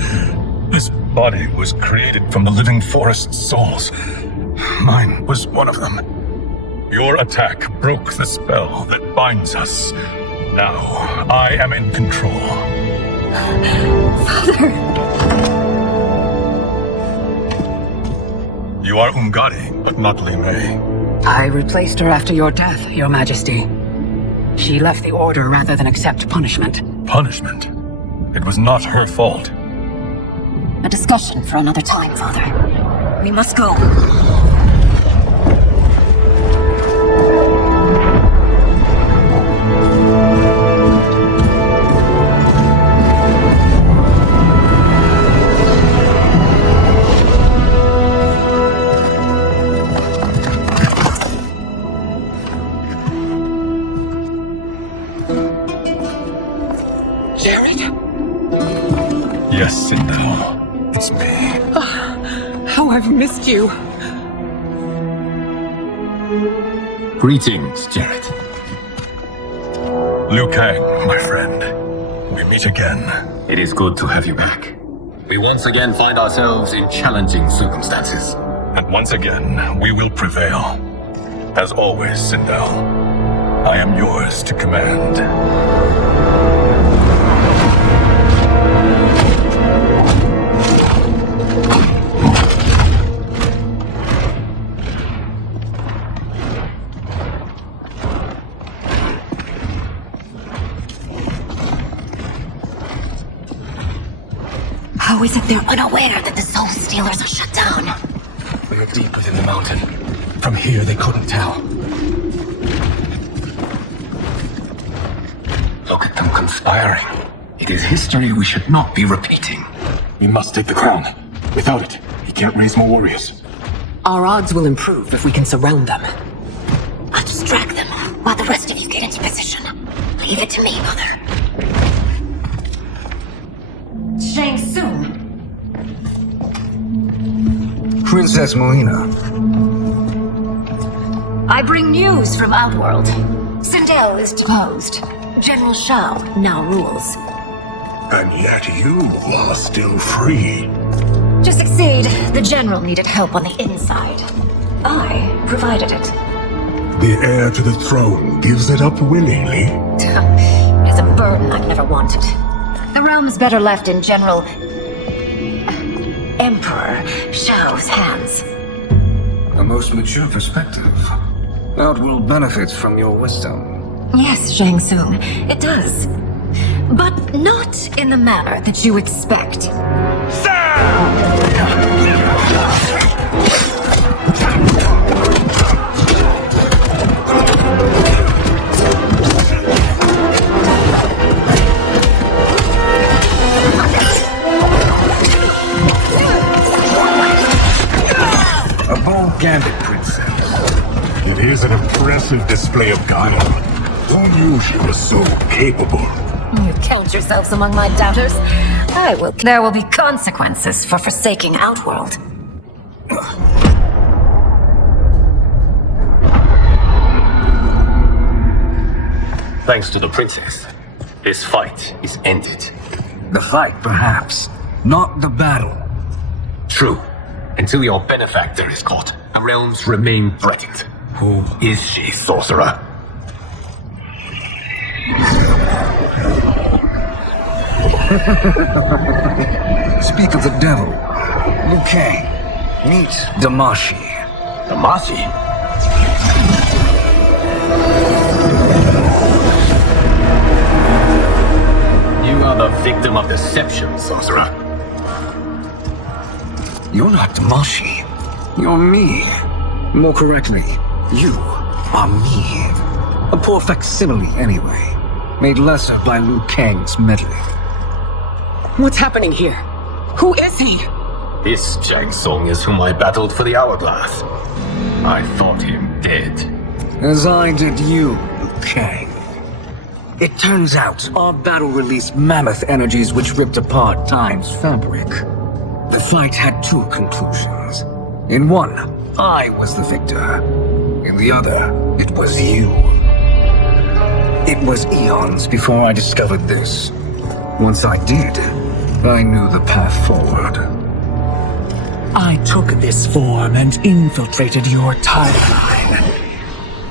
This body was created from the living forest's souls. Mine was one of them. Your attack broke the spell that binds us. Now, I am in control. Father! You are Ungadi, but not Li Mei. I replaced her after your death, Your Majesty. She left the Order rather than accept punishment. Punishment? It was not her fault. A discussion for another time, Father. We must go. Jared? Yes, Sindel. It's me. How I've missed you. Greetings, Jared. Liu Kang, my friend. We meet again. It is good to have you back. We once again find ourselves in challenging circumstances. And once again, we will prevail. As always, Sindel, I am yours to command. How is it they're unaware that the Soul Stealers are shut down? We are deep within the mountain. From here, they couldn't tell. Look at them conspiring. It is history we should not be repeating. We must take the crown. Without it, he can't raise more warriors. Our odds will improve if we can surround them. I'll distract them while the rest of you get into position. Leave it to me, Mother. Shang Tsung. Princess Melina. I bring news from Outworld. Sindel is deposed. General Shao now rules. And yet you are still free. To succeed, the General needed help on the inside. I provided it. The heir to the throne gives it up willingly. It's a burden I've never wanted. The realm's better left in General Emperor Shao's hands. A most mature perspective. Outworld benefits from your wisdom. Yes, Shang Tsung, it does. But not in the manner that you expect. A bold gambit, Princess. It is an impressive display of guile. Who knew she was so capable? You count yourselves among my doubters. There will be consequences for forsaking Outworld. Thanks to the princess, this fight is ended. The fight, perhaps. Not the battle. True. Until your benefactor is caught, the realms remain threatened. Who is she, sorcerer? Speak of the devil. Liu Kang. Meet Damashi. Damashi? You are the victim of deception, sorcerer. You're not Damashi. You're me. More correctly, you are me. A poor facsimile, anyway. Made lesser by Liu Kang's meddling. What's happening here? Who is he? This Shang Tsung is whom I battled for the Hourglass. I thought him dead. As I did you, Liu Kang. It turns out our battle released mammoth energies which ripped apart time's fabric. The fight had two conclusions. In one, I was the victor. In the other, it was you. It was eons before I discovered this. Once I did, I knew the path forward. I took this form and infiltrated your timeline.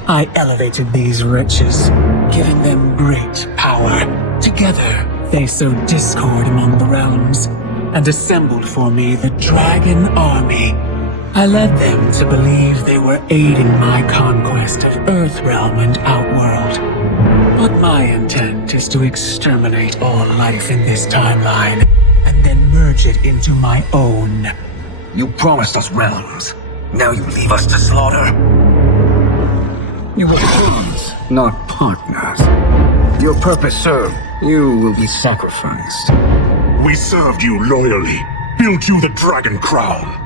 I elevated these wretches, giving them great power. Together, they sowed discord among the realms, and assembled for me the Dragon Army. I led them to believe they were aiding my conquest of Earthrealm and Outworld. But my intent is to exterminate all life in this timeline, and then merge it into my own. You promised us realms. Now you leave us to slaughter. You were pawns, not partners. Your purpose served. You will be sacrificed. We served you loyally, built you the Dragon Crown.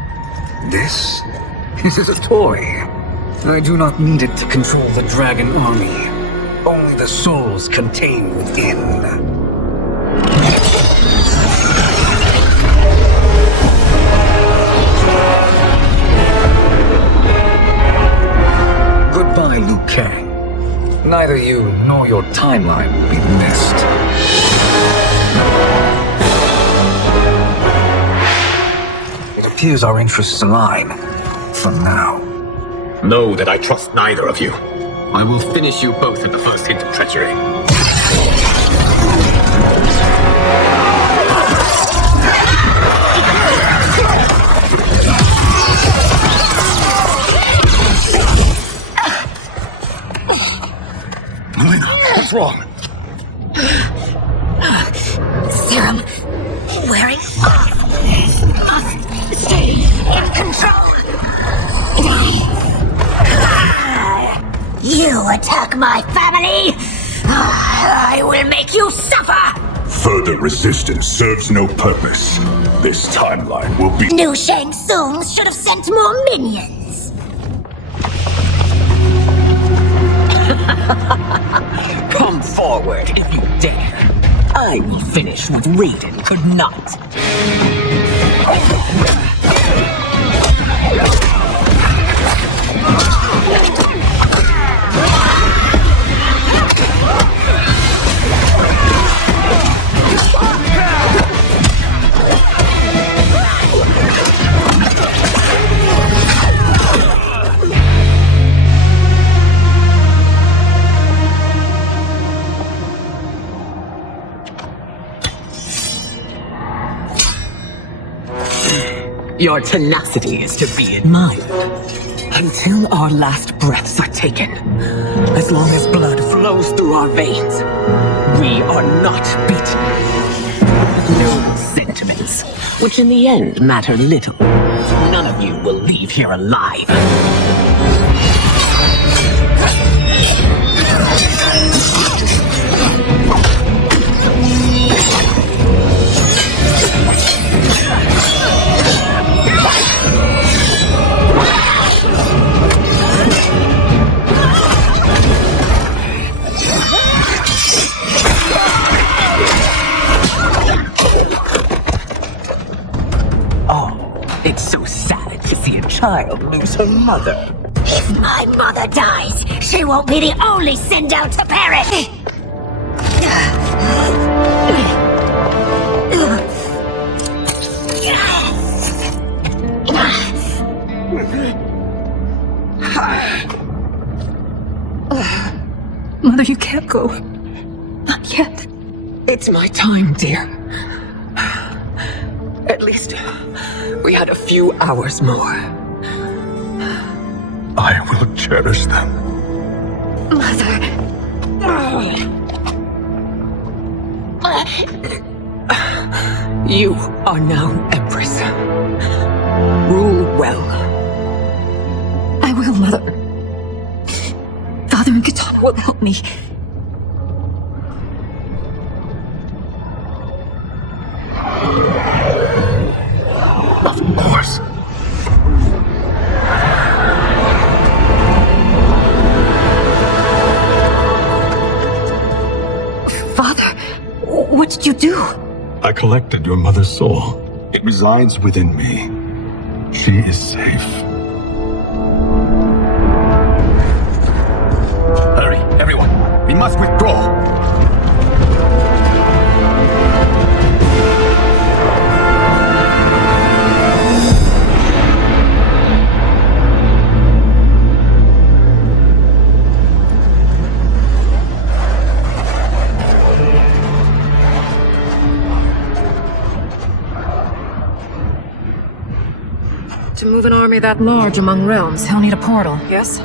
This is a toy. I do not need it to control the Dragon Army. Only the souls contained within. Goodbye, Liu Kang. Neither you nor your timeline will be missed. It appears our interests align. For now. Know that I trust neither of you. I will finish you both at the first hint of treachery. What's wrong? Serum wearing off. Stay in control. You attack my family, I will make you suffer. Further resistance serves no purpose. This timeline will be... New Shang Tsung should have sent more minions. Come forward if you dare. I will finish what Raiden could not. Your tenacity is to be admired. Until our last breaths are taken, as long as blood flows through our veins, we are not beaten. No sentiments, which in the end matter little. None of you will leave here alive. It's so sad to see a child lose her mother. If my mother dies, she won't be the only send out to perish! Mother, you can't go. Not yet. It's my time, dear. At least we had a few hours more. I will cherish them. Mother. You are now Empress. Rule well. I will, Mother. Father and Katana will help me. Of course. Father, what did you do? I collected your mother's soul. It resides within me. She is safe. Hurry, everyone. We must withdraw. To move an army that large among realms, he'll need a portal, yes?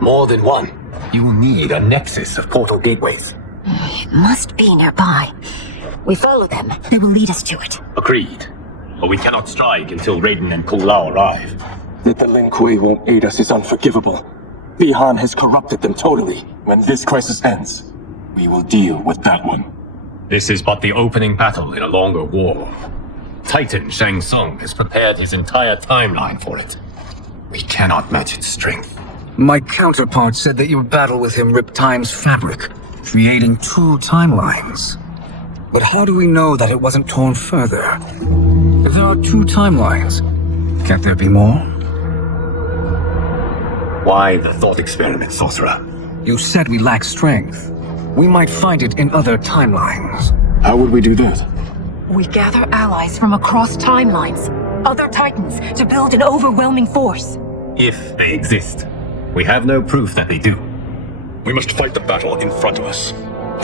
More than one. You will need a nexus of portal gateways. It must be nearby. We follow them. They will lead us to it. Agreed. But we cannot strike until Raiden and Kung Lao arrive. That the Lin Kuei won't aid us is unforgivable. Bihan has corrupted them totally. When this crisis ends, we will deal with that one. This is but the opening battle in a longer war. Titan Shang Tsung has prepared his entire timeline for it. We cannot match its strength. My counterpart said that your battle with him ripped time's fabric, creating 2 timelines. But how do we know that it wasn't torn further? If there are 2 timelines, can't there be more? Why the thought experiment, Sorcerer? You said we lack strength. We might find it in other timelines. How would we do that? We gather allies from across timelines, other titans, to build an overwhelming force. If they exist. We have no proof that they do. We must fight the battle in front of us.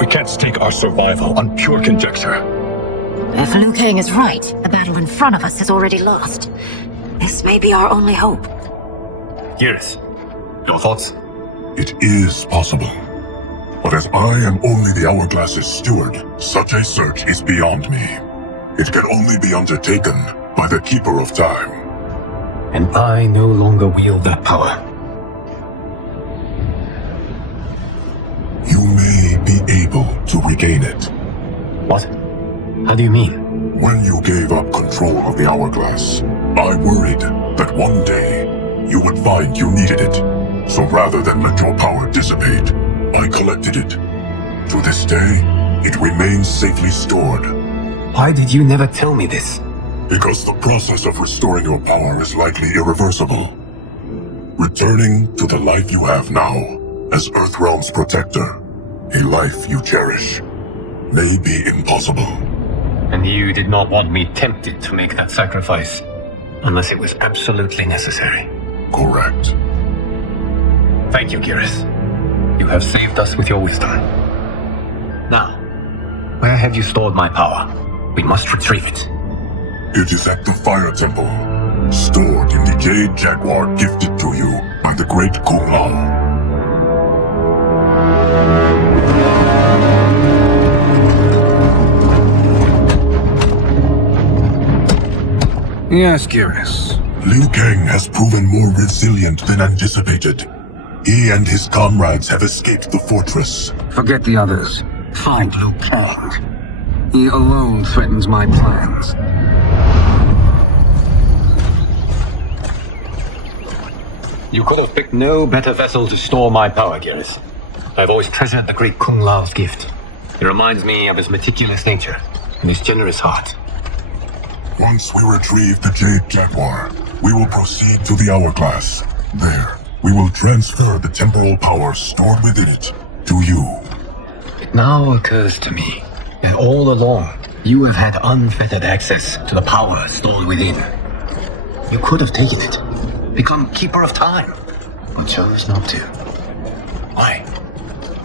We can't stake our survival on pure conjecture. If Liu Kang is right, the battle in front of us is already lost. This may be our only hope. Geras, your thoughts? It is possible. But as I am only the Hourglass's steward, such a search is beyond me. It can only be undertaken by the Keeper of Time. And I no longer wield that power. You may be able to regain it. What? How do you mean? When you gave up control of the Hourglass, I worried that one day you would find you needed it. So rather than let your power dissipate, I collected it. To this day, it remains safely stored. Why did you never tell me this? Because the process of restoring your power is likely irreversible. Returning to the life you have now, as Earthrealm's protector, a life you cherish, may be impossible. And you did not want me tempted to make that sacrifice, unless it was absolutely necessary. Correct. Thank you, Geras. You have saved us with your wisdom. Now, where have you stored my power? We must retrieve it. It is at the Fire Temple. stored in the Jade Jaguar gifted to you by the great Kung Lao. Yes, Geras. Liu Kang has proven more resilient than anticipated. He and his comrades have escaped the fortress. Forget the others. Find Liu Kang. He alone threatens my plans. You could have picked no better vessel to store my power, Geras. I've always treasured the great Kung Lao's gift. It reminds me of his meticulous nature and his generous heart. Once we retrieve the Jade Jaguar, we will proceed to the Hourglass. There, we will transfer the temporal power stored within it to you. It now occurs to me that all along, you have had unfettered access to the power stored within. You could have taken it, become Keeper of Time, but chose not to. Why?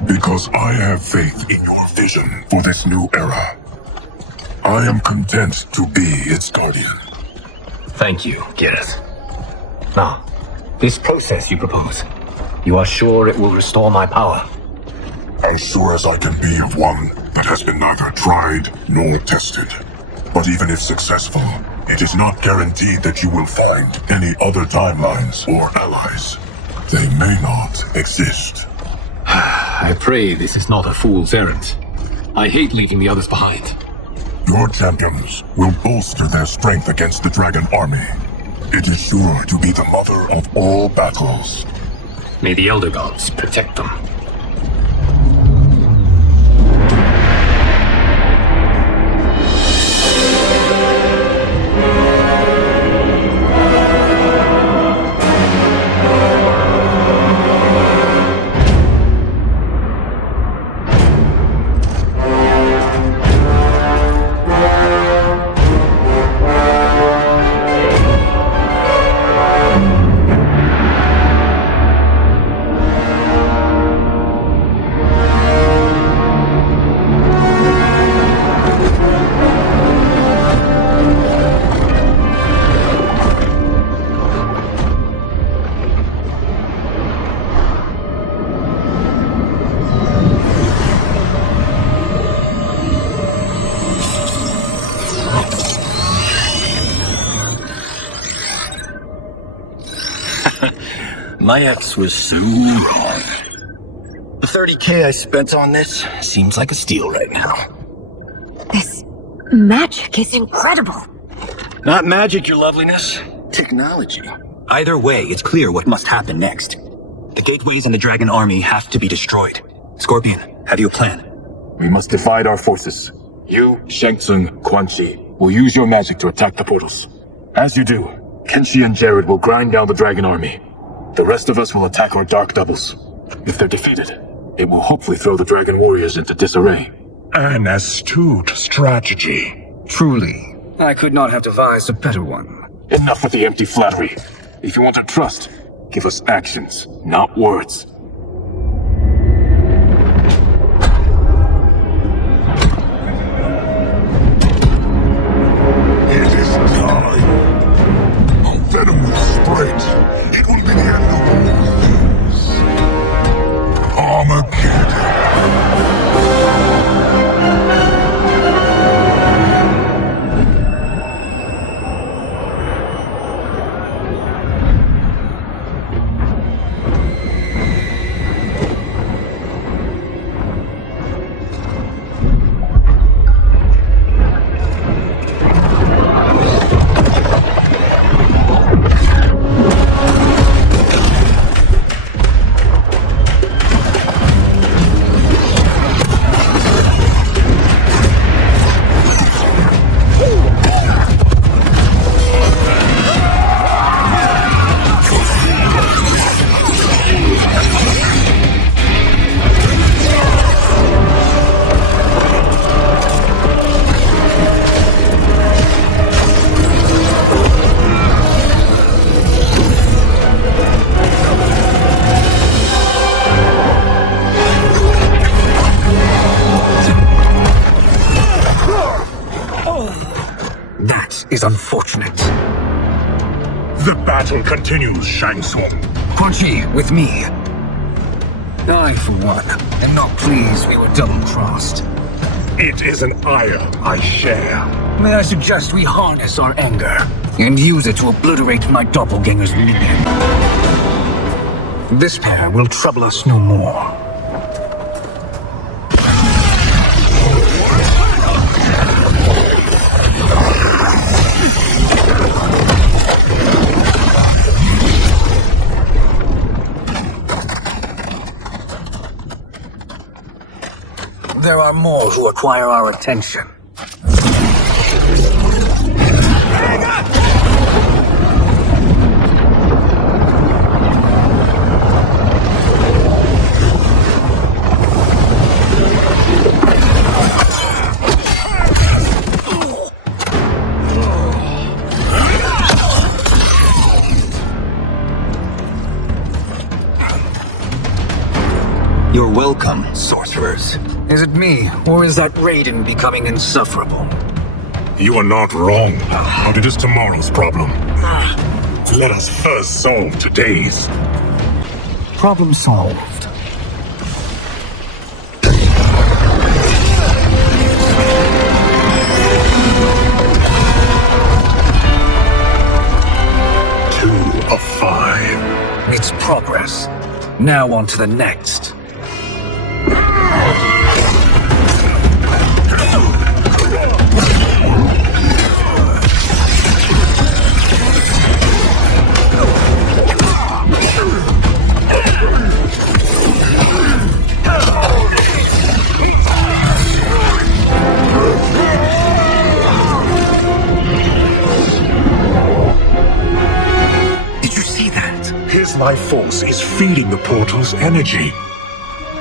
Because I have faith in your vision for this new era. I am content to be its guardian. Thank you, Geras. Now, this process you propose, you are sure it will restore my power? As sure as I can be of one that has been neither tried nor tested. But even if successful, it is not guaranteed that you will find any other timelines or allies. They may not exist. I pray this is not a fool's errand. I hate leaving the others behind. Your champions will bolster their strength against the Dragon Army. It is sure to be the mother of all battles. May the Elder Gods protect them. My ex was so wrong. The $30K I spent on this seems like a steal right now. This magic is incredible. Not magic, your loveliness. Technology. Either way, it's clear what must happen next. The gateways and the Dragon Army have to be destroyed. Scorpion, have you a plan? We must divide our forces. You, Shang Tsung, Quan Chi, will use your magic to attack the portals. As you do, Kenshi and Jared will grind down the Dragon Army. The rest of us will attack our dark doubles. If they're defeated, it will hopefully throw the Dragon Warriors into disarray. An astute strategy. Truly, I could not have devised a better one. Enough with the empty flattery. If you want our trust, give us actions, not words. It is time. A venomous sprite. It will be the end of all things. Armageddon. That is unfortunate. The battle continues, Shang Tsung. Quan Chi, with me. I, for one, am not pleased we were double-crossed. It is an ire I share. May I suggest we harness our anger and use it to obliterate my doppelganger's minion. This pair will trouble us no more. There are more who require our attention. You're welcome, sorcerers. Is it me, or is that Raiden becoming insufferable? You are not wrong, but it is tomorrow's problem. Let us first solve today's. Problem solved. Two of 5. It's progress. Now on to the next. His life force is feeding the portal's energy.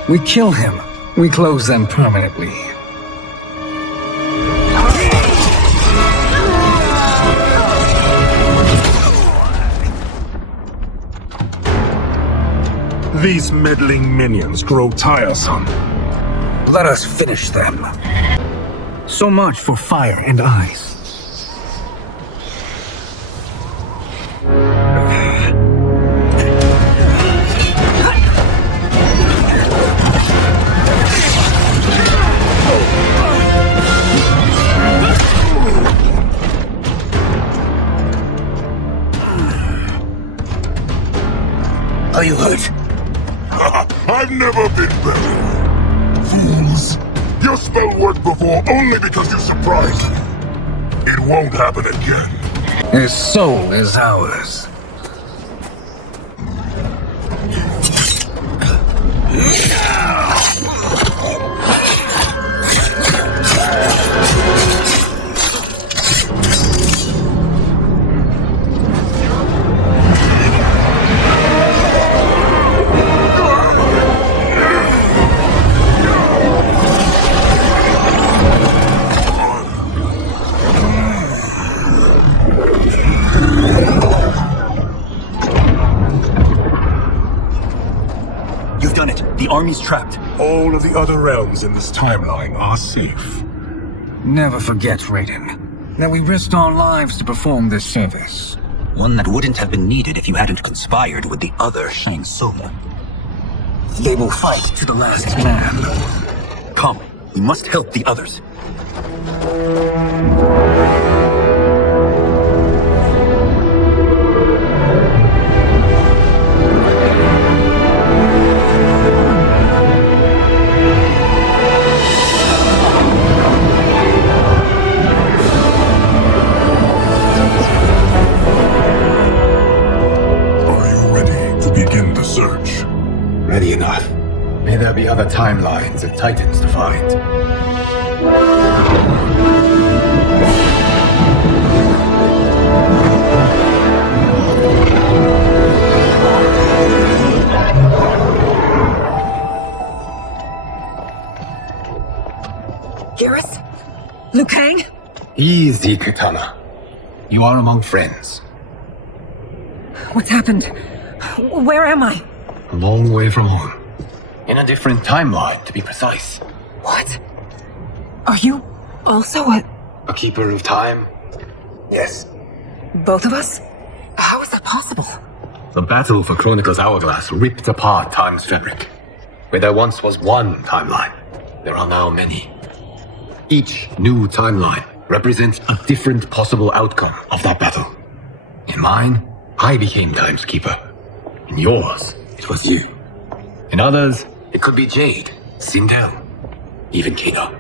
We kill him. We close them permanently. These meddling minions grow tiresome. Let us finish them. So much for fire and ice. Are you hurt? I've never been better. Fools. Your spell worked before only because you surprised me. It won't happen again. His soul is ours. The army's trapped. All of the other realms in this timeline are safe. Never forget, Raiden, that we risked our lives to perform this service. One that wouldn't have been needed if you hadn't conspired with the other Shang Tsung. They will fight to the last man. Come, we must help the others. Ready enough. May there be other timelines and titans to find. Garrus? Liu Kang? Easy, Katana. You are among friends. What's happened? Where am I? A long way from home. In a different timeline, to be precise. What? Are you also a keeper of time? Yes. both of us? How is that possible? The battle for Chronicle's Hourglass ripped apart time's fabric. Where there once was one timeline, there are now many. Each new timeline represents a different possible outcome of that battle. In mine, I became Time's Keeper. In yours, it was you. In others, it could be Jade, Sindel, even Kino.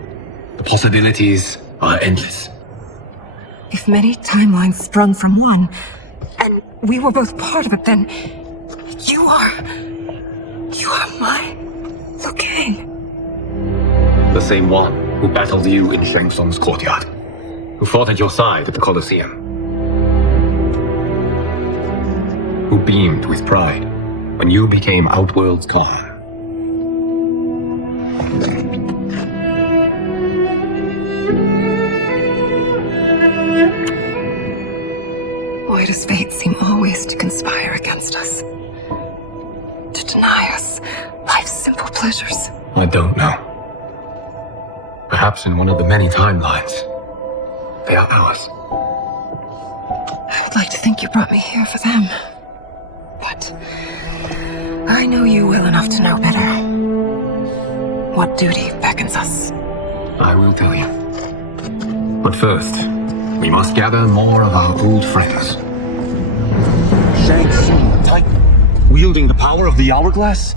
The possibilities are endless. If many timelines sprung from one, and we were both part of it, then you are my Liu Kang. The same one who battled you in Shang Tsung's courtyard, who fought at your side at the Colosseum, who beamed with pride when you became Outworld's calm. Why does fate seem always to conspire against us? To deny us life's simple pleasures? I don't know. Perhaps in one of the many timelines, they are ours. I would like to think you brought me here for them. But I know you well enough to know better. What duty beckons us? I will tell you. But first, we must gather more of our old friends. Shang Tsung, the Titan, wielding the power of the Hourglass?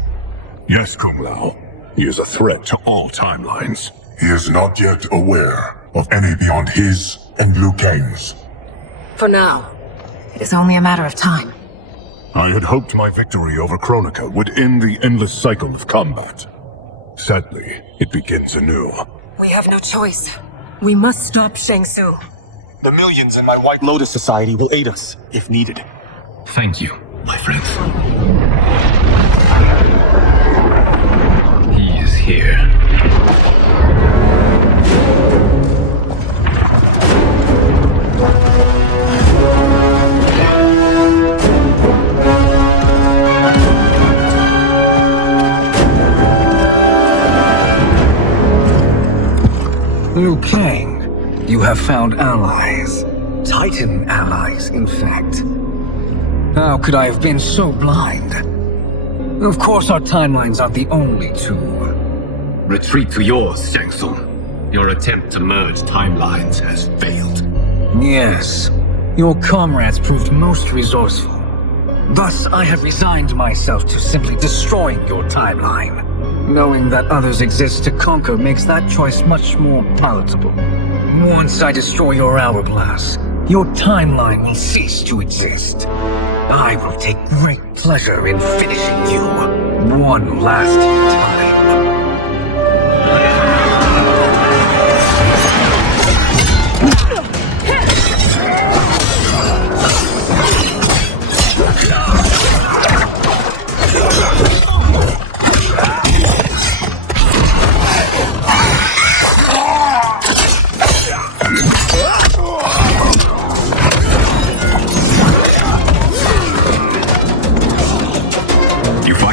Yes, Kung Lao. He is a threat to all timelines. He is not yet aware of any beyond his and Liu Kang's. For now, it is only a matter of time. I had hoped my victory over Chronica would end the endless cycle of combat. Sadly, it begins anew. We have no choice. We must stop Shang Tsung. The millions in my White Lotus Society will aid us, if needed. Thank you, my friends. He is here. Liu Kang, you have found allies. Titan allies, in fact. How could I have been so blind? Of course our timelines aren't the only two. Retreat to yours, Shang Tsung. Your attempt to merge timelines has failed. Yes, your comrades proved most resourceful. Thus, I have resigned myself to simply destroying your timeline. Knowing that others exist to conquer makes that choice much more palatable. Once I destroy your hourglass, your timeline will cease to exist. I will take great pleasure in finishing you one last time.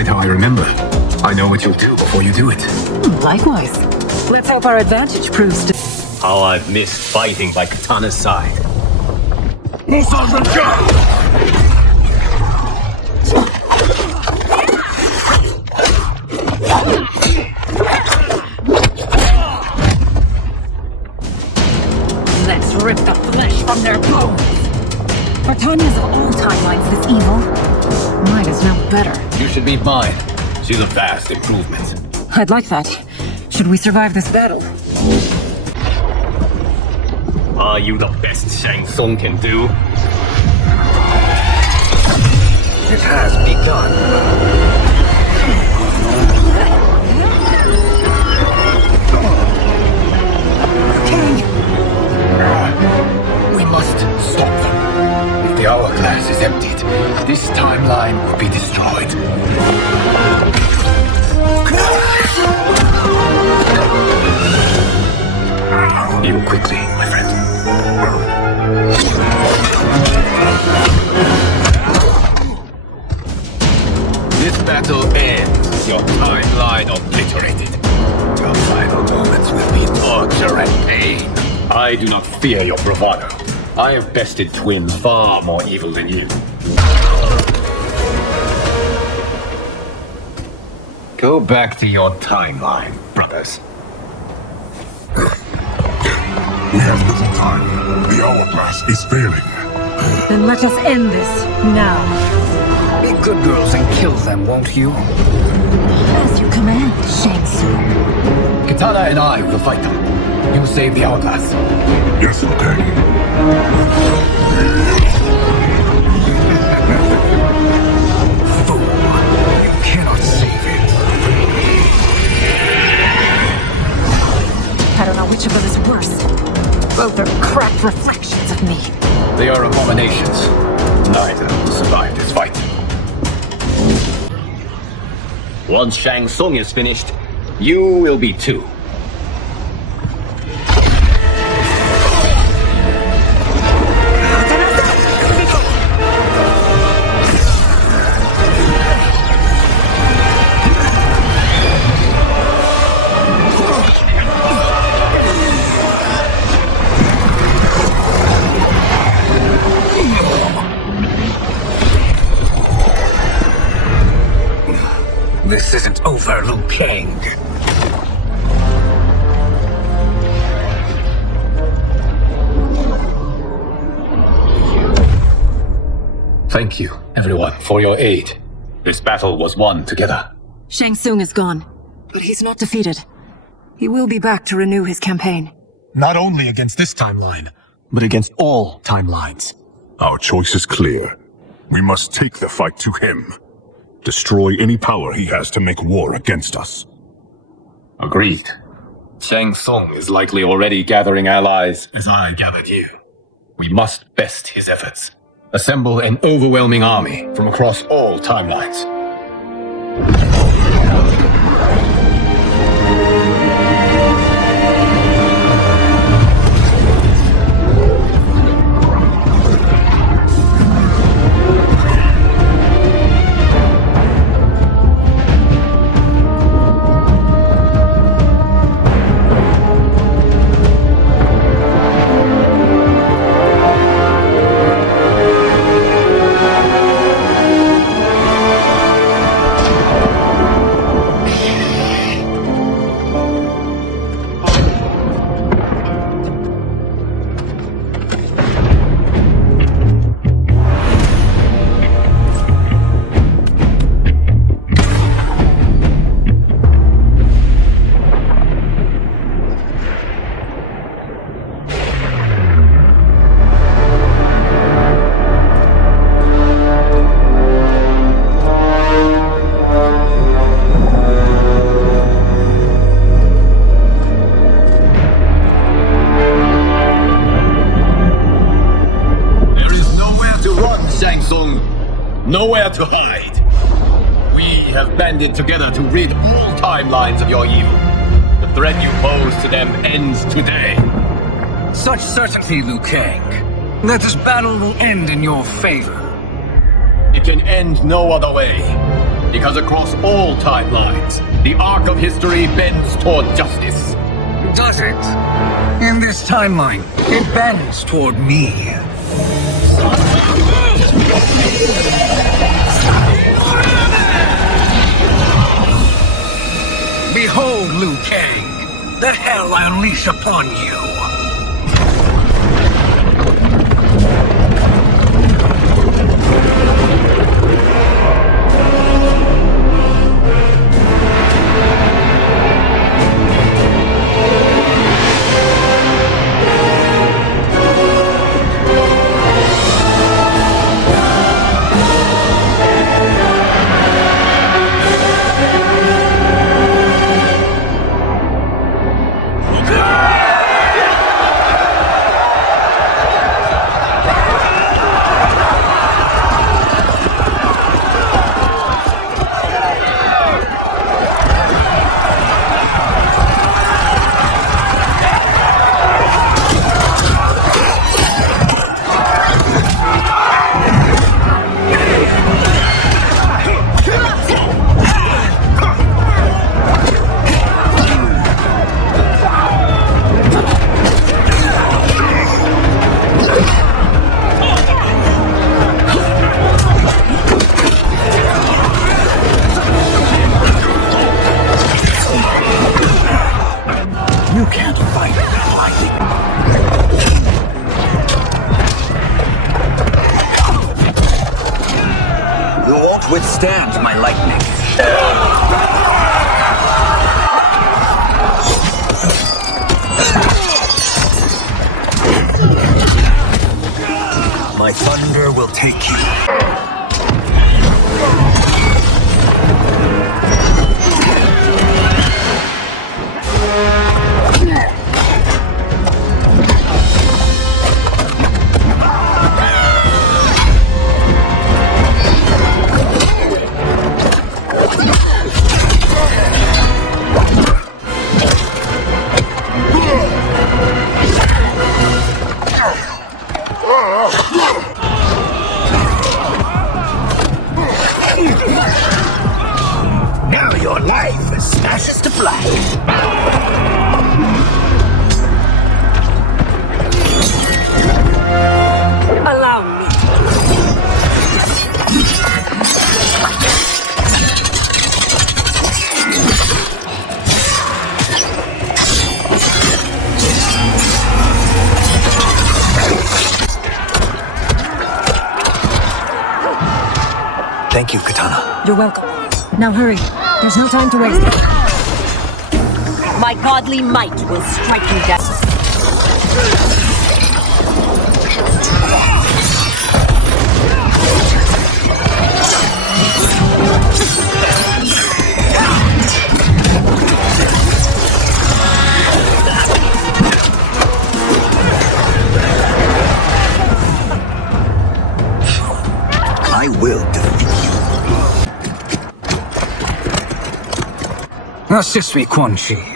I remember. I know what you'll do before you do it. Likewise. Let's hope our advantage proves to... How I've missed fighting by Katana's side. Let's rip the flesh from their bones. Are Tanya's of all timelines this evil? Mine is no better. You should meet mine. She's a vast improvement. I'd like that. Should we survive this battle? Are you the best Shang Tsung can do? It has begun. We must stop them. If the hourglass is emptied, this timeline will be destroyed. Heal quickly, my friend. This battle ends. Your timeline obliterated. Your final moments will be torture and pain. I do not fear your bravado. I have bested twins far more evil than you. Go back to your timeline, brothers. We have little time. The hourglass is failing. Then let us end this now. Be good girls and kill them, won't you? As you command, Shang Tsung. Katana and I will fight them. You save the hourglass. Yes, Liu Kang. Fool. You cannot save it. I don't know which of them is worse. Both are cracked reflections of me. They are abominations. Neither will survive this fight. Once Shang Tsung is finished, you will be too. This isn't over, Liu Kang. Thank you, everyone, for your aid. This battle was won together. Shang Tsung is gone, but he's not defeated. He will be back to renew his campaign. Not only against this timeline, but against all timelines. Our choice is clear. We must take the fight to him. Destroy any power he has to make war against us. Agreed. Shang Tsung is likely already gathering allies as I gathered you. We must best his efforts. Assemble an overwhelming army from across all timelines. Nowhere to hide. We have banded together to rid all timelines of your evil. The threat you pose to them ends today. Such certainty, Liu Kang, that this battle will end in your favor. It can end no other way. Because across all timelines, the arc of history bends toward justice. Does it? In this timeline, it bends toward me. Behold, Liu Kang, the hell I unleash upon you. take you. Now your life smashes to fly. Allow me. Thank you, Katana. You're welcome. Now hurry. There's no time to waste. My godly might will strike you down. I will defeat you. Assist me, Quan Chi.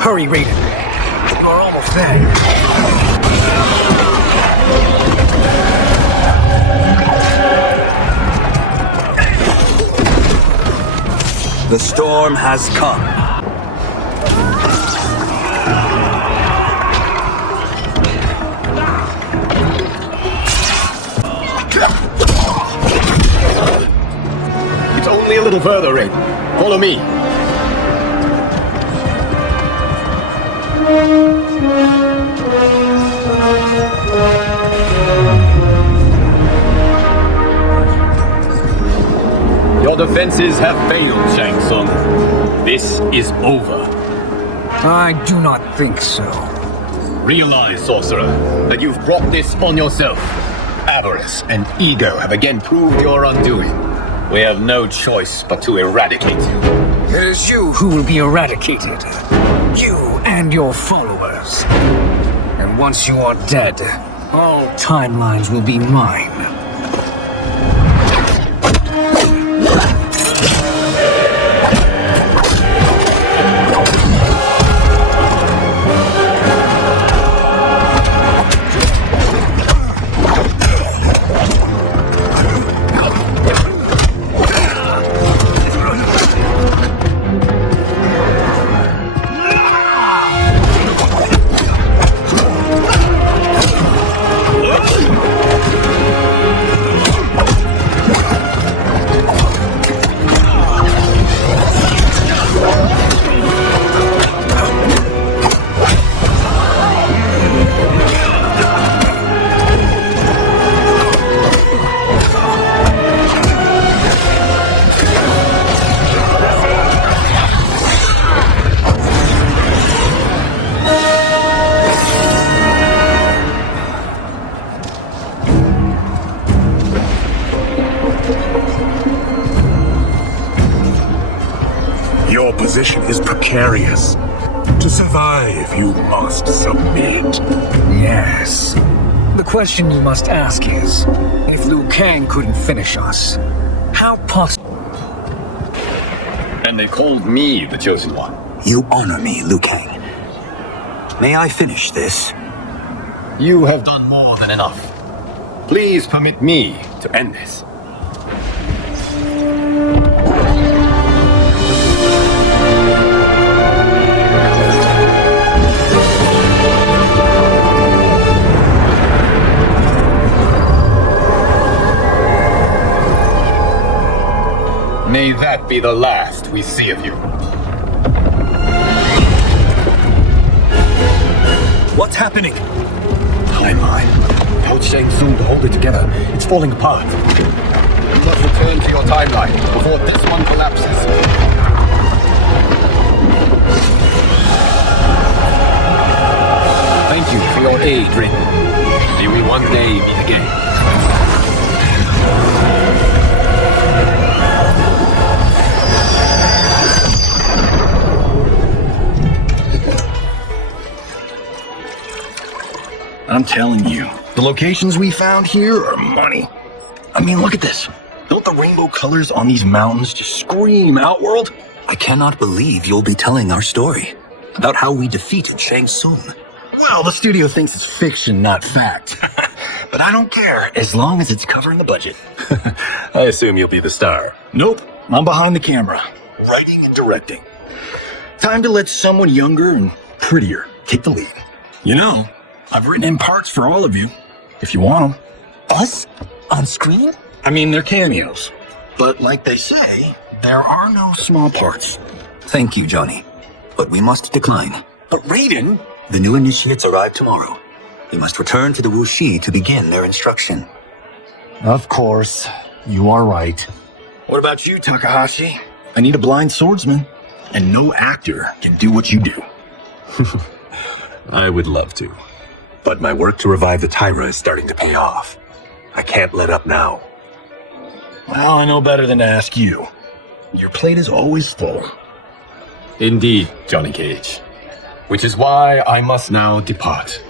Hurry, Raiden. We're almost there. The storm has come. It's only a little further, Raiden. Follow me. Your defenses have failed, Shang Tsung. This is over. I do not think so. Realize, sorcerer, that you've brought this on yourself. Avarice and ego have again proved your undoing. We have no choice but to eradicate you. It is you who will be eradicated. You and your followers. And once you are dead, all timelines will be mine. Your position is precarious. To survive, you must submit. Yes. The question you must ask is, if Liu Kang couldn't finish us, how possible? And they called me the Chosen One. You honor me, Liu Kang. May I finish this? You have done more than enough. Please permit me to end this. May that be the last we see of you. What's happening? Timeline. How'd Shang Tsung to hold it together? It's falling apart. You must return to your timeline before this one collapses. Thank you for your aid, Raiden. May we one day meet again. I'm telling you, the locations we found here are money. I mean, look at this. Don't the rainbow colors on these mountains just scream Outworld? I cannot believe you'll be telling our story about how we defeated Shang Tsung. Well, the studio thinks it's fiction, not fact. But I don't care, as long as it's covering the budget. I assume you'll be the star. Nope, I'm behind the camera, writing and directing. Time to let someone younger and prettier take the lead. You know, I've written in parts for all of you, if you want them. Us? On screen? I mean, they're cameos. But like they say, there are no small parts. Thank you, Johnny. But we must decline. But Raiden... The new initiates arrive tomorrow. We must return to the Wuxi to begin their instruction. Of course. You are right. What about you, Takahashi? I need a blind swordsman. And no actor can do what you do. I would love to. But my work to revive the Tyra is starting to pay off. I can't let up now. Well, I know better than to ask you. Your plate is always full. Indeed, Johnny Cage. Which is why I must now depart.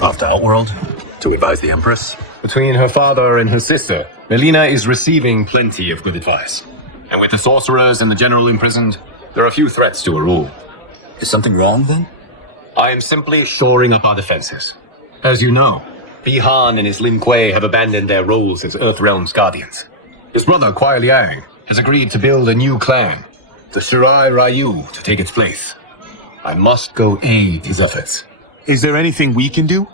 Off to Outworld? To advise the Empress? Between her father and her sister, Melina is receiving plenty of good advice. And with the sorcerers and the general imprisoned, there are few threats to her rule. Is something wrong, then? I am simply shoring up our defenses. As you know, Bi-Han and his Lin Kuei have abandoned their roles as Earthrealm's guardians. His brother, Kuai Liang, has agreed to build a new clan, the Shirai Ryu, to take its place. I must go aid his efforts. Is there anything we can do?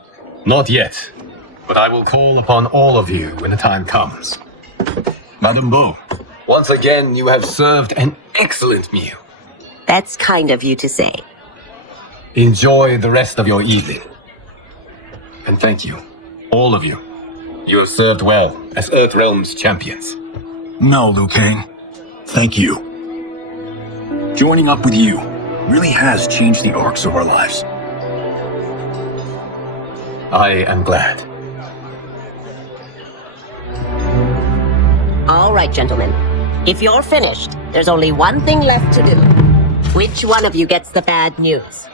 Not yet, but I will call upon all of you when the time comes. Madame Beau, once again you have served an excellent meal. That's kind of you to say. Enjoy the rest of your evening. And thank you, all of you. You have served well as Earthrealm's champions. No, Liu Kang. Thank you. Joining up with you really has changed the arcs of our lives. I am glad. All right, gentlemen. If you're finished, there's only one thing left to do. Which one of you gets the bad news?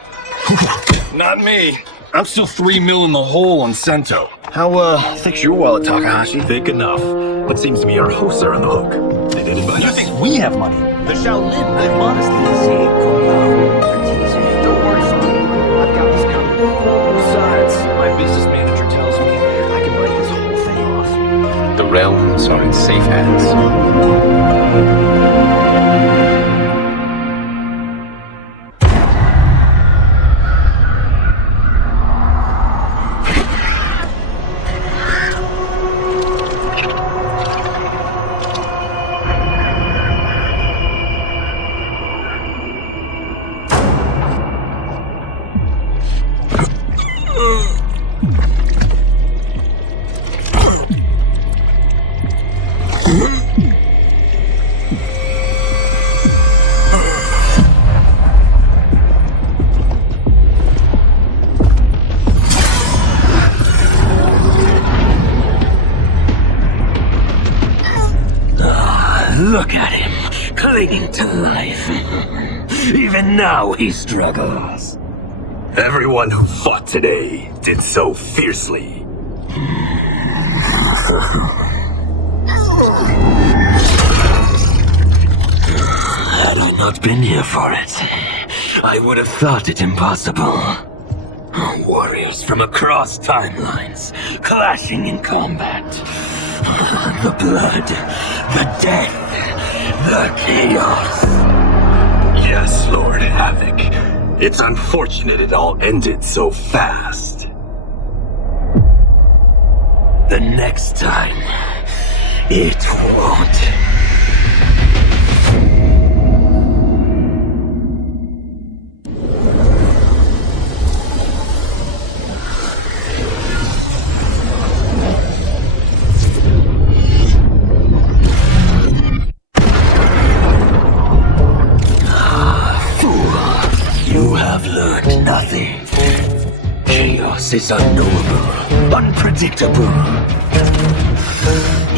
Not me. I'm still 3 mil in the hole on Sento. How, thick's your wallet, Takahashi? Thick enough, but seems to be our hosts are on the hook. Did anybody? You think we have money? The Shaolin live modestly. See, Kung Lao. Don't worry, son. I've got this covered. Besides, my business manager tells me I can write this whole thing off. The realms are in safe hands. Look at him, clinging to life. Even now he struggles. Everyone who fought today did so fiercely. Had I not been here for it, I would have thought it impossible. Warriors from across timelines, clashing in combat. The blood, the death, the chaos. Yes, Lord Havoc. It's unfortunate it all ended so fast. The next time, it won't. You have learned nothing. Chaos is unknowable, unpredictable.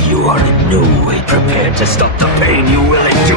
You are in no way prepared to stop the pain you will endure.